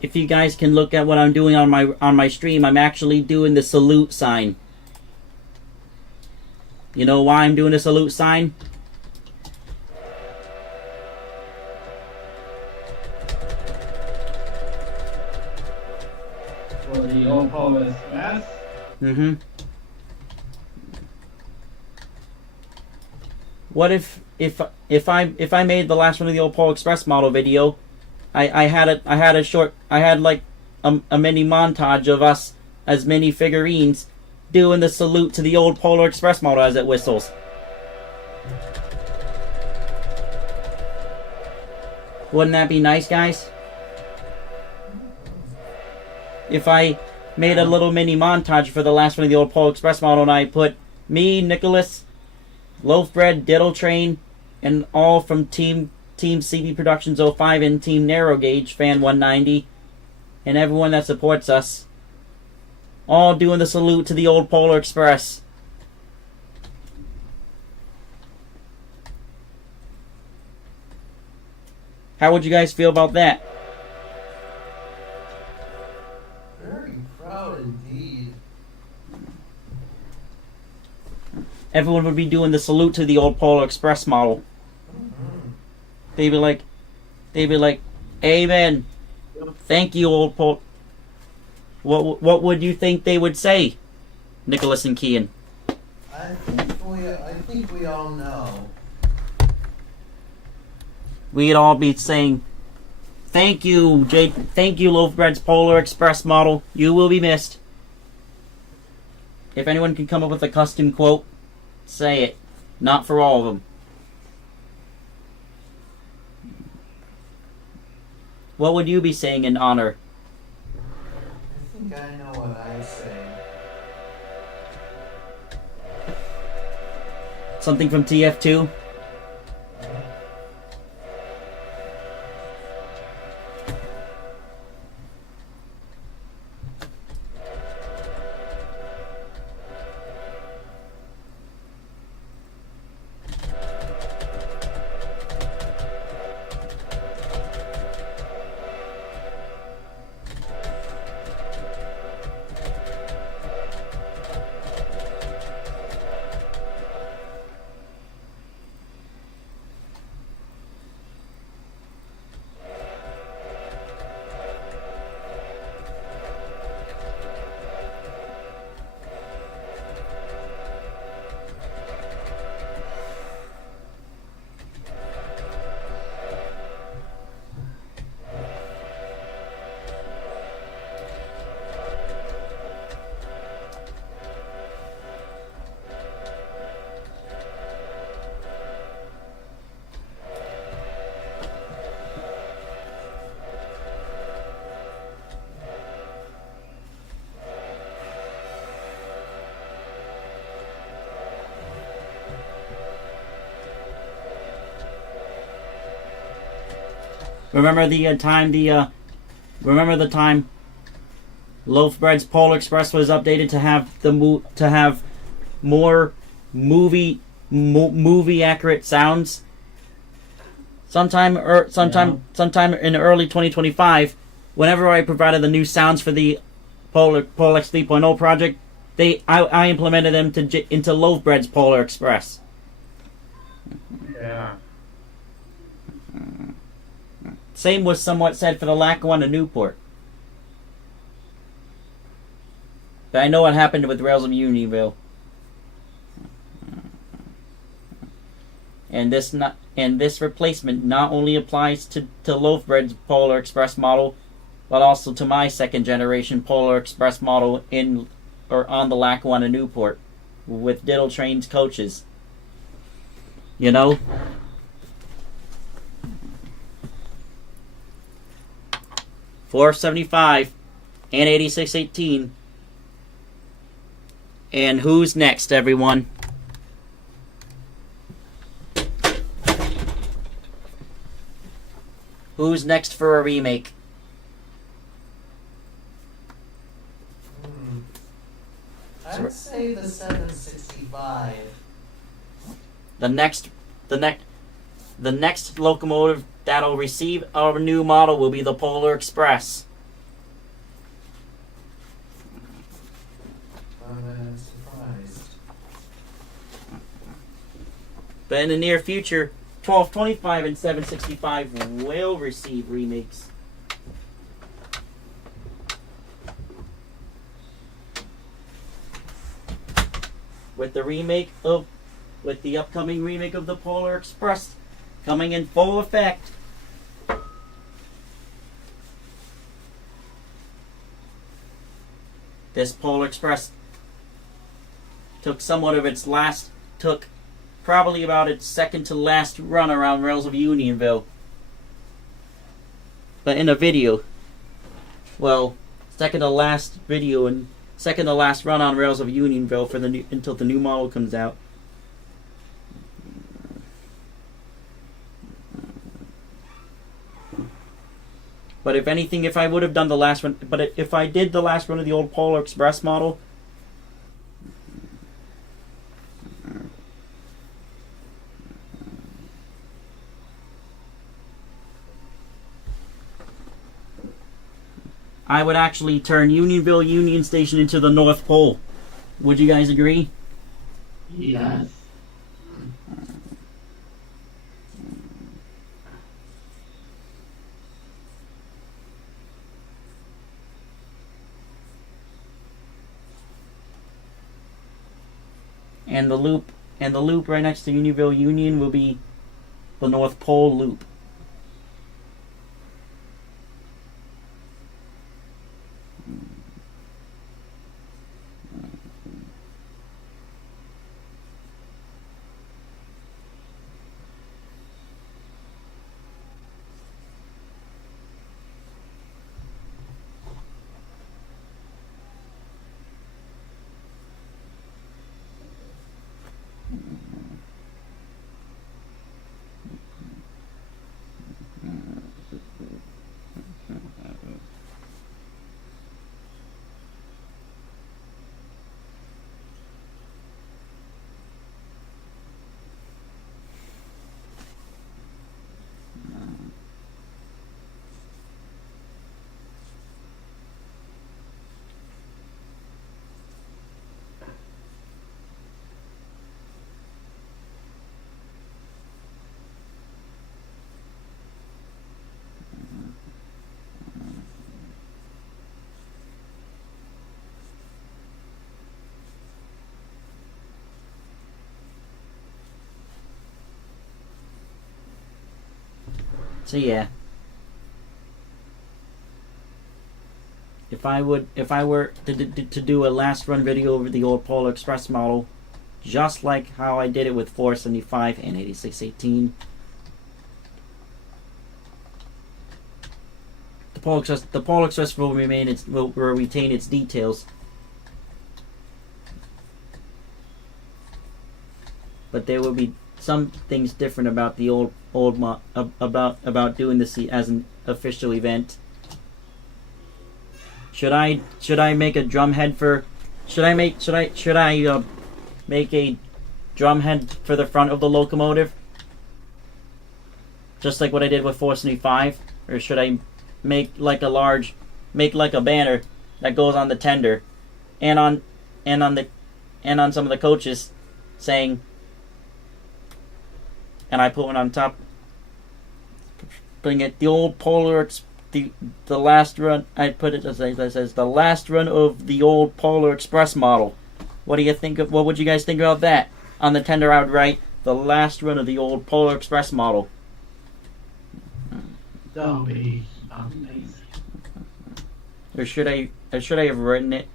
If you guys can look at what I'm doing on my stream, I'm actually doing the salute sign. You know why I'm doing the salute sign? For the old Polar Express? Mm-hmm. What if I made the last one of the old Polar Express model video? I had like a mini montage of us as mini figurines doing the salute to the old Polar Express model as it whistles. Wouldn't that be nice, guys? If I made a little mini montage for the last one of the old Polar Express model and I put me, Nicholas, Loaf Bread, Diddle Train, and all from Team CBProductions 05 and Team Narrow Gauge Fan 190 and everyone that supports us, all doing the salute to the old Polar Express. How would you guys feel about that? Very proud indeed. Everyone would be doing the salute to the old Polar Express model. They'd be like, amen. Thank you, old Polar. What would you think they would say, Nicholas and Kian? I think we all know. We'd all be saying, thank you, thank you, Loaf Bread's Polar Express model. You will be missed. If anyone can come up with a custom quote, say it. Not for all of them. What would you be saying in honor? I think I know what I say. Something from TF2? Remember the time Loaf Bread's Polar Express was updated to have more movie accurate sounds. Sometime in early 2025, whenever I provided the new sounds for the Polar X 3.0 project, I implemented them into Loaf Bread's Polar Express. Yeah. Same was somewhat said for the Lackawanna Newport. But I know what happened with Rails of Unionville. And this replacement not only applies to Loaf Bread's Polar Express model, but also to my second generation Polar Express model on the Lackawanna Newport with Diddle Train's coaches. You know? $475 and 8618. And who's next, everyone? Who's next for a remake? I'd say the 765. The next locomotive that'll receive our new model will be the Polar Express. I'm surprised. But in the near future, 1225 and 765 will receive remakes. With the upcoming remake of the Polar Express coming in full effect. This Polar Express took probably about its second to last run around Rails of Unionville. But in a video. Well, second to last video and second to last run on Rails of Unionville until the new model comes out. But if anything, if I would have done the last run, but if I did the last run of the old Polar Express model, I would actually turn Unionville Union Station into the North Pole. Would you guys agree? Yes. And the loop right next to Unionville Union will be the North Pole Loop. So yeah. If I were to do a last run video over the old Polar Express model, just like how I did it with 475 and 8618, the Polar Express will retain its details, but there will be some things different about the about doing this as an official event. Should I make a drum head for? Should I make a drum head for the front of the locomotive, just like what I did with 475, or should I make like a banner that goes on the tender, and on some of the coaches, saying, and I put one on top, putting it the old Polar. The last run, I put it as says the last run of the old Polar Express model. What do you think of? What would you guys think about that? On the tender, I would write the last run of the old Polar Express model. That'll be amazing. Or should I have written it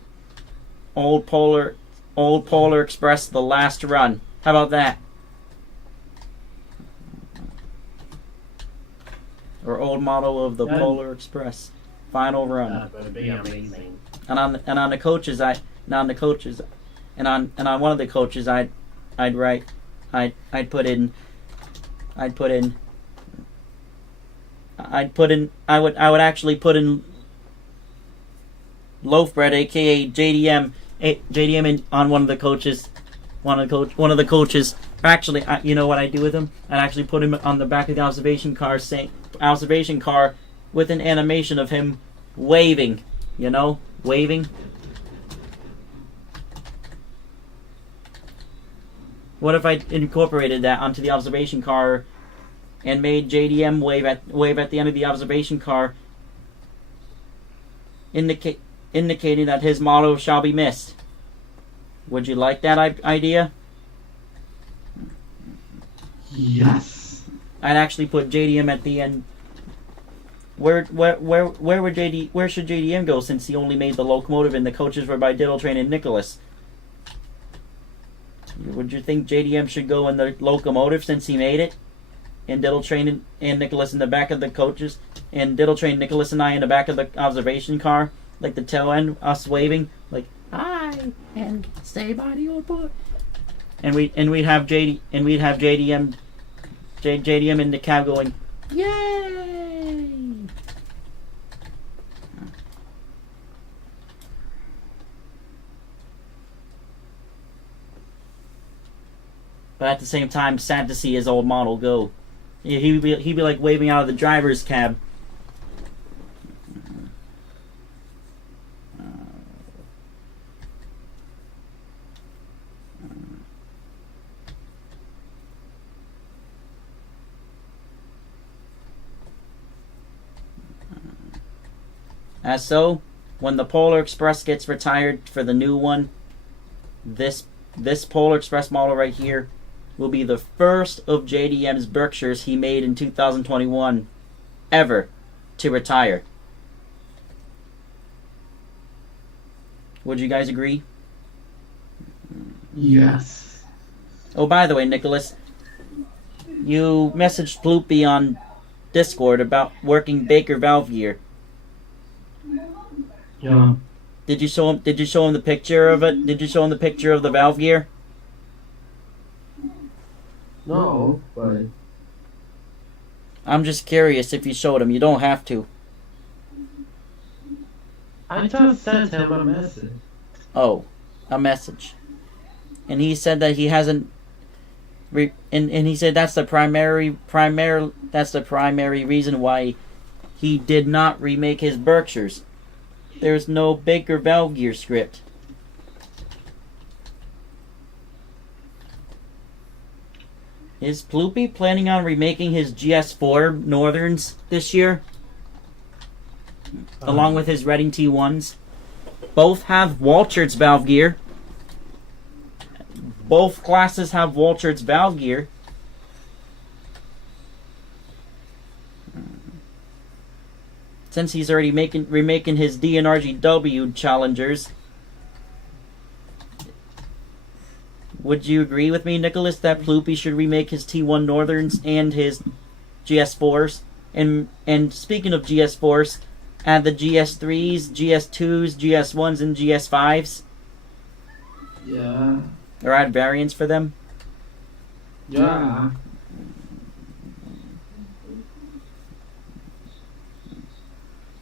old Polar Express the last run? How about that? Or old model of the Polar Express final run. That would be amazing. And on the coaches, and on one of the coaches, I would actually put in Loaf Bread, aka JDM on one of the coaches. One of the coaches. Actually, you know what I do with him? I'd actually put him on the back of the observation car with an animation of him waving. You know, waving. What if I incorporated that onto the observation car and made JDM wave at the end of the observation car, indicating that his motto shall be missed? Would you like that idea? Yes. I'd actually put JDM at the end. Where should JDM go, since he only made the locomotive and the coaches were by Diddle Train and Nicholas? Would you think JDM should go in the locomotive since he made it? And Diddle Train and Nicholas in the back of the coaches, and Diddle Train, Nicholas, and I in the back of the observation car, like the tail end, us waving, like hi, and stay by the old boy. And we'd have JDM in the cab going, yay! But at the same time, sad to see his old model go. He'd be like waving out of the driver's cab. As so, when the Polar Express gets retired for the new one, this Polar Express model right here will be the first of JDM's Berkshires he made in 2021 ever to retire. Would you guys agree? Yes. Oh, by the way, Nicholas, you messaged Bloopy on Discord about working Baker valve gear. Yeah. Did you show him the picture of it? Did you show him the picture of the valve gear? No, but I'm just curious if you showed him. You don't have to. I just sent him a message. Oh, a message. And he said that he hasn't. And he said that's the primary reason why he did not remake his Berkshires. There's no Baker valve gear script. Is Ploopy planning on remaking his GS4 Northerns this year? Along with his Reading T1s? Both have Walchert's valve gear. Both classes have Walchert's valve gear. since he's already remaking his DNRGW Challengers, would you agree with me, Nicholas, that Ploopy should remake his T1 Northerns and his GS4s? And speaking of GS4s, add the GS3s, GS2s, GS1s, and GS5s? Yeah. Or add variants for them? Yeah.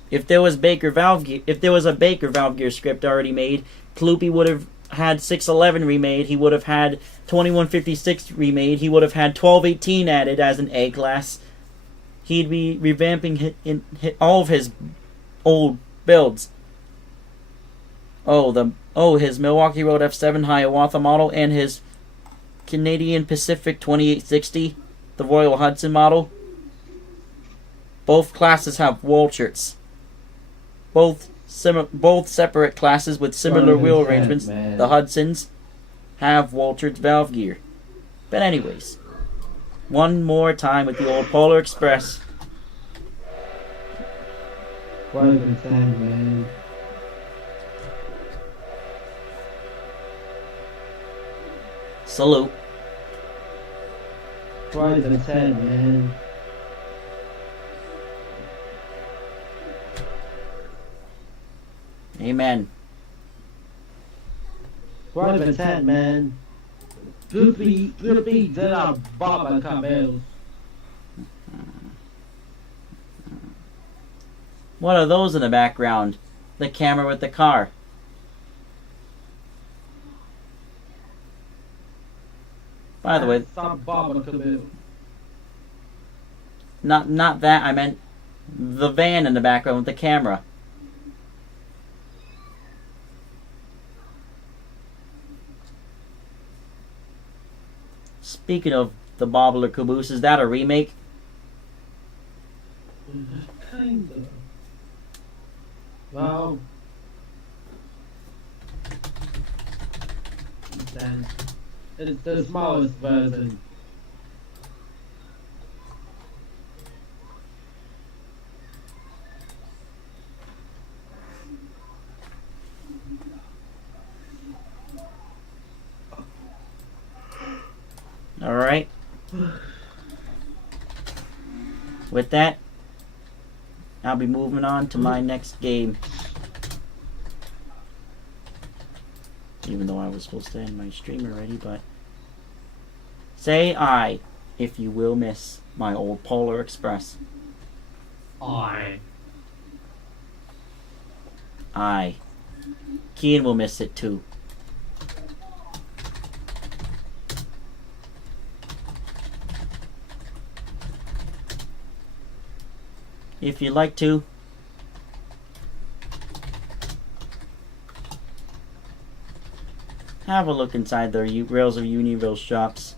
If there was a Baker Valve Gear script already made, Ploopy would have had 611 remade. He would have had 2156 remade. He would have had 1218 added as an A class. He'd be revamping all of his old builds. His Milwaukee Road F7 Hiawatha model and his Canadian Pacific 2860, the Royal Hudson model. Both classes have Walcherts. Both separate classes with similar wheel arrangements. Man. The Hudsons have Walchert's valve gear. But anyways, one more time with the old Polar Express. What is it, man? Salute. What is it, man? Amen. What is it, man? Ploopy did a Baba Cabello. What are those in the background? The camera with the car. By the way, not that, I meant the van in the background with the camera. Speaking of the Bobbler Caboose, is that a remake? Kinda. Well, then it's the smallest version. Alright. With that, I'll be moving on to my next game. Even though I was supposed to end my stream already, but... Say aye, if you will miss my old Polar Express. Aye. Aye. Kian will miss it too. If you'd like to, have a look inside the Rails of Univille shops.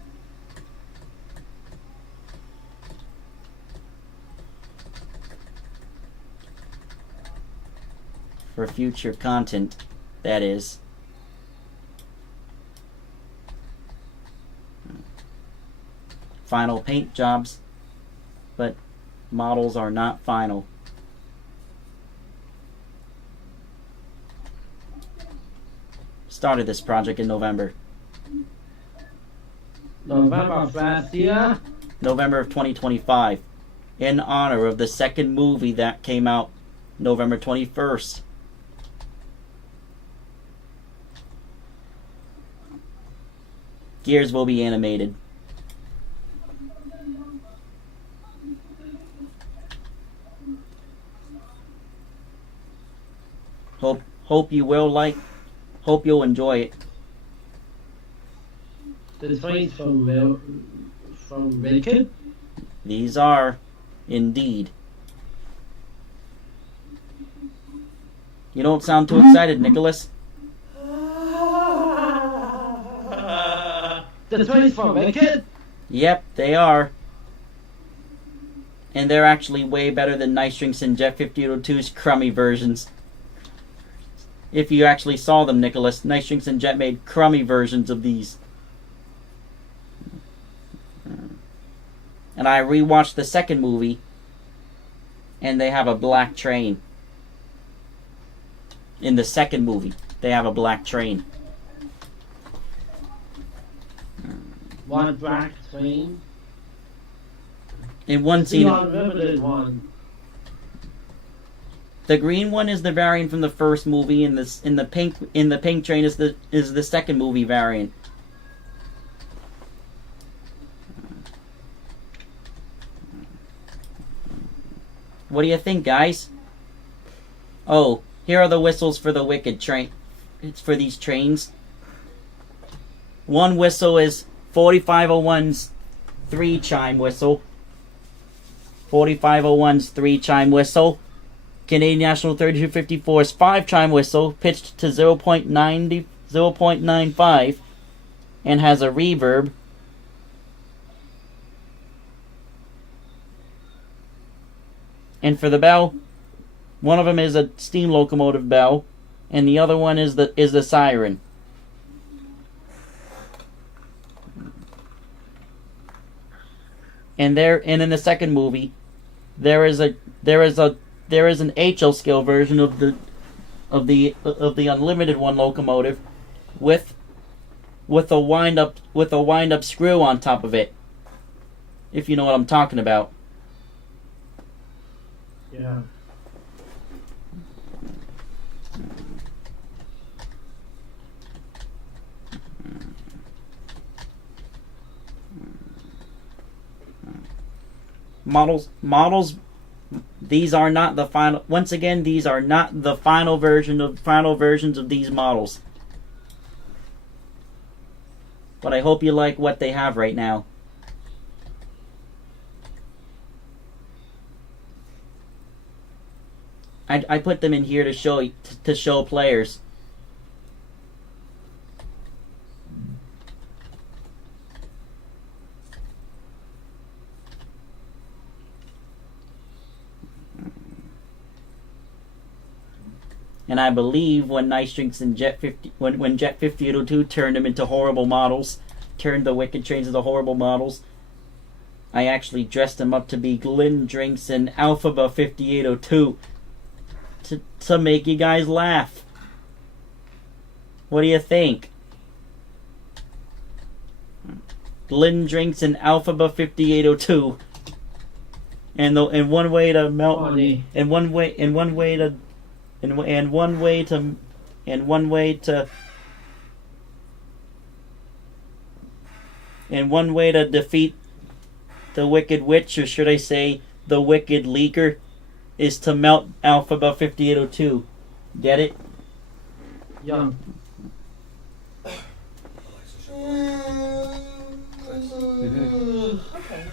For future content, that is. Final paint jobs, but models are not final. Started this project in November. November of last year? November of 2025. In honor of the second movie that came out November 21st. Gears will be animated. Hope you will hope you'll enjoy it. The trains from Wicked? These are, indeed. You don't sound too excited, Nicholas. The trains from Wicked? Yep, they are. And they're actually way better than Nice Drinks and Jet 5002's crummy versions. If you actually saw them, Nicholas, Nice Drinks and Jet made crummy versions of these. And I rewatched the second movie, and they have a black train. In the second movie, they have a black train. One black train. In one The scene, unlimited one. the green one is the variant from the first movie, and this in the pink train is the second movie variant. What do you think, guys? Oh, here are the whistles for the Wicked train. It's for these trains. One whistle is 4501's 3-chime whistle. 4501's 3-chime whistle. Canadian National 3254's 5-chime whistle, pitched to 0.95, and has a reverb. And for the bell, one of them is a steam locomotive bell, and the other one is the siren. And in the second movie, there is an HL scale version of the unlimited one locomotive with a wind up screw on top of it. If you know what I'm talking about. Yeah. Models. These are not the final. Once again, these are not the final versions of these models. But I hope you like what they have right now. I put them in here to show players. And I believe when Nice Drinks and Jet 5802 turned them into horrible models, turned the Wicked trains into horrible models, I actually dressed them up to be Glen Drinks and Alphaba 5802 to make you guys laugh. What do you think? Glen Drinks and Alphaba 5802. And one way to melt Funny. and one way to defeat the Wicked Witch, or should I say the Wicked Leaker, is to melt Alphaba 5802. Get it? Yeah. Okay.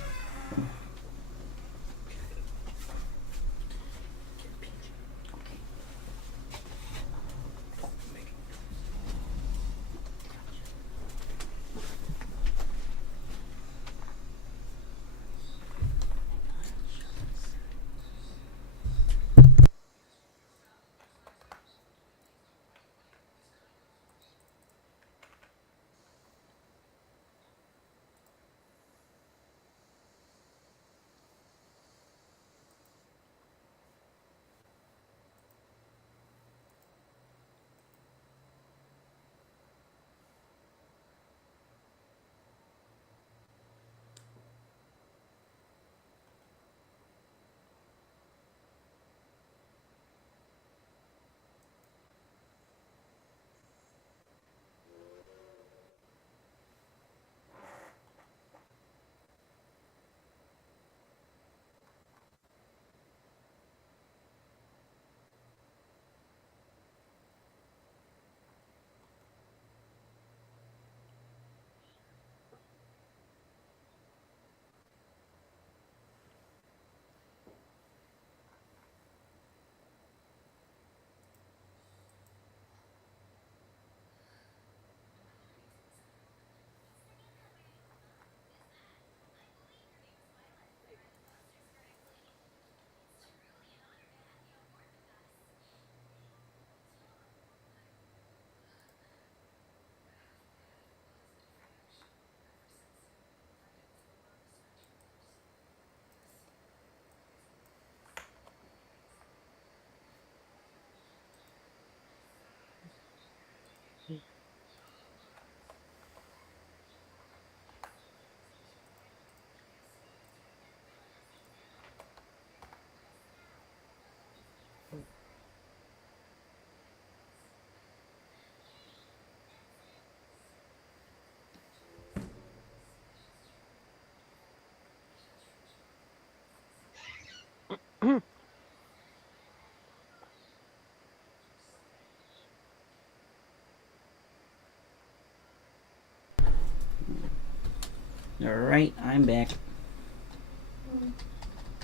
Alright, I'm back.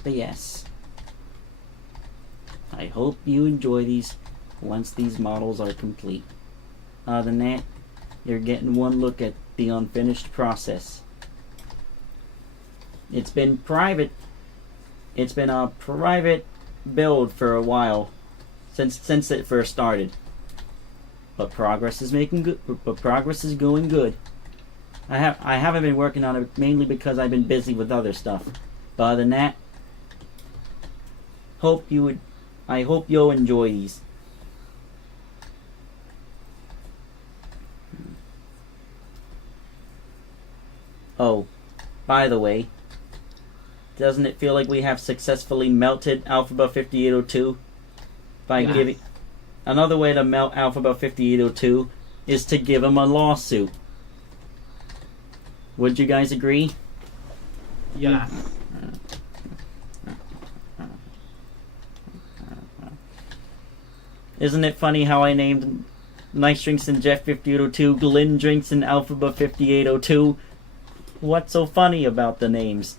But yes, I hope you enjoy these once these models are complete. Other than that, you're getting one look at the unfinished process. It's been private. It's been a private build for a while since it first started. But progress is making good. But progress is going good. I haven't been working on it mainly because I've been busy with other stuff. But other than that, I hope you'll enjoy these. Oh, by the way, doesn't it feel like we have successfully melted Alphabet 5802 by giving... Another way to melt Alphabet 5802 is to give him a lawsuit. Would you guys agree? Yes. Isn't it funny how I named Nice Drinks and Jeff 5802 Glenn Drinks and Alphabet 5802? What's so funny about the names?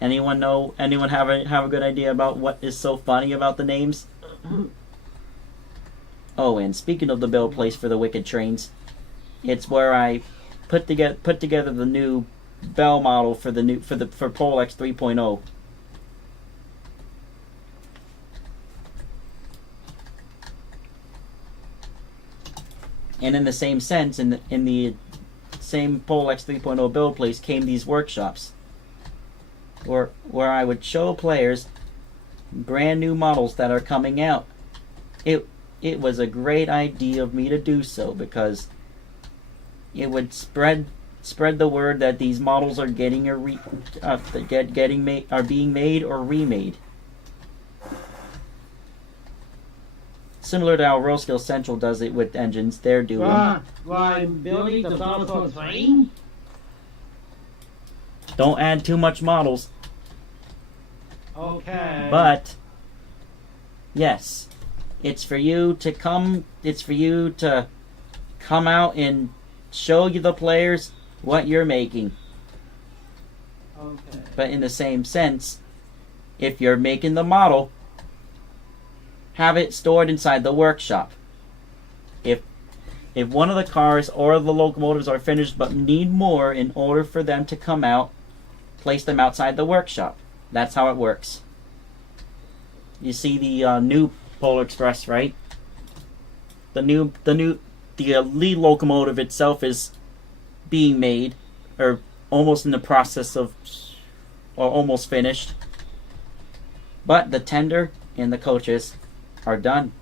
Anyone know? Anyone have a good idea about what is so funny about the names? Oh, and speaking of the build place for the Wicked Trains, it's where I put together the new bell model for Polex 3.0. And in the same sense, in the same Polex 3.0 build place came these workshops, where I would show players brand new models that are coming out. It was a great idea of me to do so because it would spread the word that these models are being made or remade. Similar to how Roskill Central does it with engines they're doing. Why, building the dinosaur train? Don't add too much models. Okay. But yes, it's for you to come out and show you the players what you're making. Okay. But in the same sense, if you're making the model, have it stored inside the workshop. If one of the cars or the locomotives are finished but need more in order for them to come out, place them outside the workshop. That's how it works. You see the new Polar Express, right? The lead locomotive itself is being made, or almost in the process of, or almost finished. But the tender and the coaches are done.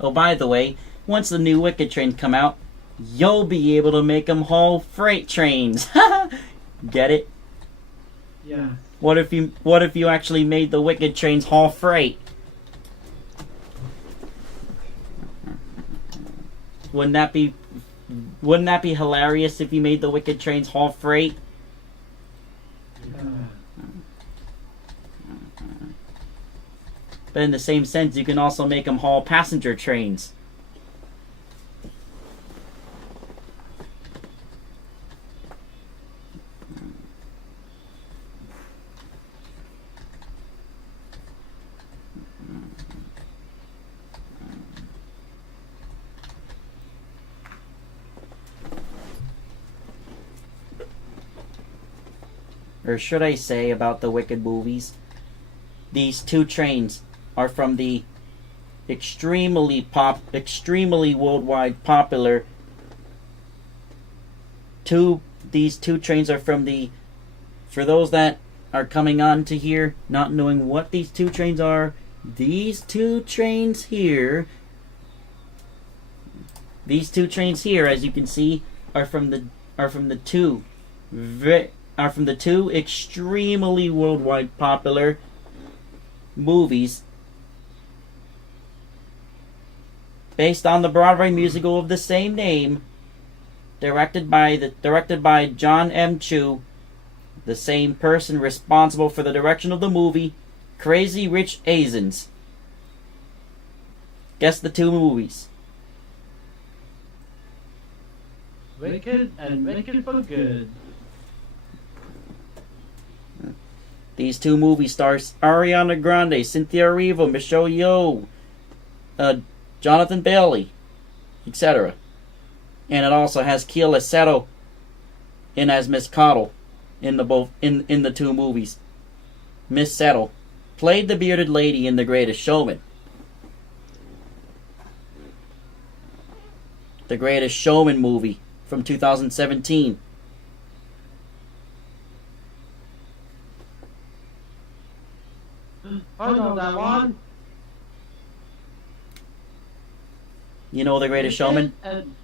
Oh, by the way, once the new Wicked trains come out, you'll be able to make them haul freight trains. Get it? Yeah. What if you actually made the Wicked trains haul freight? Wouldn't that be hilarious if you made the Wicked trains haul freight? But in the same sense, you can also make them haul passenger trains. Or should I say about the Wicked movies? These two trains are from the extremely worldwide popular. These two trains are from the. For those that are coming on to here, not knowing what these two trains are, these two trains here These two trains here, as you can see, are from the two extremely worldwide popular movies based on the Broadway musical of the same name, directed by John M. Chu, the same person responsible for the direction of the movie Crazy Rich Asians. Guess the two movies. Wicked and Wicked for Good. These two movies stars Ariana Grande, Cynthia Erivo, Michelle Yeoh, Jonathan Bailey, etc. And it also has Keela Settle in as Miss Cottle in the two movies. Miss Settle played the bearded lady in The Greatest Showman. The Greatest Showman movie from 2017. I know that one. You know The Greatest Showman? And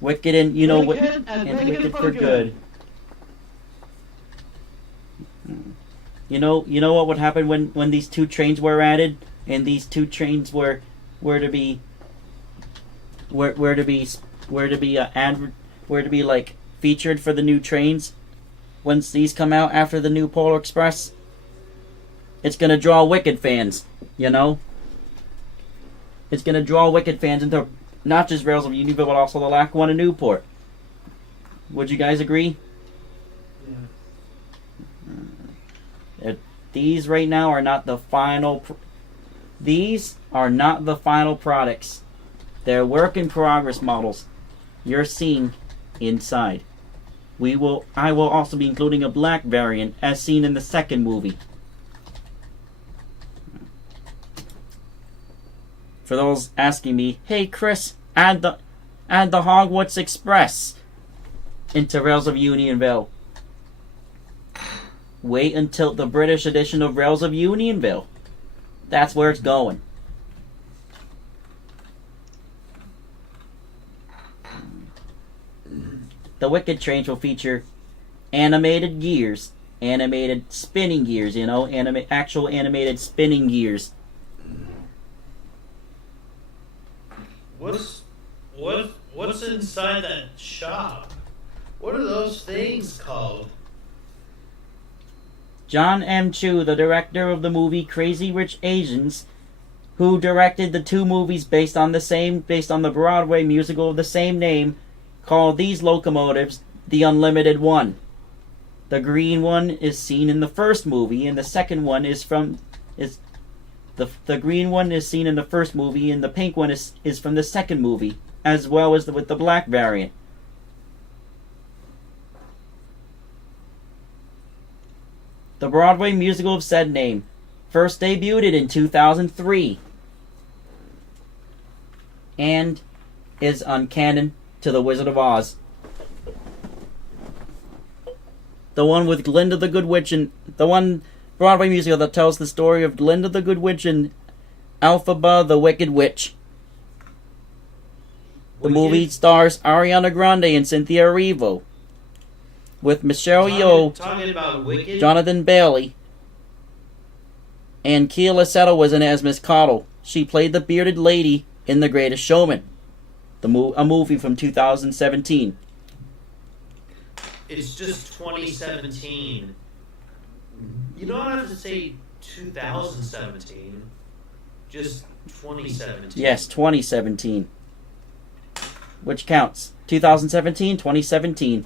Wicked and you know Wicked and Wicked for Good. You know what would happen when these two trains were added and these two trains were to be like featured for the new trains once these come out after the new Polar Express. It's gonna draw Wicked fans, you know. It's gonna draw Wicked fans into not just Rails of Unionville, but also the Lackawanna Newport. Would you guys agree? Yeah. These right now are not the final. These are not the final products. They're work in progress models. You're seeing inside. I will also be including a black variant as seen in the second movie. For those asking me, hey Chris, add the Hogwarts Express into Rails of Unionville. Wait until the British edition of Rails of Unionville. That's where it's going. The Wicked trains will feature animated gears, animated spinning gears, actual animated spinning gears. What's inside that shop? What are those things called? John M. Chu, the director of the movie Crazy Rich Asians, who directed the two movies based on the Broadway musical of the same name, called these locomotives the Unlimited One. The green one is seen in the first movie, and the second one the green one is seen in the first movie, and the pink one is from the second movie, as well as with the black variant. The Broadway musical of said name first debuted in 2003 and is uncanon to The Wizard of Oz. The one with Glinda the Good Witch and the one Broadway musical that tells the story of Glinda the Good Witch and Elphaba the Wicked Witch. The movie stars Ariana Grande and Cynthia Erivo, with Michelle Yeoh, Jonathan Bailey, and Keela Settle was in as Miss Cottle. She played the bearded lady in The Greatest Showman, a movie from 2017. It's just 2017. You don't have to say 2017. Just 2017. Yes, 2017. Which counts. 2017, 2017.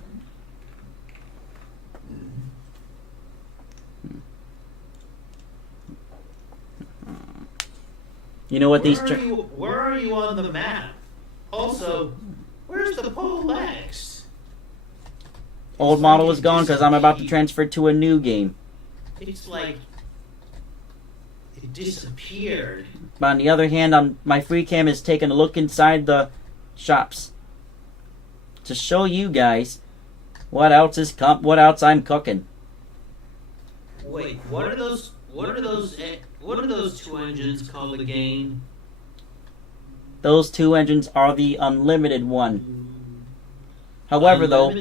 You know what where are you on the map? Also, where's the Pole X? Old model is gone because I'm about to transfer to a new game. It's like it disappeared. But on the other hand, my free cam is taking a look inside the shops to show you guys what else I'm cooking. Wait, what are those two engines called again? Those two engines are the unlimited one. However, though,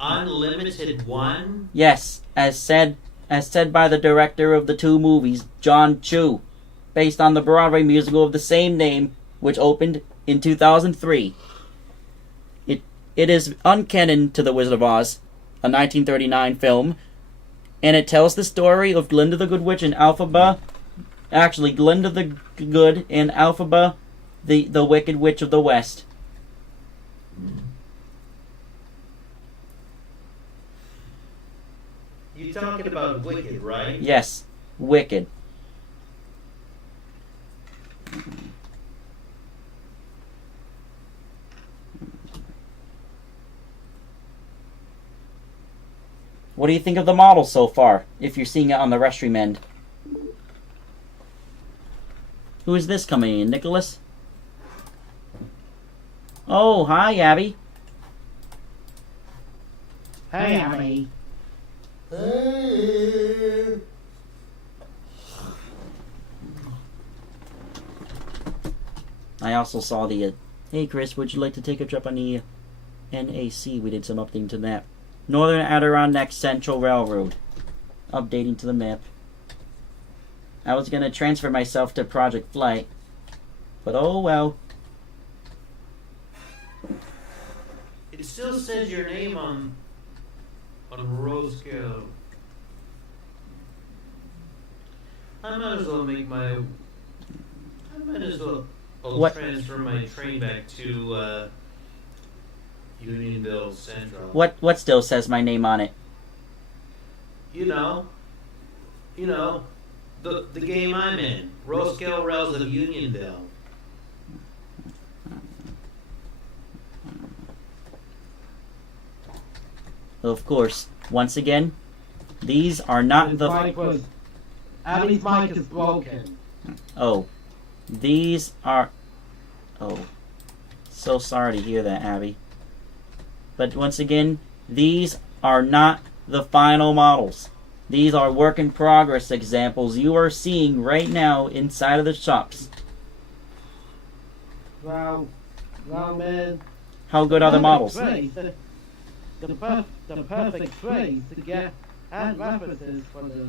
Unlimited one? yes, as said by the director of the two movies, John Chu, based on the Broadway musical of the same name, which opened in 2003. It is uncanon to The Wizard of Oz, a 1939 film, and it tells the story of Glinda the Good Witch and Elphaba. Actually, Glinda the Good and Elphaba, the Wicked Witch of the West. You're talking about Wicked, right? Yes, Wicked. What do you think of the model so far, if you're seeing it on the Restream end? Who is this coming in, Nicholas? Oh, hi, Abby. Hey, Abby. I also saw the, hey Chris, would you like to take a trip on the NAC? We did some updating to the map. Northern Adirondack Central Railroad. Updating to the map. I was going to transfer myself to Project Flight, but oh well. It still says your name on Roscoe. I might as well transfer my train back to Unionville Central. What still says my name on it? You know, the game I'm in, Roscoe Rails of Unionville. Of course, once again, these are not Abby's mic is broken. Oh, these are... Oh, so sorry to hear that, Abby. But once again, these are not the final models. These are work in progress examples you are seeing right now inside of the shops. Well, man. How good are the models? The perfect phrase to get and references for the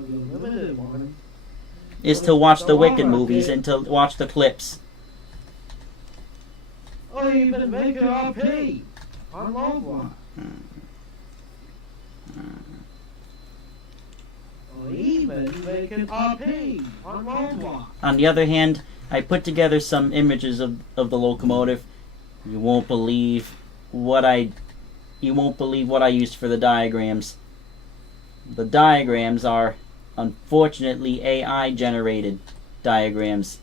limited one is to watch the Wicked movies and to watch the clips. Or even make an RP on Roblox. Or even make an RP on Roblox. On the other hand, I put together some images of the locomotive. You won't believe what I used for the diagrams. The diagrams are, unfortunately, AI generated diagrams.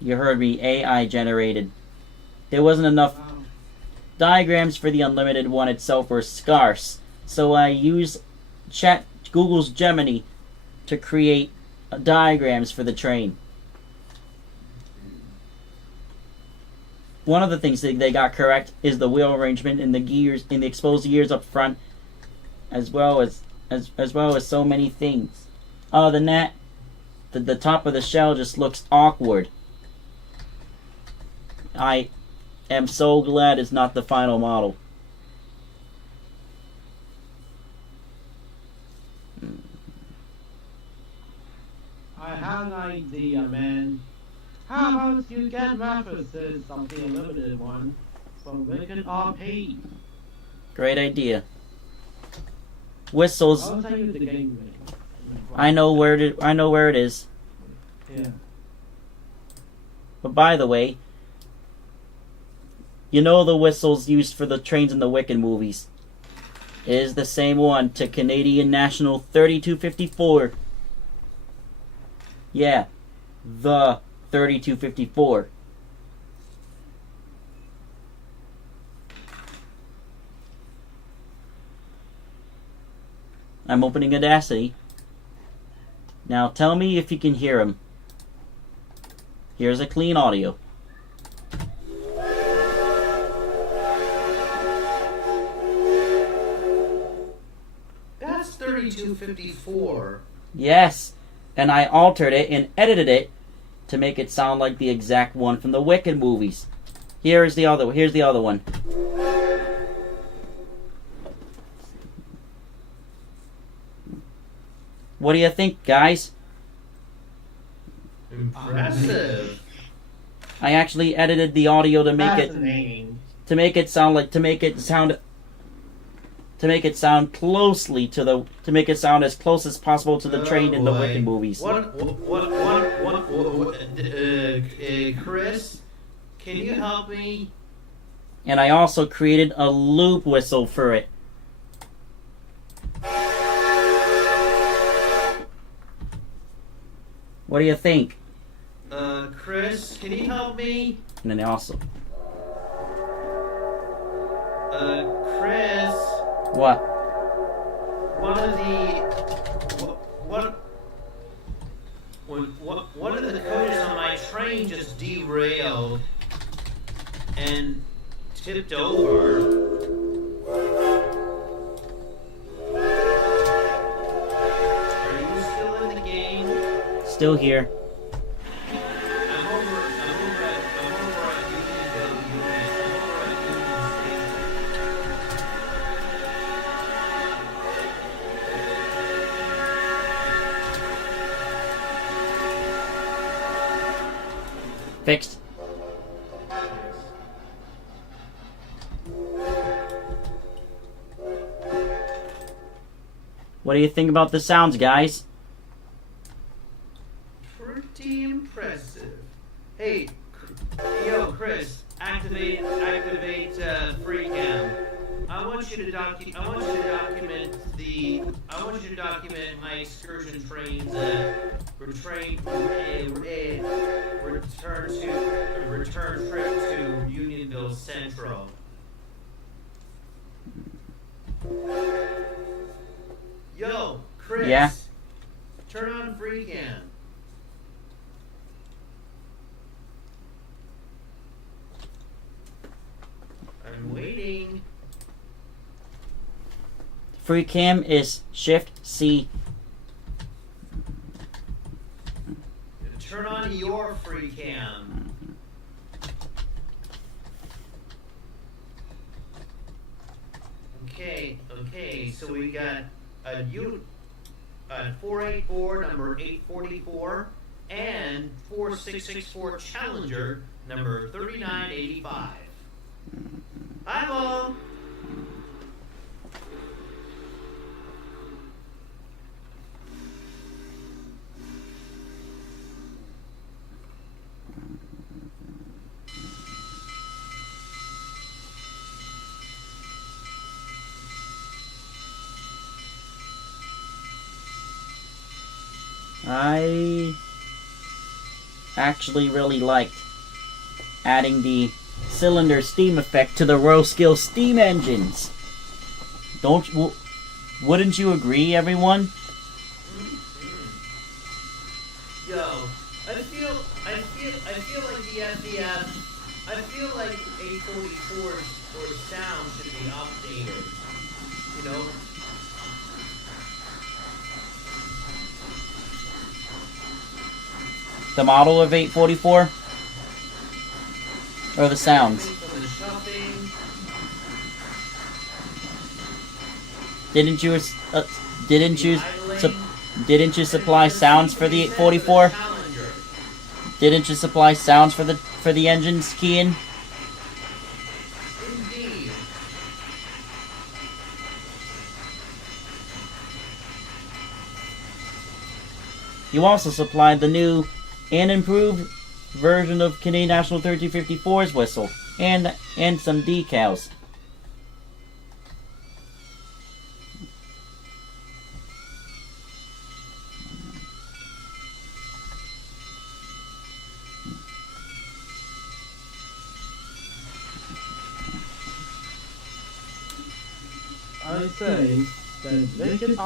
You heard me, AI generated. There wasn't enough diagrams for the unlimited one itself were scarce, so I used Google's Gemini to create diagrams for the train. One of the things that they got correct is the wheel arrangement and the gears, in the exposed gears up front, as well as so many things. Other than that, the top of the shell just looks awkward. I am so glad it's not the final model. I have an idea, man. How about you get references of the unlimited one from Wicked RP? Great idea. Whistles. I'll tell you the game. I know where it is. Yeah. But by the way, you know the whistles used for the trains in the Wicked movies. It is the same one to Canadian National 3254. Yeah, the 3254. I'm opening Audacity. Now tell me if you can hear him. Here's a clean audio. That's 3254. Yes, and I altered it and edited it to make it sound like the exact one from the Wicked movies. Here's the other one. What do you think, guys? Impressive. I actually edited the audio to make it sound as close as possible to the train in the Wicked movies. Chris, can you help me? And I also created a loop whistle for it. What do you think? Chris, can you help me? And then also... Chris. What? One of the coaches on my train just derailed and tipped over. Are you still in the game? Still here. I'm over at Fixed. What do you think about the sounds, guys? Pretty impressive. Hey, yo, Chris, activate free cam. I want you to document my excursion trains. Return trip to Unionville Central. Yo, Chris. Yeah? Turn on free cam. I'm waiting. Free cam is Shift C. Turn on your free cam. Okay, so we got a 484 number 844 and 4664 Challenger number 3985. Hi, Mom. I actually really liked adding the cylinder steam effect to the Roskill steam engines. Wouldn't you agree, everyone? Yo, I feel like the FDF. I feel like 844's or sound should be updated. You know. The model of 844? Or the sounds? Didn't you supply sounds for the 844? Didn't you supply sounds for the engines, Kian? Indeed. You also supplied the new and improved version of Canadian National 1354's whistle and some decals. I say that wicked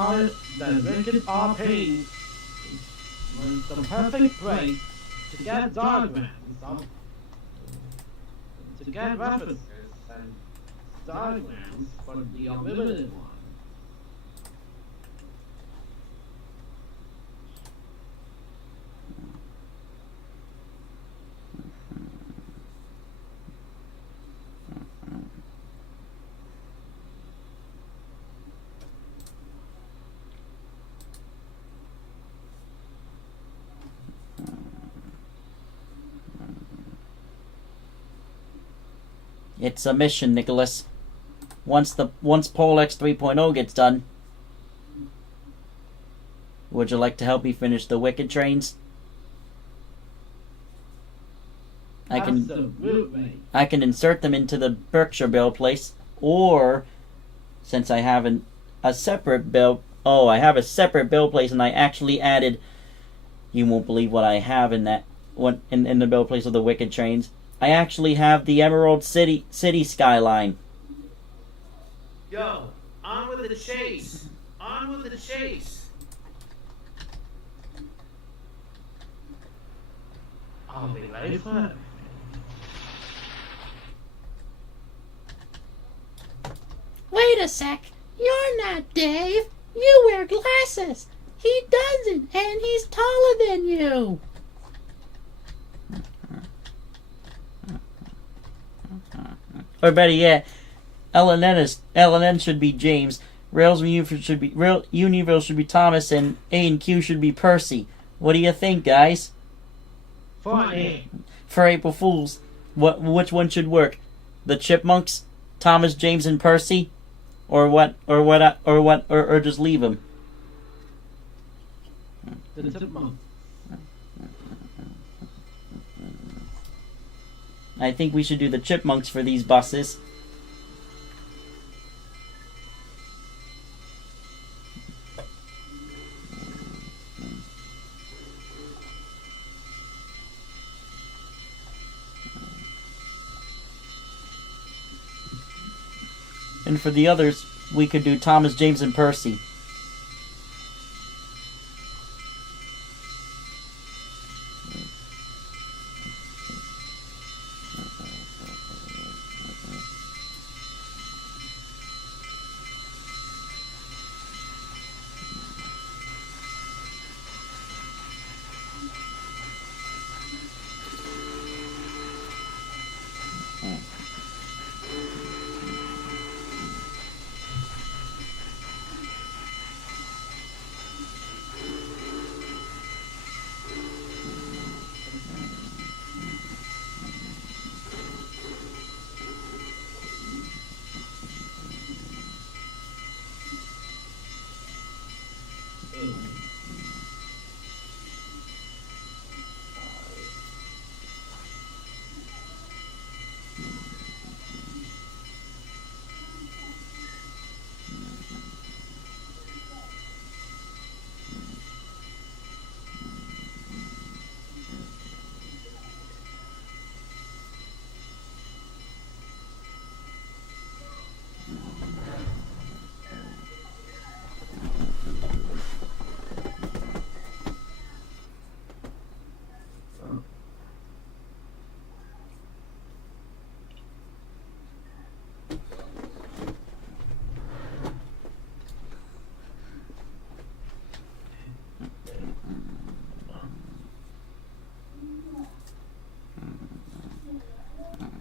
RP was the perfect place to get diagrams of, to get references and diagrams for the unlimited one. It's a mission, Nicholas. Once Pole X 3.0 gets done, would you like to help me finish the Wicked trains? Absolutely. I can insert them into the Berkshire build place, or since I have a separate build. Oh, I have a separate build place, and I actually added. You won't believe what I have in that one in the build place of the Wicked trains. I actually have the Emerald City skyline. Yo, on with the chase. On with the chase. I'll be late for it. Wait a sec. You're not Dave. You wear glasses. He doesn't, and he's taller than you. Or better yet, LNN should be James. Univille should be Thomas, and A and Q should be Percy. What do you think, guys? Funny. For April Fools, which one should work? The Chipmunks, Thomas, James, and Percy, or just leave them? The Chipmunks. I think we should do the Chipmunks for these buses. And for the others, we could do Thomas, James, and Percy.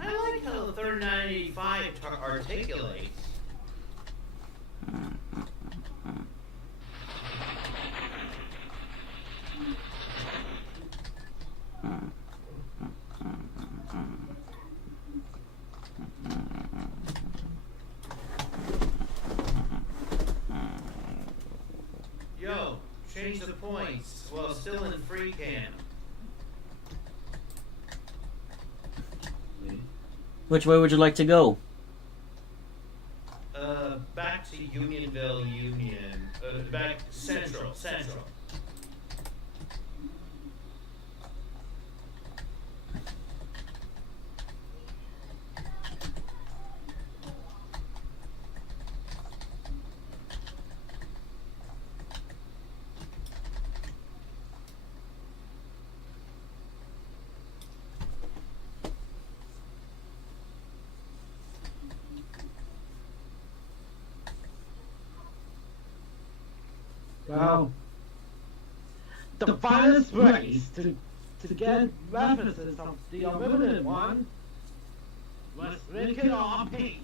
I like how the 3985 articulates. Yo, change the points while still in free cam. Which way would you like to go? Back to Unionville, Union. Back Central. Well, the finest ways to get references of the unlimited one was rated RP.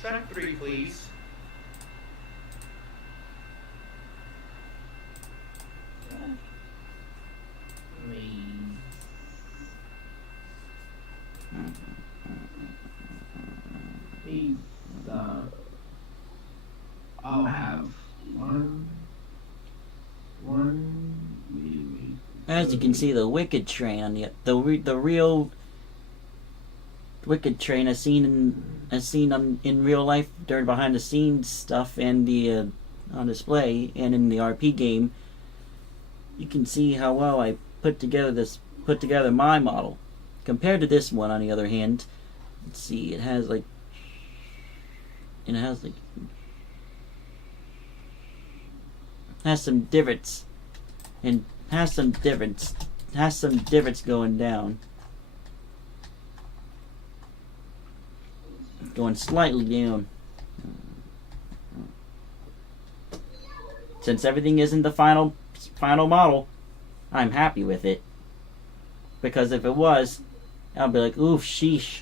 Track 3, please. These, I'll have one. As you can see, the Wicked Train on the real Wicked Train as seen in real life during behind the scenes stuff and the on display and in the RP game. You can see how well I put together my model compared to this one. On the other hand, let's see, it has some divots and has some divots going down, going slightly down. Since everything isn't the final model, I'm happy with it, because if it was, I'll be like, oof, sheesh.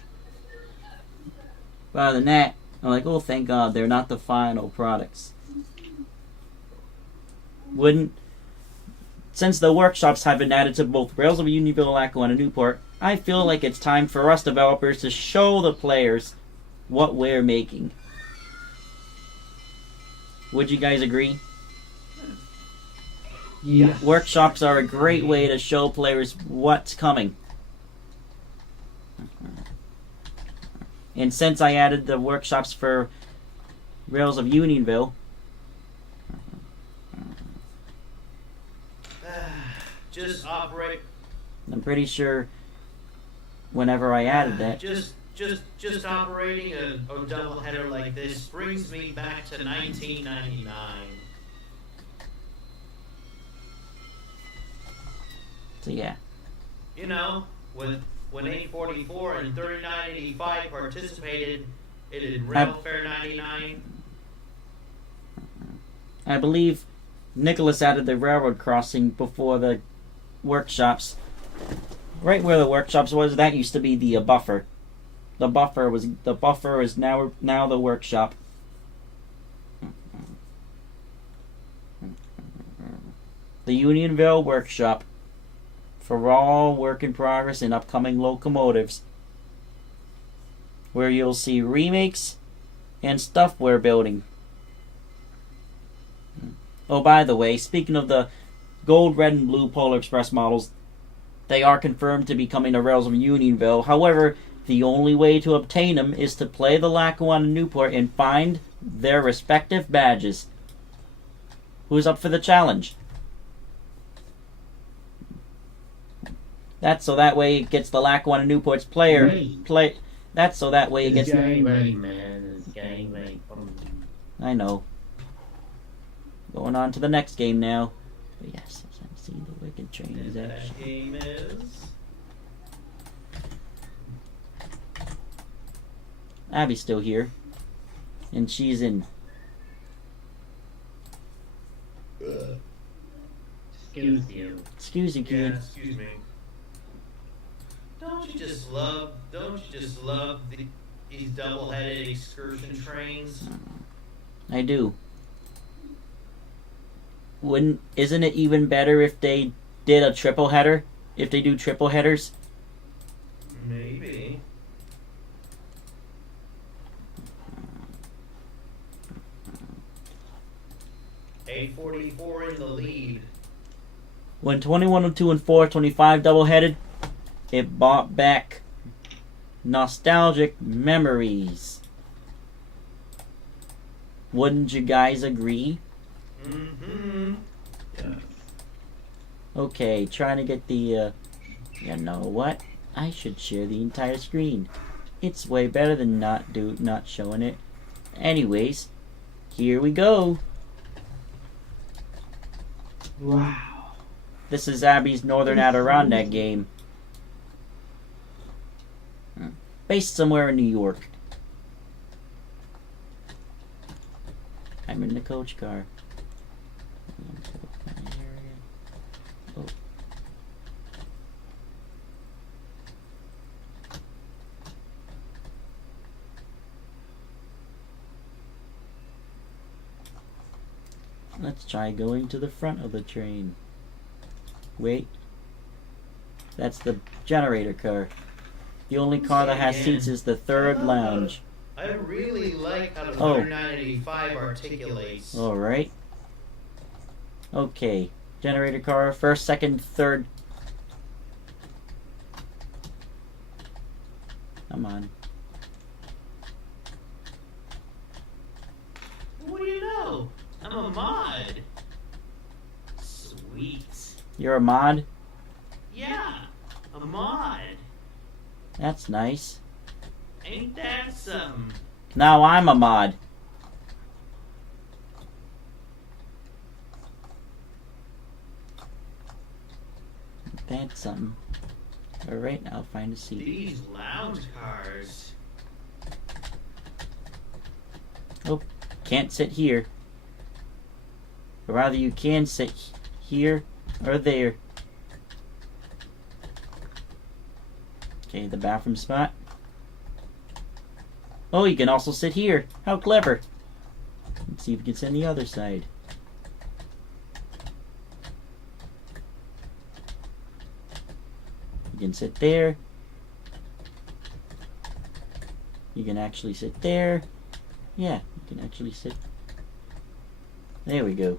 But other than that, I'm like, oh, thank God they're not the final products. Since the workshops have been added to both Rails of Unionville, Lackawanna, and Newport, I feel like it's time for us developers to show the players what we're making. Would you guys agree? Yes. Workshops are a great way to show players what's coming. And since I added the workshops for Rails of Unionville, Just operate. I'm pretty sure whenever I added that, Just operating a double header like this brings me back to 1999. so yeah. You know, when 844 and 3985 participated in Rail Fair 99. I believe Nicholas added the railroad crossing before the workshops. Right where the workshops was, that used to be the buffer. The buffer is now the workshop. The Unionville workshop for all work in progress and upcoming locomotives, where you'll see remakes and stuff we're building. Oh, by the way, speaking of the gold, red, and blue Polar Express models, they are confirmed to be coming to Rails of Unionville. However, the only way to obtain them is to play the Lackawanna and Newport and find their respective badges. Who's up for the challenge? That's so that way it gets the Lackawanna and Newport's play. That's so that way it gets. I know. Going on to the next game now. But yes, I'm seeing the Wicked Train is That actually. game is. Abby's still here, and she's in. Excuse you. Excuse you, kid. Yeah, excuse me. Don't you just love these double-headed excursion trains? I do. Isn't it even better if they did a triple header? If they do triple headers? Maybe. $844 in the lead. When 21, 2, and 4, 25 double-headed, it brought back nostalgic memories. Wouldn't you guys agree? Mm-hmm. Yeah. Okay, trying to get the, you know what? I should share the entire screen. It's way better than not showing it. Anyways, here we go. Wow. This is Abby's Northern Adirondack game. Based somewhere in New York. I'm in the coach car. Oh. Let's try going to the front of the train. Wait. That's the generator car. The only car that has seats is the third lounge. I really like how the Oh. 3985 articulates. Alright. Okay. Generator car, first, second, third. Come on. What do you know? I'm a mod. Sweet. You're a mod? Yeah, a mod. That's nice. Ain't that something? Now I'm a mod. That's something. Alright, now find a seat. These lounge cars. Oh, can't sit here. Or rather, you can sit here or there. Okay, the bathroom spot. Oh, you can also sit here. How clever. Let's see if we can sit on the other side. You can sit there. You can actually sit there. Yeah, you can actually sit. There we go.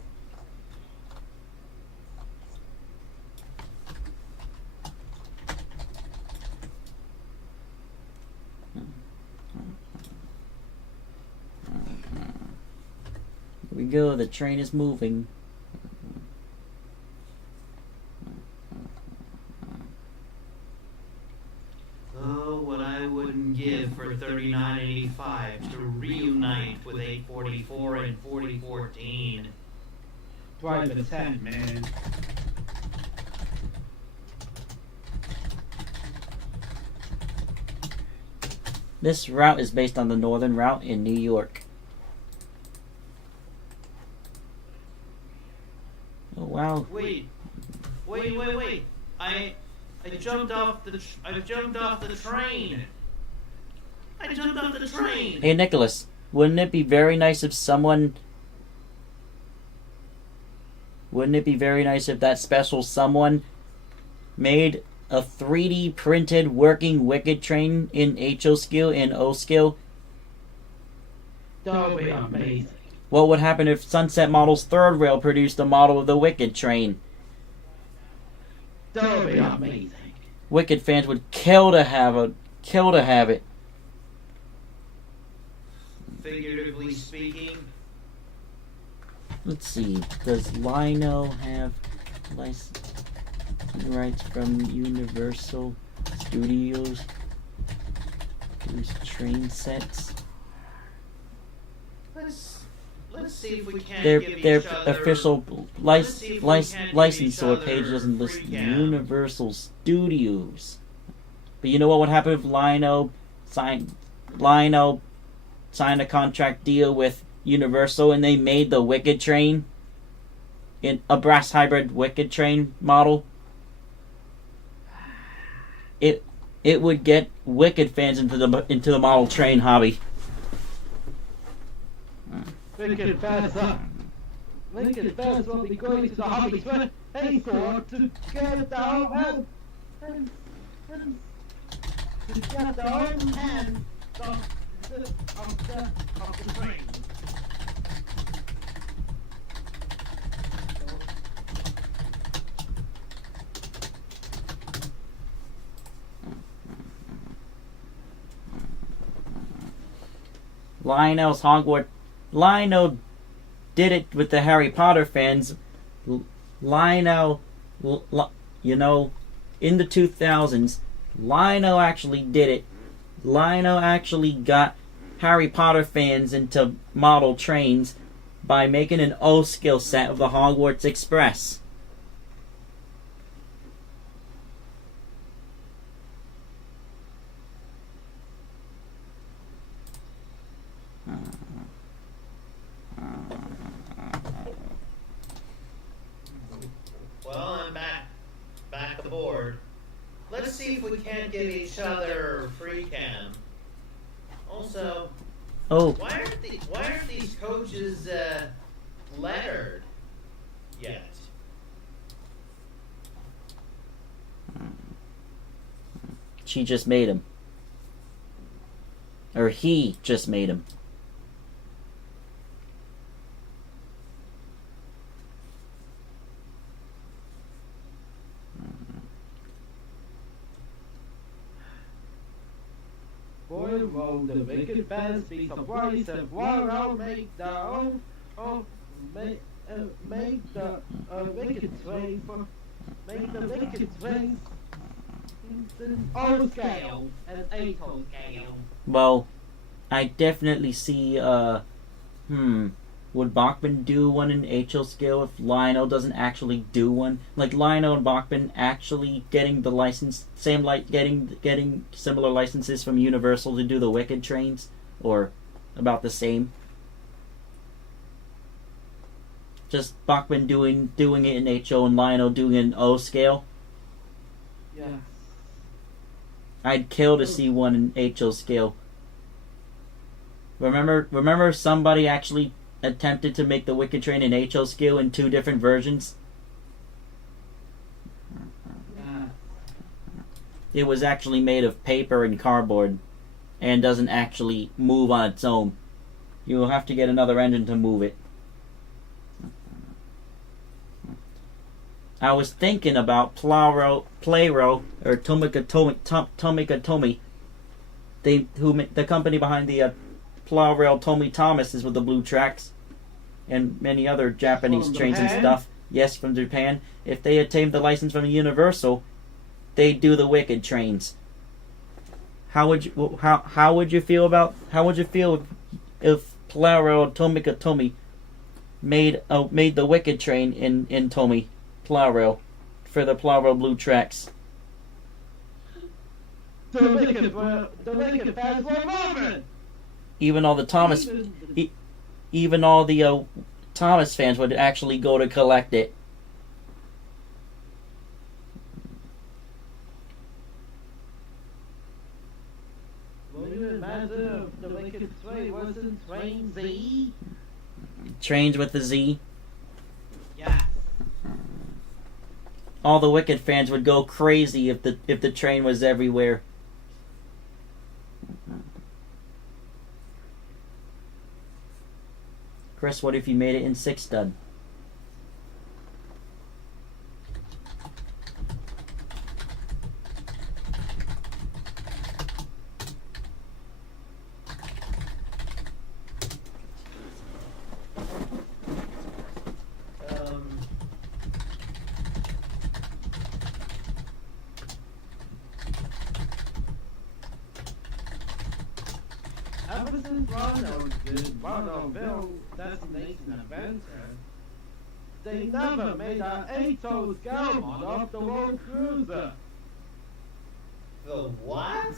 Here we go, the train is moving. Oh, what I wouldn't give for 3985 to reunite with 844 and 4014. Drive a 10, man. This route is based on the Northern Route in New York. Oh wow. Wait. I jumped off the train. I jumped off the train. Hey Nicholas, wouldn't it be very nice if that special someone made a 3D printed working Wicked train in HO skill and O skill? That would be amazing. What would happen if Sunset Model's third rail produced a model of the Wicked train? That would be amazing. Wicked fans would kill to have it. Figuratively speaking. Let's see. Does Lino have license rights from Universal Studios? There's train sets. Let's see if we can't Their give each other official licensor page doesn't list Universal Studios. But you know what would happen if Lino signed a contract deal with Universal and they made the Wicked train in a brass hybrid Wicked train model? It would get Wicked fans into the model train hobby. Lincoln Fast will be going to the hobby store to get down and to get down and of the train. Lionel's Hogwarts. Lionel did it with the Harry Potter fans. Lionel, in the 2000s, Lionel actually did it. Lionel actually got Harry Potter fans into model trains by making an O skill set of the Hogwarts Express. Well, I'm back aboard. Let's see if we can't give each other free cam. Also, Oh. why aren't these coaches lettered? yet. She just made him. Or he just made him. Boy, will the wicked fans be surprised if Wario make the make the wicked train for make the wicked trains in O scale and 8 scale. Well, I definitely see, would Bachman do one in HL scale if Lionel doesn't actually do one? Like, Lionel and Bachman actually getting the license, same like getting similar licenses from Universal to do the Wicked trains? Or about the same? Just Bachman doing it in HO and Lionel doing it in O scale? Yeah. I'd kill to see one in HO scale. Remember somebody actually attempted to make the Wicked Train in HO scale in 2 different versions? It was actually made of paper and cardboard and doesn't actually move on its own. You'll have to get another engine to move it. I was thinking about Playro or Tomikatomi. The company behind the Playro Tomy Thomas is with the blue tracks and many other Japanese trains and stuff. Yes, from Japan. If they obtained the license from Universal, they'd do the Wicked trains. How would you feel if Playro Tomikatomi made the Wicked train in Tomy Playro for the Playro blue tracks? The wicked fans were moving. Even all the Thomas fans would actually go to collect it. Will you imagine if the wicked train wasn't Train Z? Trains with the Z. Yeah. All the Wicked fans would go crazy if the train was everywhere. Chris, what if you made it in 6 stud? Ever since Ronald did Ronaldville Destination Adventure, they never made an 8-toe scale model of the World Cruiser. The what?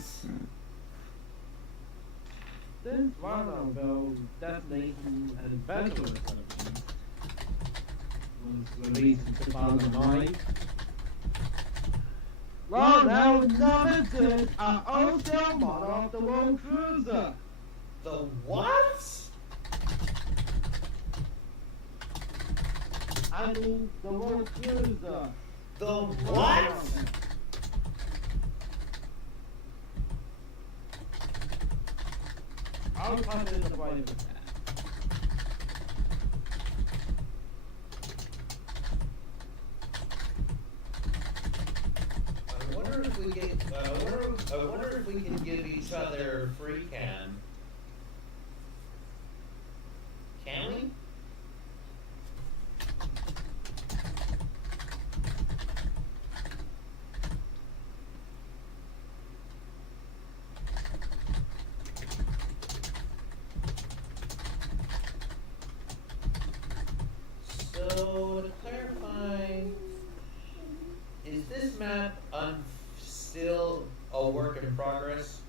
Since Ronaldville Destination Adventure was released in 2009, Ronald never did an 8-scale model of the World Cruiser. The what? I mean, the World Cruiser. The what? I'll put in the right with that. I wonder if we can give each other free can. Can we? So, to clarify, is this map still a work in progress?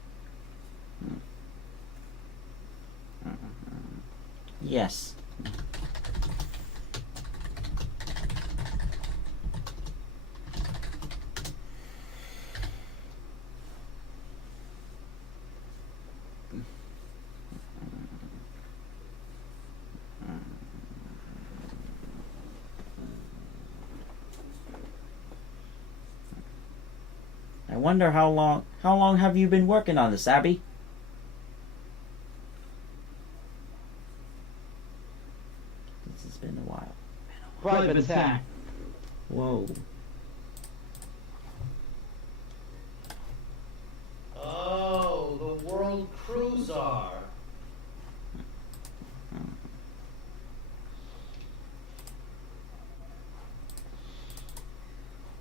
Yes. I wonder how long have you been working on this, Abby? This has been a while. Private attack. Whoa. Oh, the World Cruiser.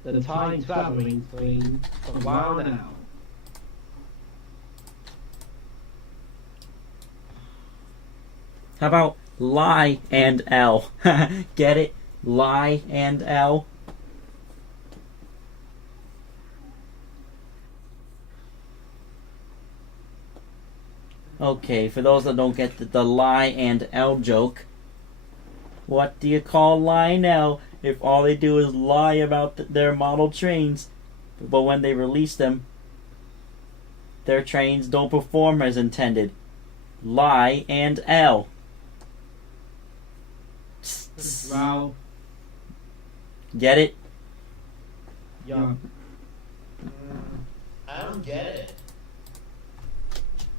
The time traveling train from Wild Now. How about lie and L? Get it? Lie and L. Okay, for those that don't get the lie and L joke, what do you call Lionel if all they do is lie about their model trains, but when they release them, their trains don't perform as intended? Lie and L. Wow. Get it? Yeah. I don't get it.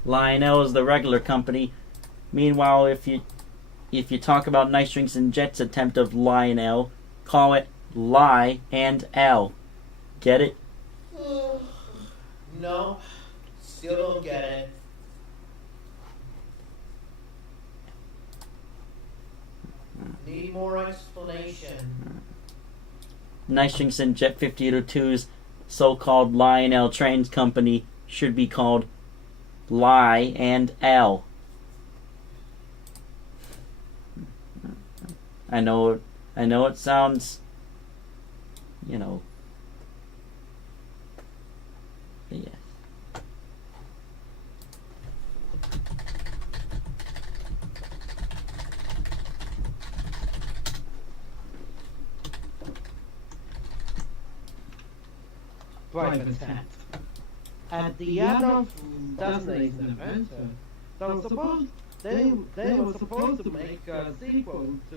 Lionel is the regular company. Meanwhile, if you talk about Nice Drinks and Jet's attempt of Lionel, call it Lie and L. Get it? No, still don't get it. Need more explanation. Nice Drinks and Jet 5802's so-called Lionel Trains Company should be called Lie and L. I know it sounds, you know, but yes. Private attack. At the end of Destination Adventure, they were supposed to make a sequel to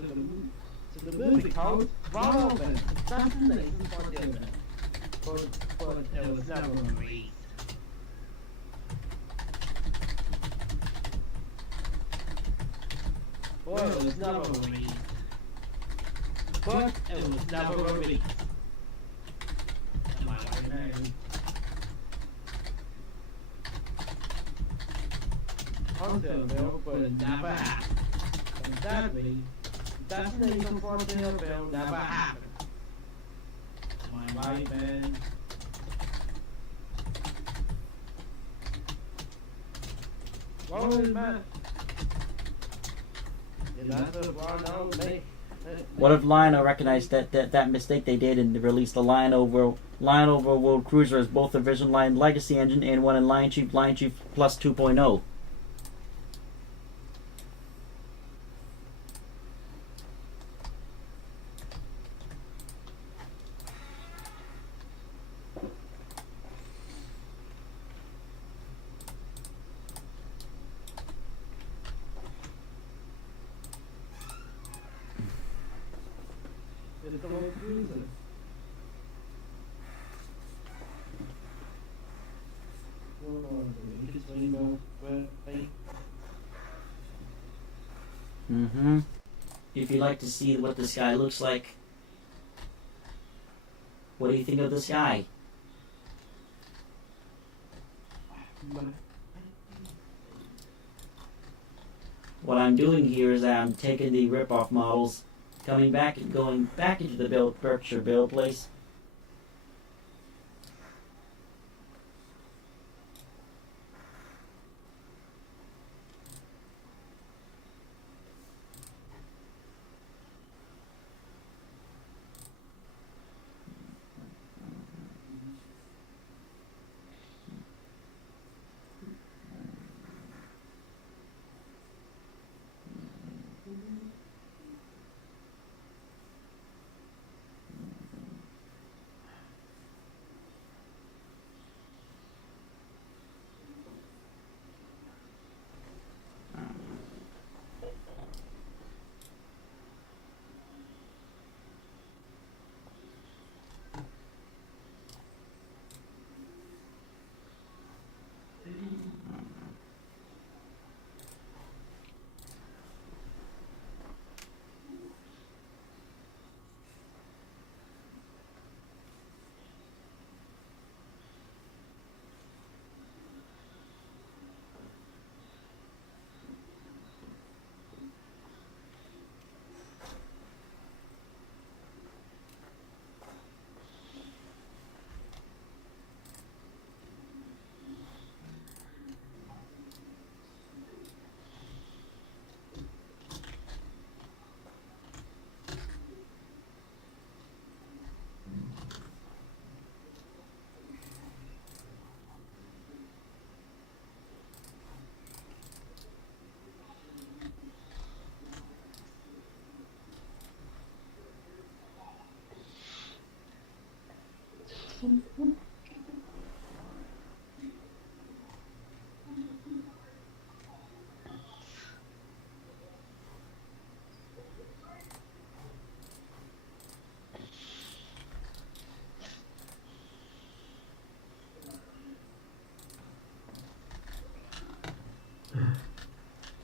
the movie called Random Destination for the Event, but it was never released. But it was never released. Am I right, man? Hunterville, but it never happened. And sadly, Destination Frontierville never happened. Am I right, man? Well, man. What if Lionel recognized that mistake they did and released the Lionel World Cruiser as both the Vision Line Legacy engine and one in Lion Chief Plus 2.0? It's the World Cruiser. If you'd like to see what the sky looks like, what do you think of the sky? What I'm doing here is I'm taking the rip-off models, coming back and going back into the Berkshire build place.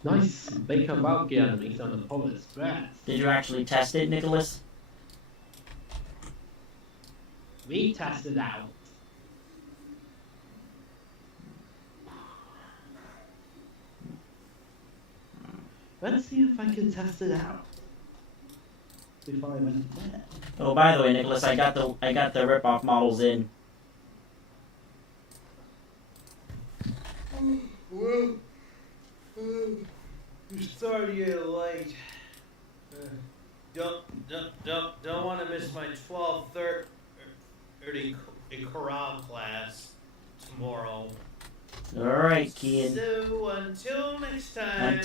Nice bacon kebab enemies on the Polar Express. Did you actually test it, Nicholas? We tested out. Let's see if I can test it out before I went to bed. Oh, by the way, Nicholas, I got the rip-off models in. Well, you're starting to get late. Don't want to miss my 12:30 chorale class tomorrow. All right, Kian. So until next time.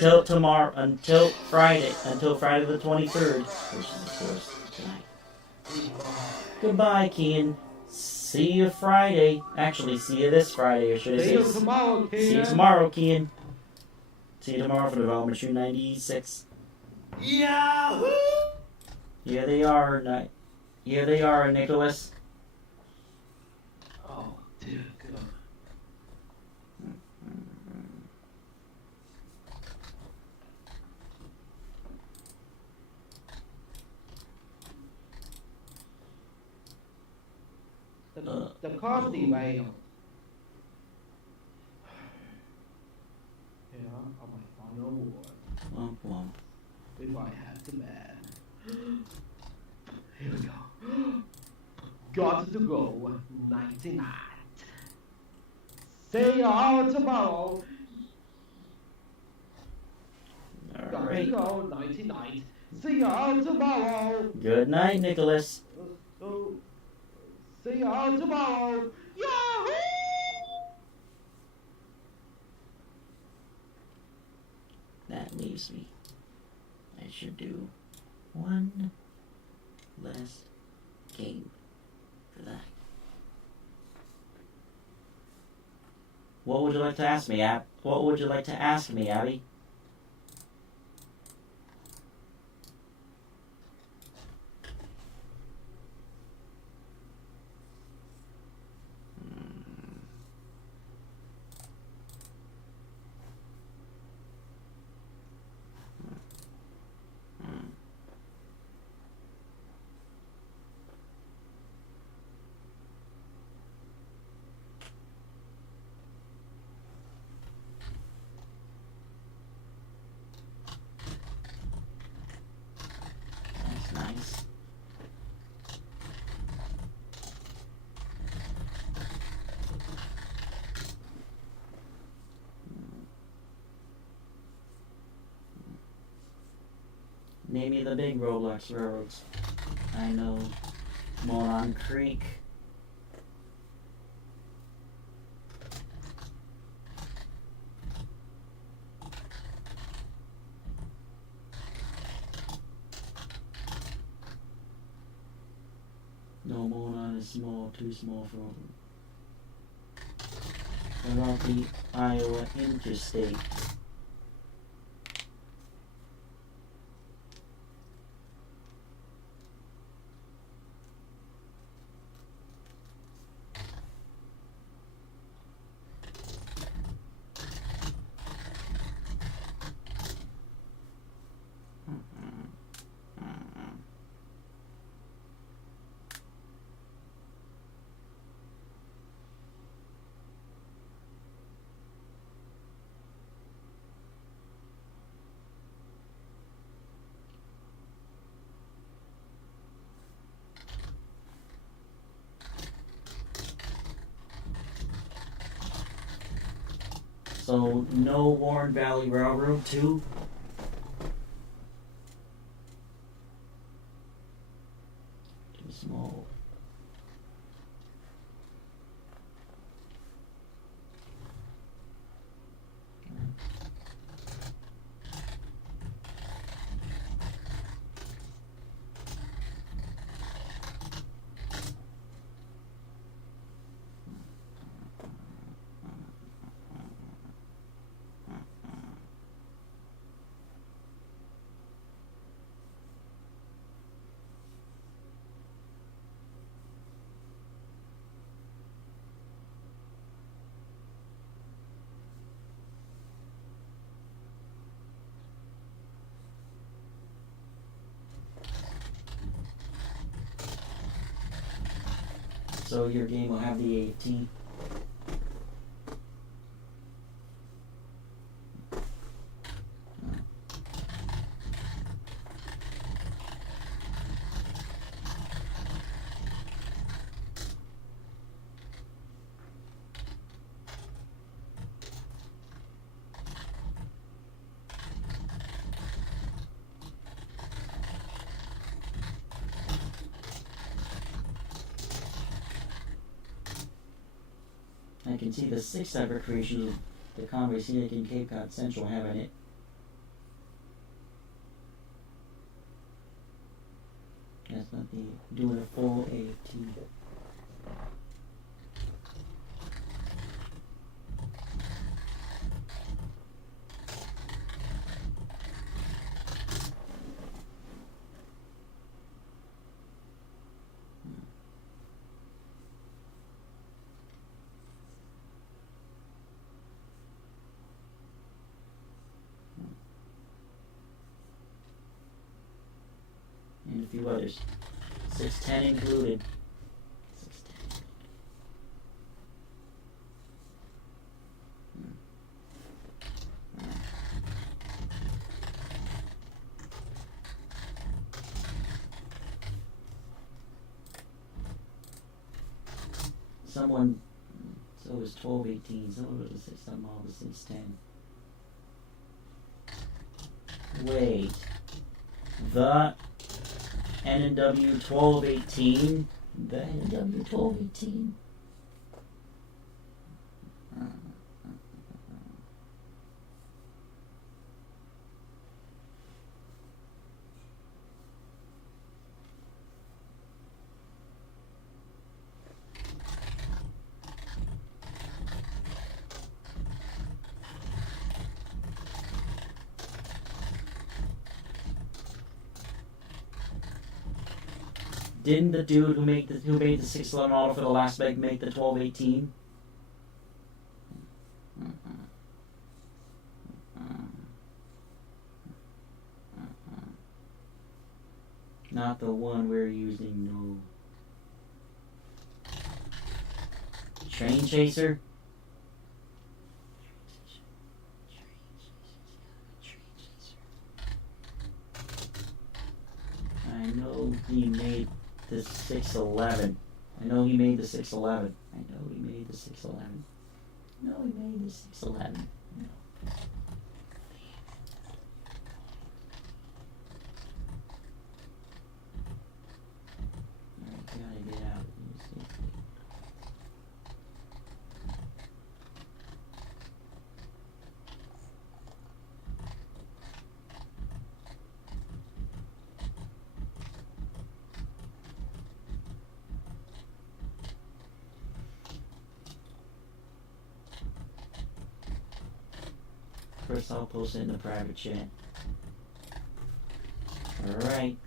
Until Friday the 23rd, which is of course tonight. Goodbye, Kian. See you Friday. Actually, see you this Friday, or should I say? See you tomorrow, Kian. See you tomorrow, Kian. See you tomorrow for Development Tree 96. Yahoo! Here they are, Nicholas. Oh, dear God. The coffee whale. Here are my final words. Womp womp. Before I head to bed. Here we go. Got to go. 99. See you all tomorrow. Got to go. 99. See you all tomorrow. Good night, Nicholas. See you all tomorrow. Yahoo! That leaves me. I should do one last game for that. What would you like to ask me, Abby? That's nice. Name me the big Roblox roads. I know Moron Creek. No, Moron is small, too small for them. Around the Iowa interstate. So, no Warren Valley Railroad 2? Too small. so your game will have the AT. I can see the 6th ever creation of the Conway Scenic in Cape Cod Central having it. That's not the doing a full AT. And a few others. 610 included. 610. Someone, so it was 1218, someone was somehow the 610. Wait. The NW 1218. The NW 1218. Didn't the dude who made the 611 model for the last bag make the 1218? Not the one we're using, no. Train Chaser? I know he made the 611. I know he made the 611. I know he made the 611. No, he made the 611. No. Alright, gotta get out. Let me see. First, I'll post it in the private chat. Alright.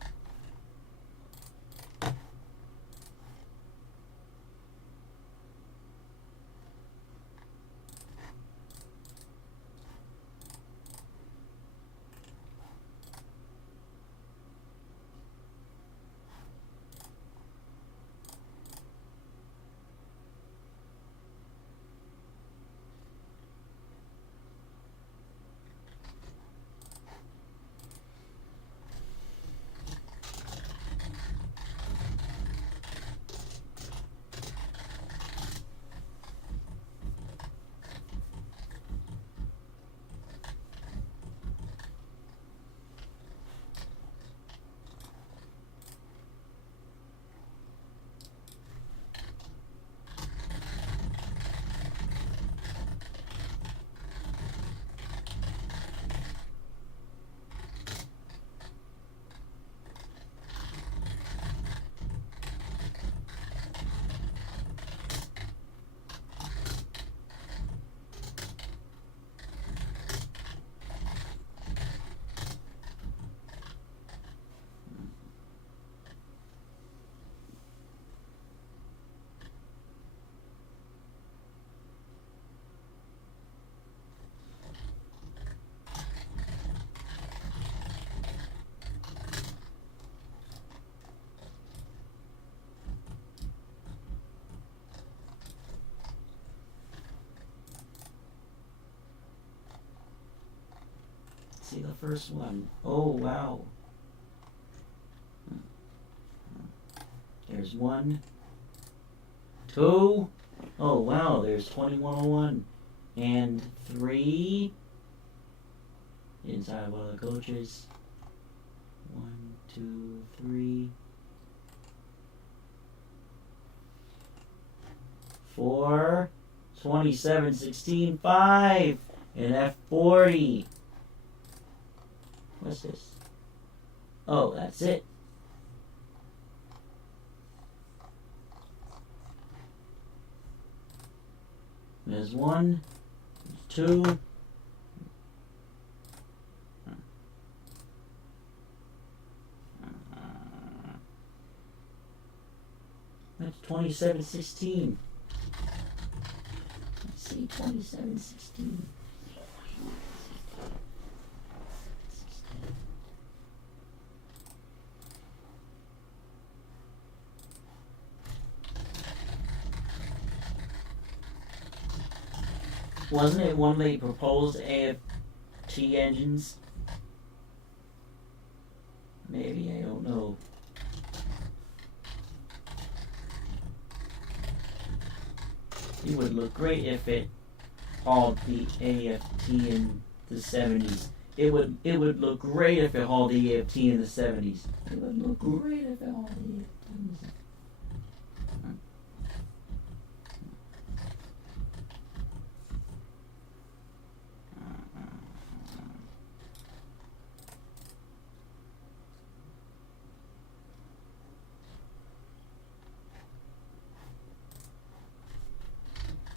Let's see the first one. Oh, wow. There's 1, 2. Oh, wow, there's 2101. And 3. Inside one of the coaches. 1, 2, 3. 4. 27, 16, 5. And F40. What's this? Oh, that's it. There's 1, 2. That's 2716. Let's see, 2716. Wasn't it one they proposed AFT engines? Maybe, I don't know. It would look great if it hauled the AFT in the 70s. It would look great if it hauled the AFT in the 70s. It would look great if it hauled the AFT in the 70s.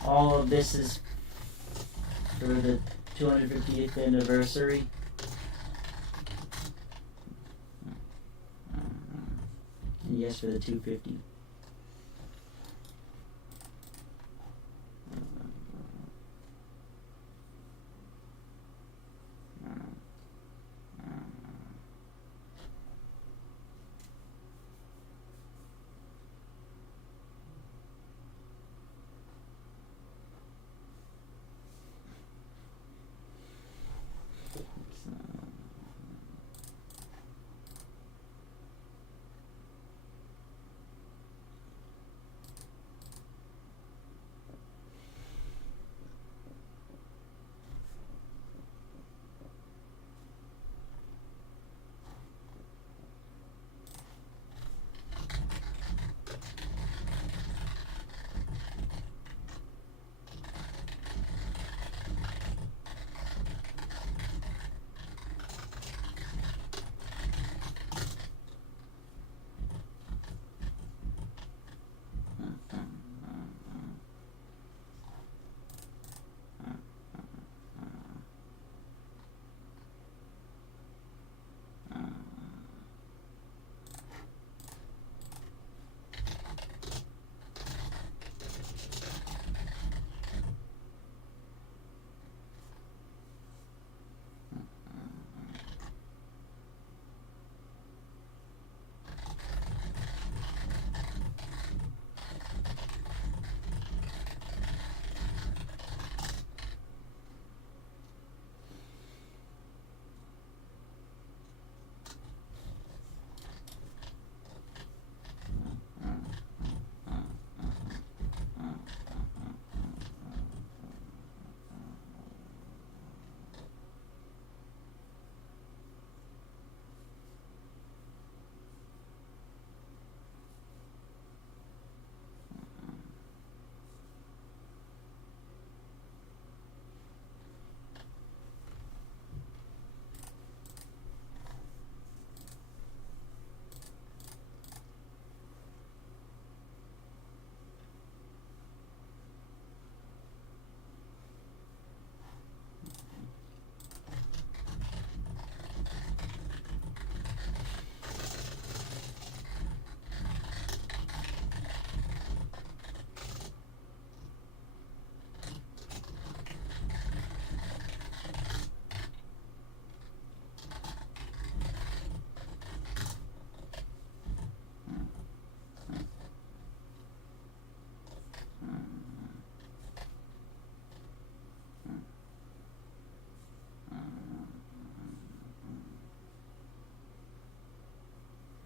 All of this is for the 250th anniversary. And yes, for the 250.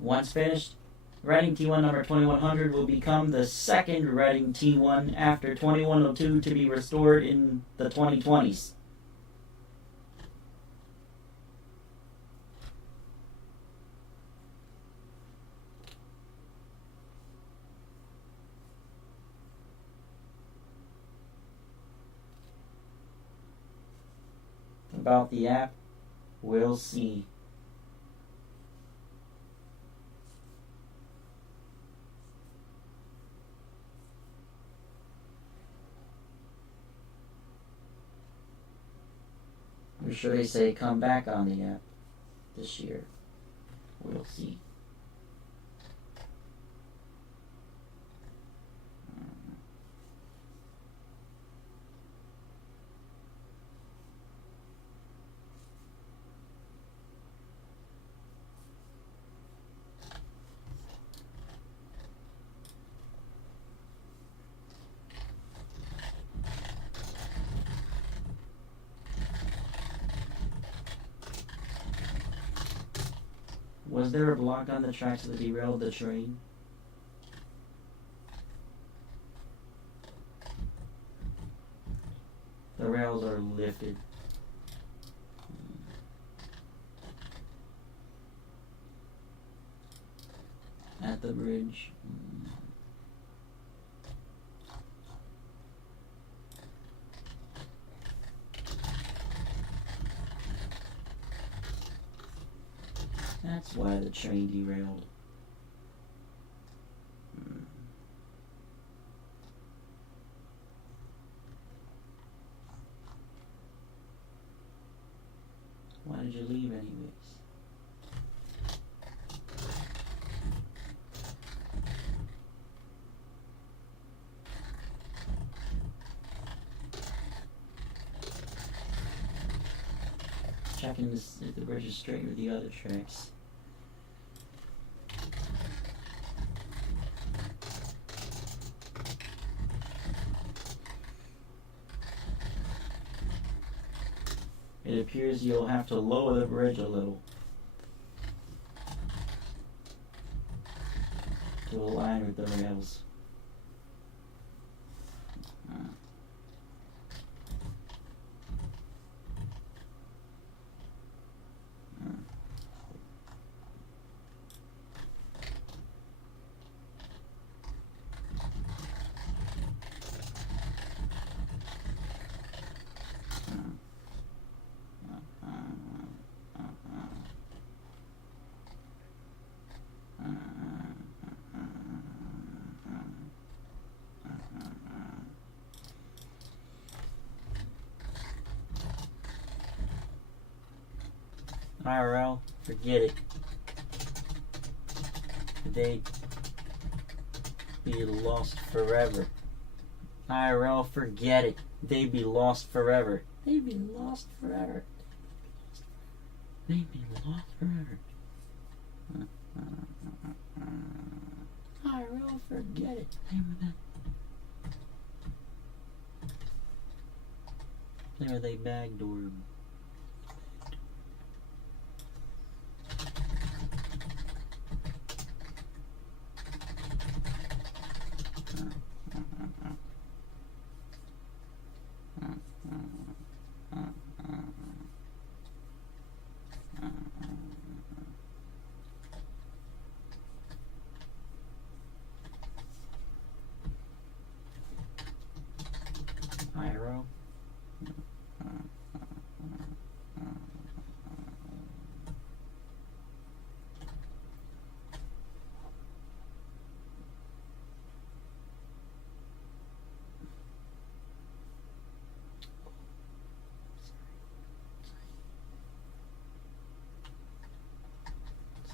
Once finished, Reading T1 number 2100 will become the second Reading T1 after 2102 to be restored in the 2020s. About the app, we'll see. Or should I say come back on the app this year? We'll see. Was there a block on the tracks that derailed the train? The rails are lifted. At the bridge. That's why the train derailed. Why did you leave anyways? Checking this, if the bridge is straight with the other tracks. It appears you'll have to lower the bridge a little to align with the rails. IRL, forget it. They'd be lost forever. IRL, forget it. They'd be lost forever. They'd be lost forever. They'd be lost forever. IRL, forget it. There they backdoored. IRL.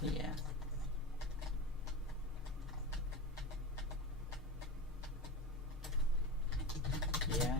So yeah. Yeah.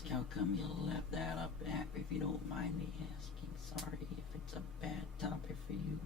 ask how come you left that up app if you don't mind me asking. Sorry if it's a bad topic for you.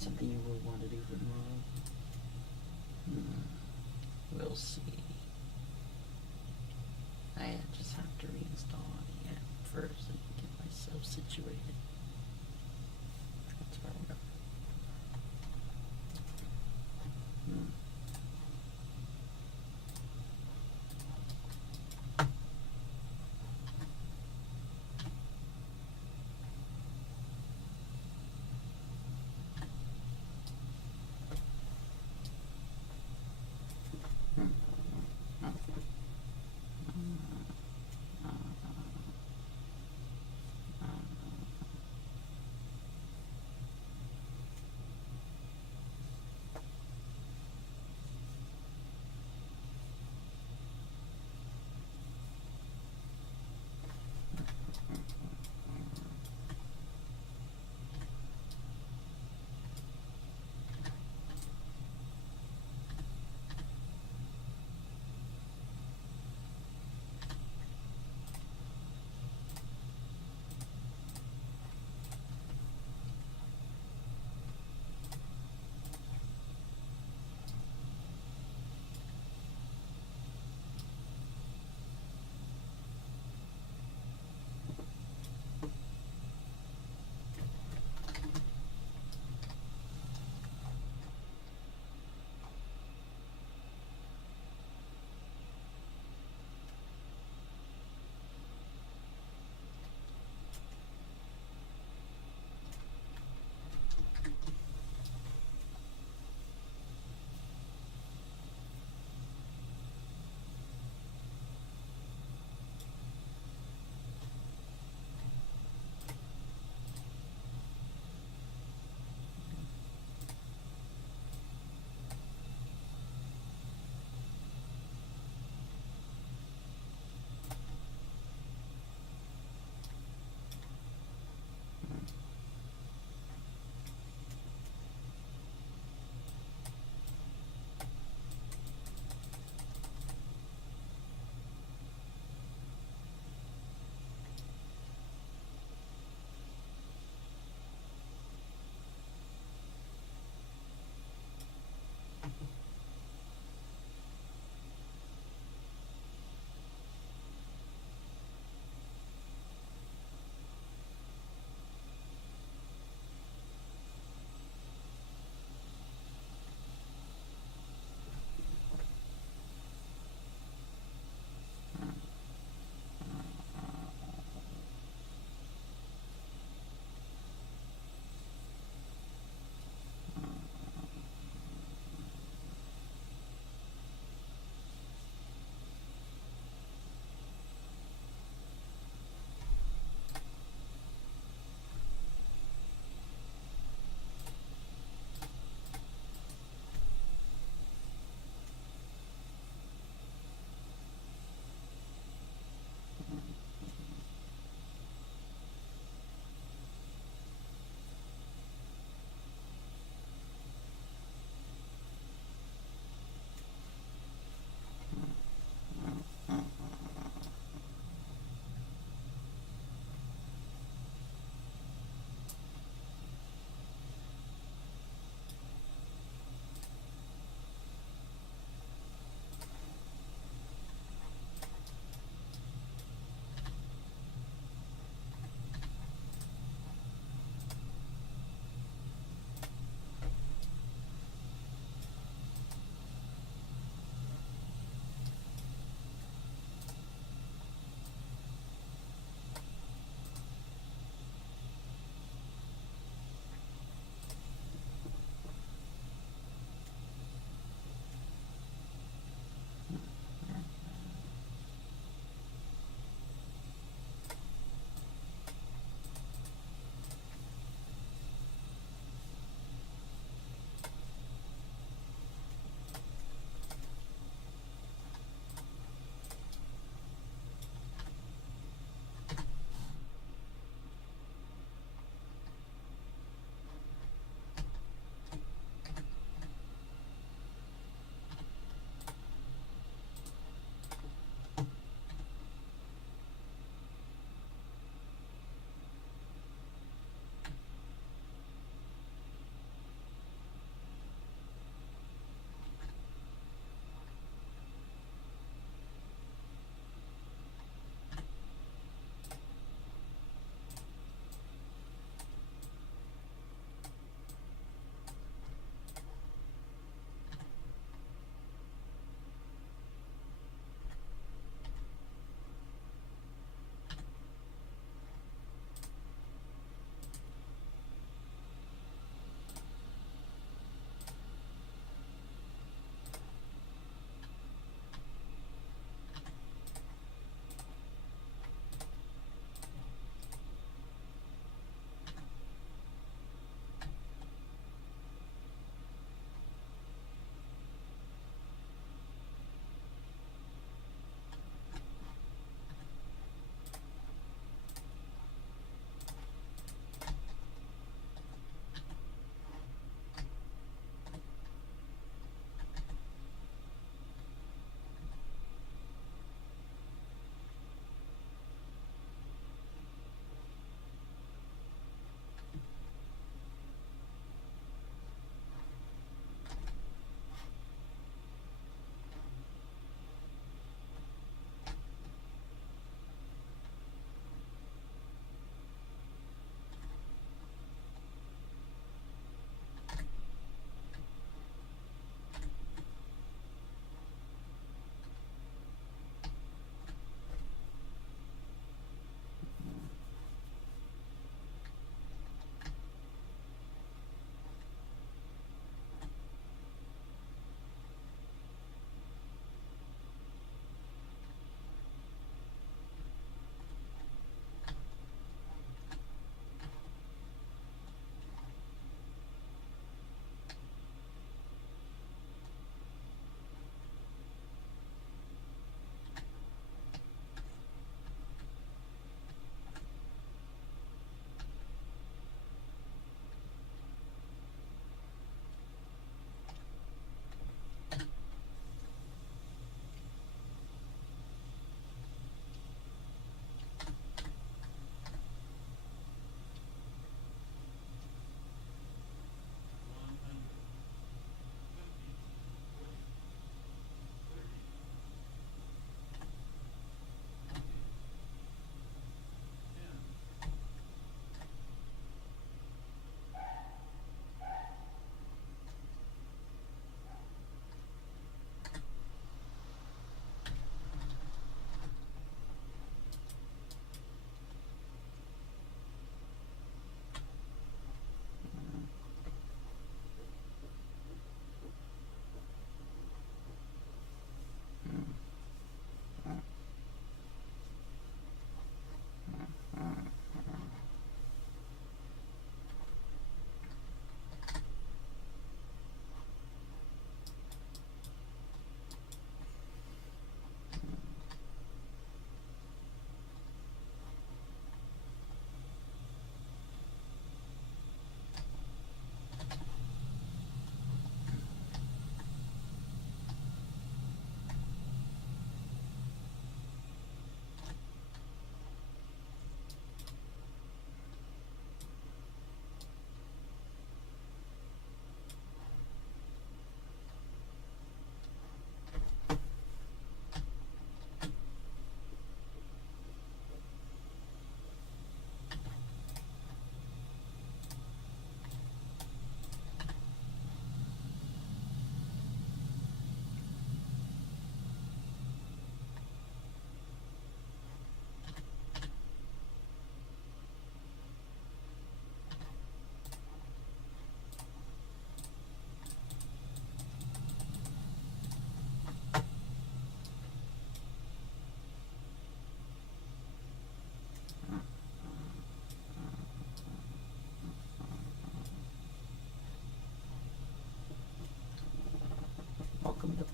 something you will want to do for tomorrow? We'll see. I just have to reinstall the app first and get myself situated. That's where I'm going.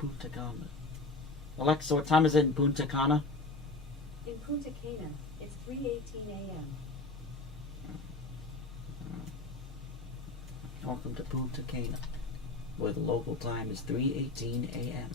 Punta Cana. Alexa, what time is it in Punta Cana? In Punta Cana, it's 3:18 a.m. Welcome to Punta Cana, where the local time is 3:18 a.m.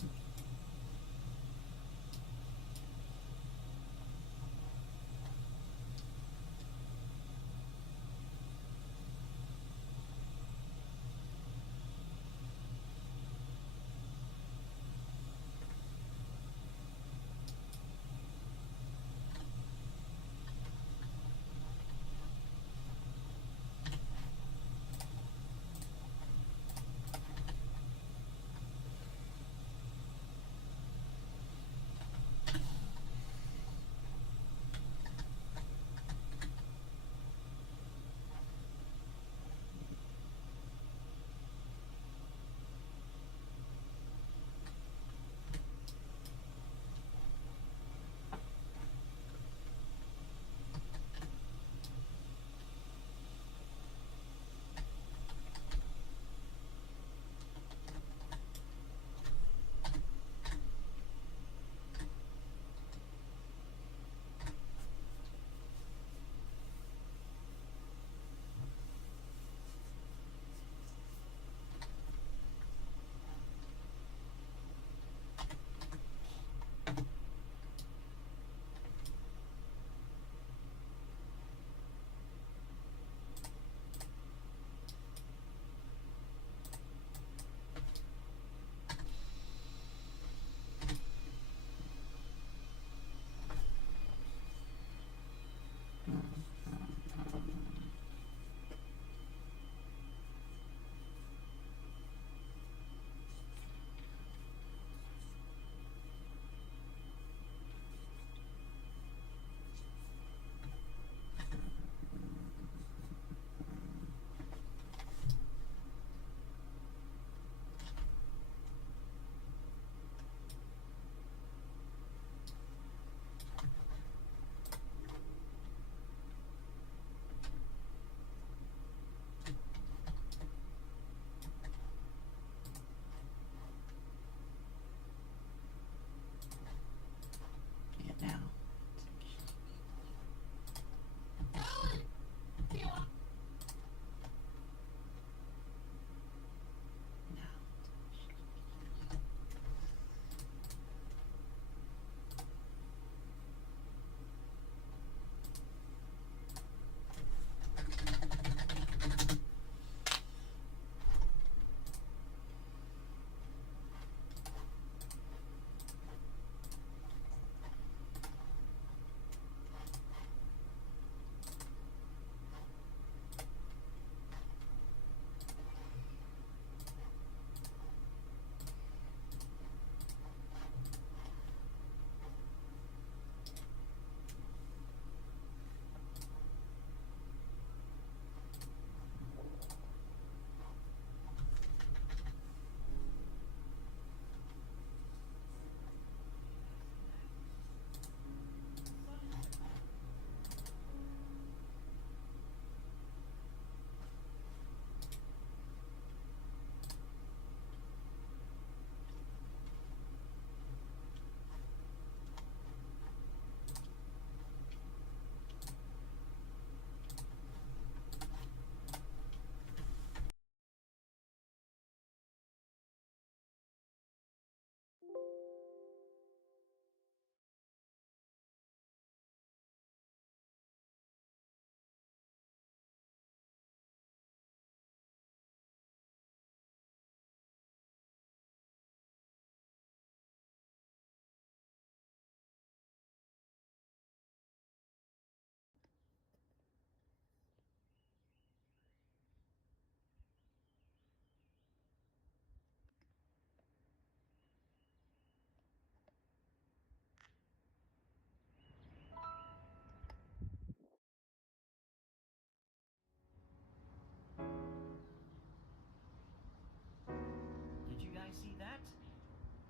Did you guys see that?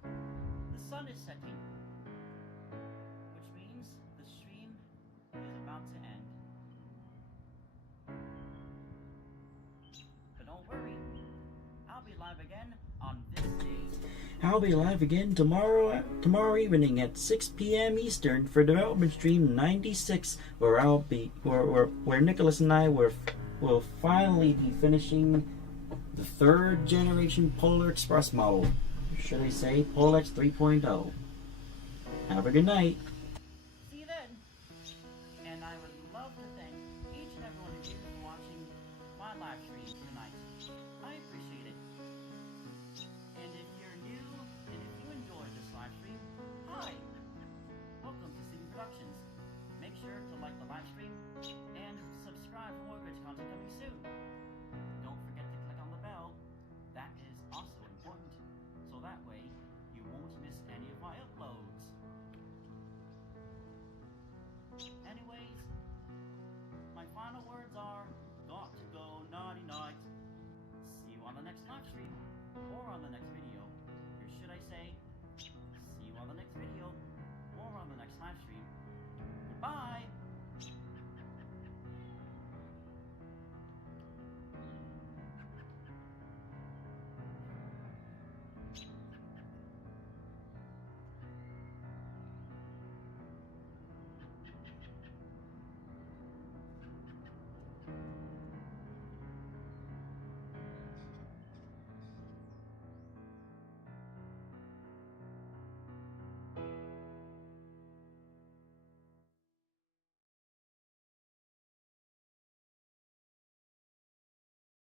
The sun is setting, which means the stream is about to end. But don't worry, I'll be live again on this day I'll be live again tomorrow evening at 6 p.m. Eastern for Development Stream 96, where Nicholas and I will finally be finishing the 3rd generation Polar Express model. Or should I say Polex 3.0. Have a good night.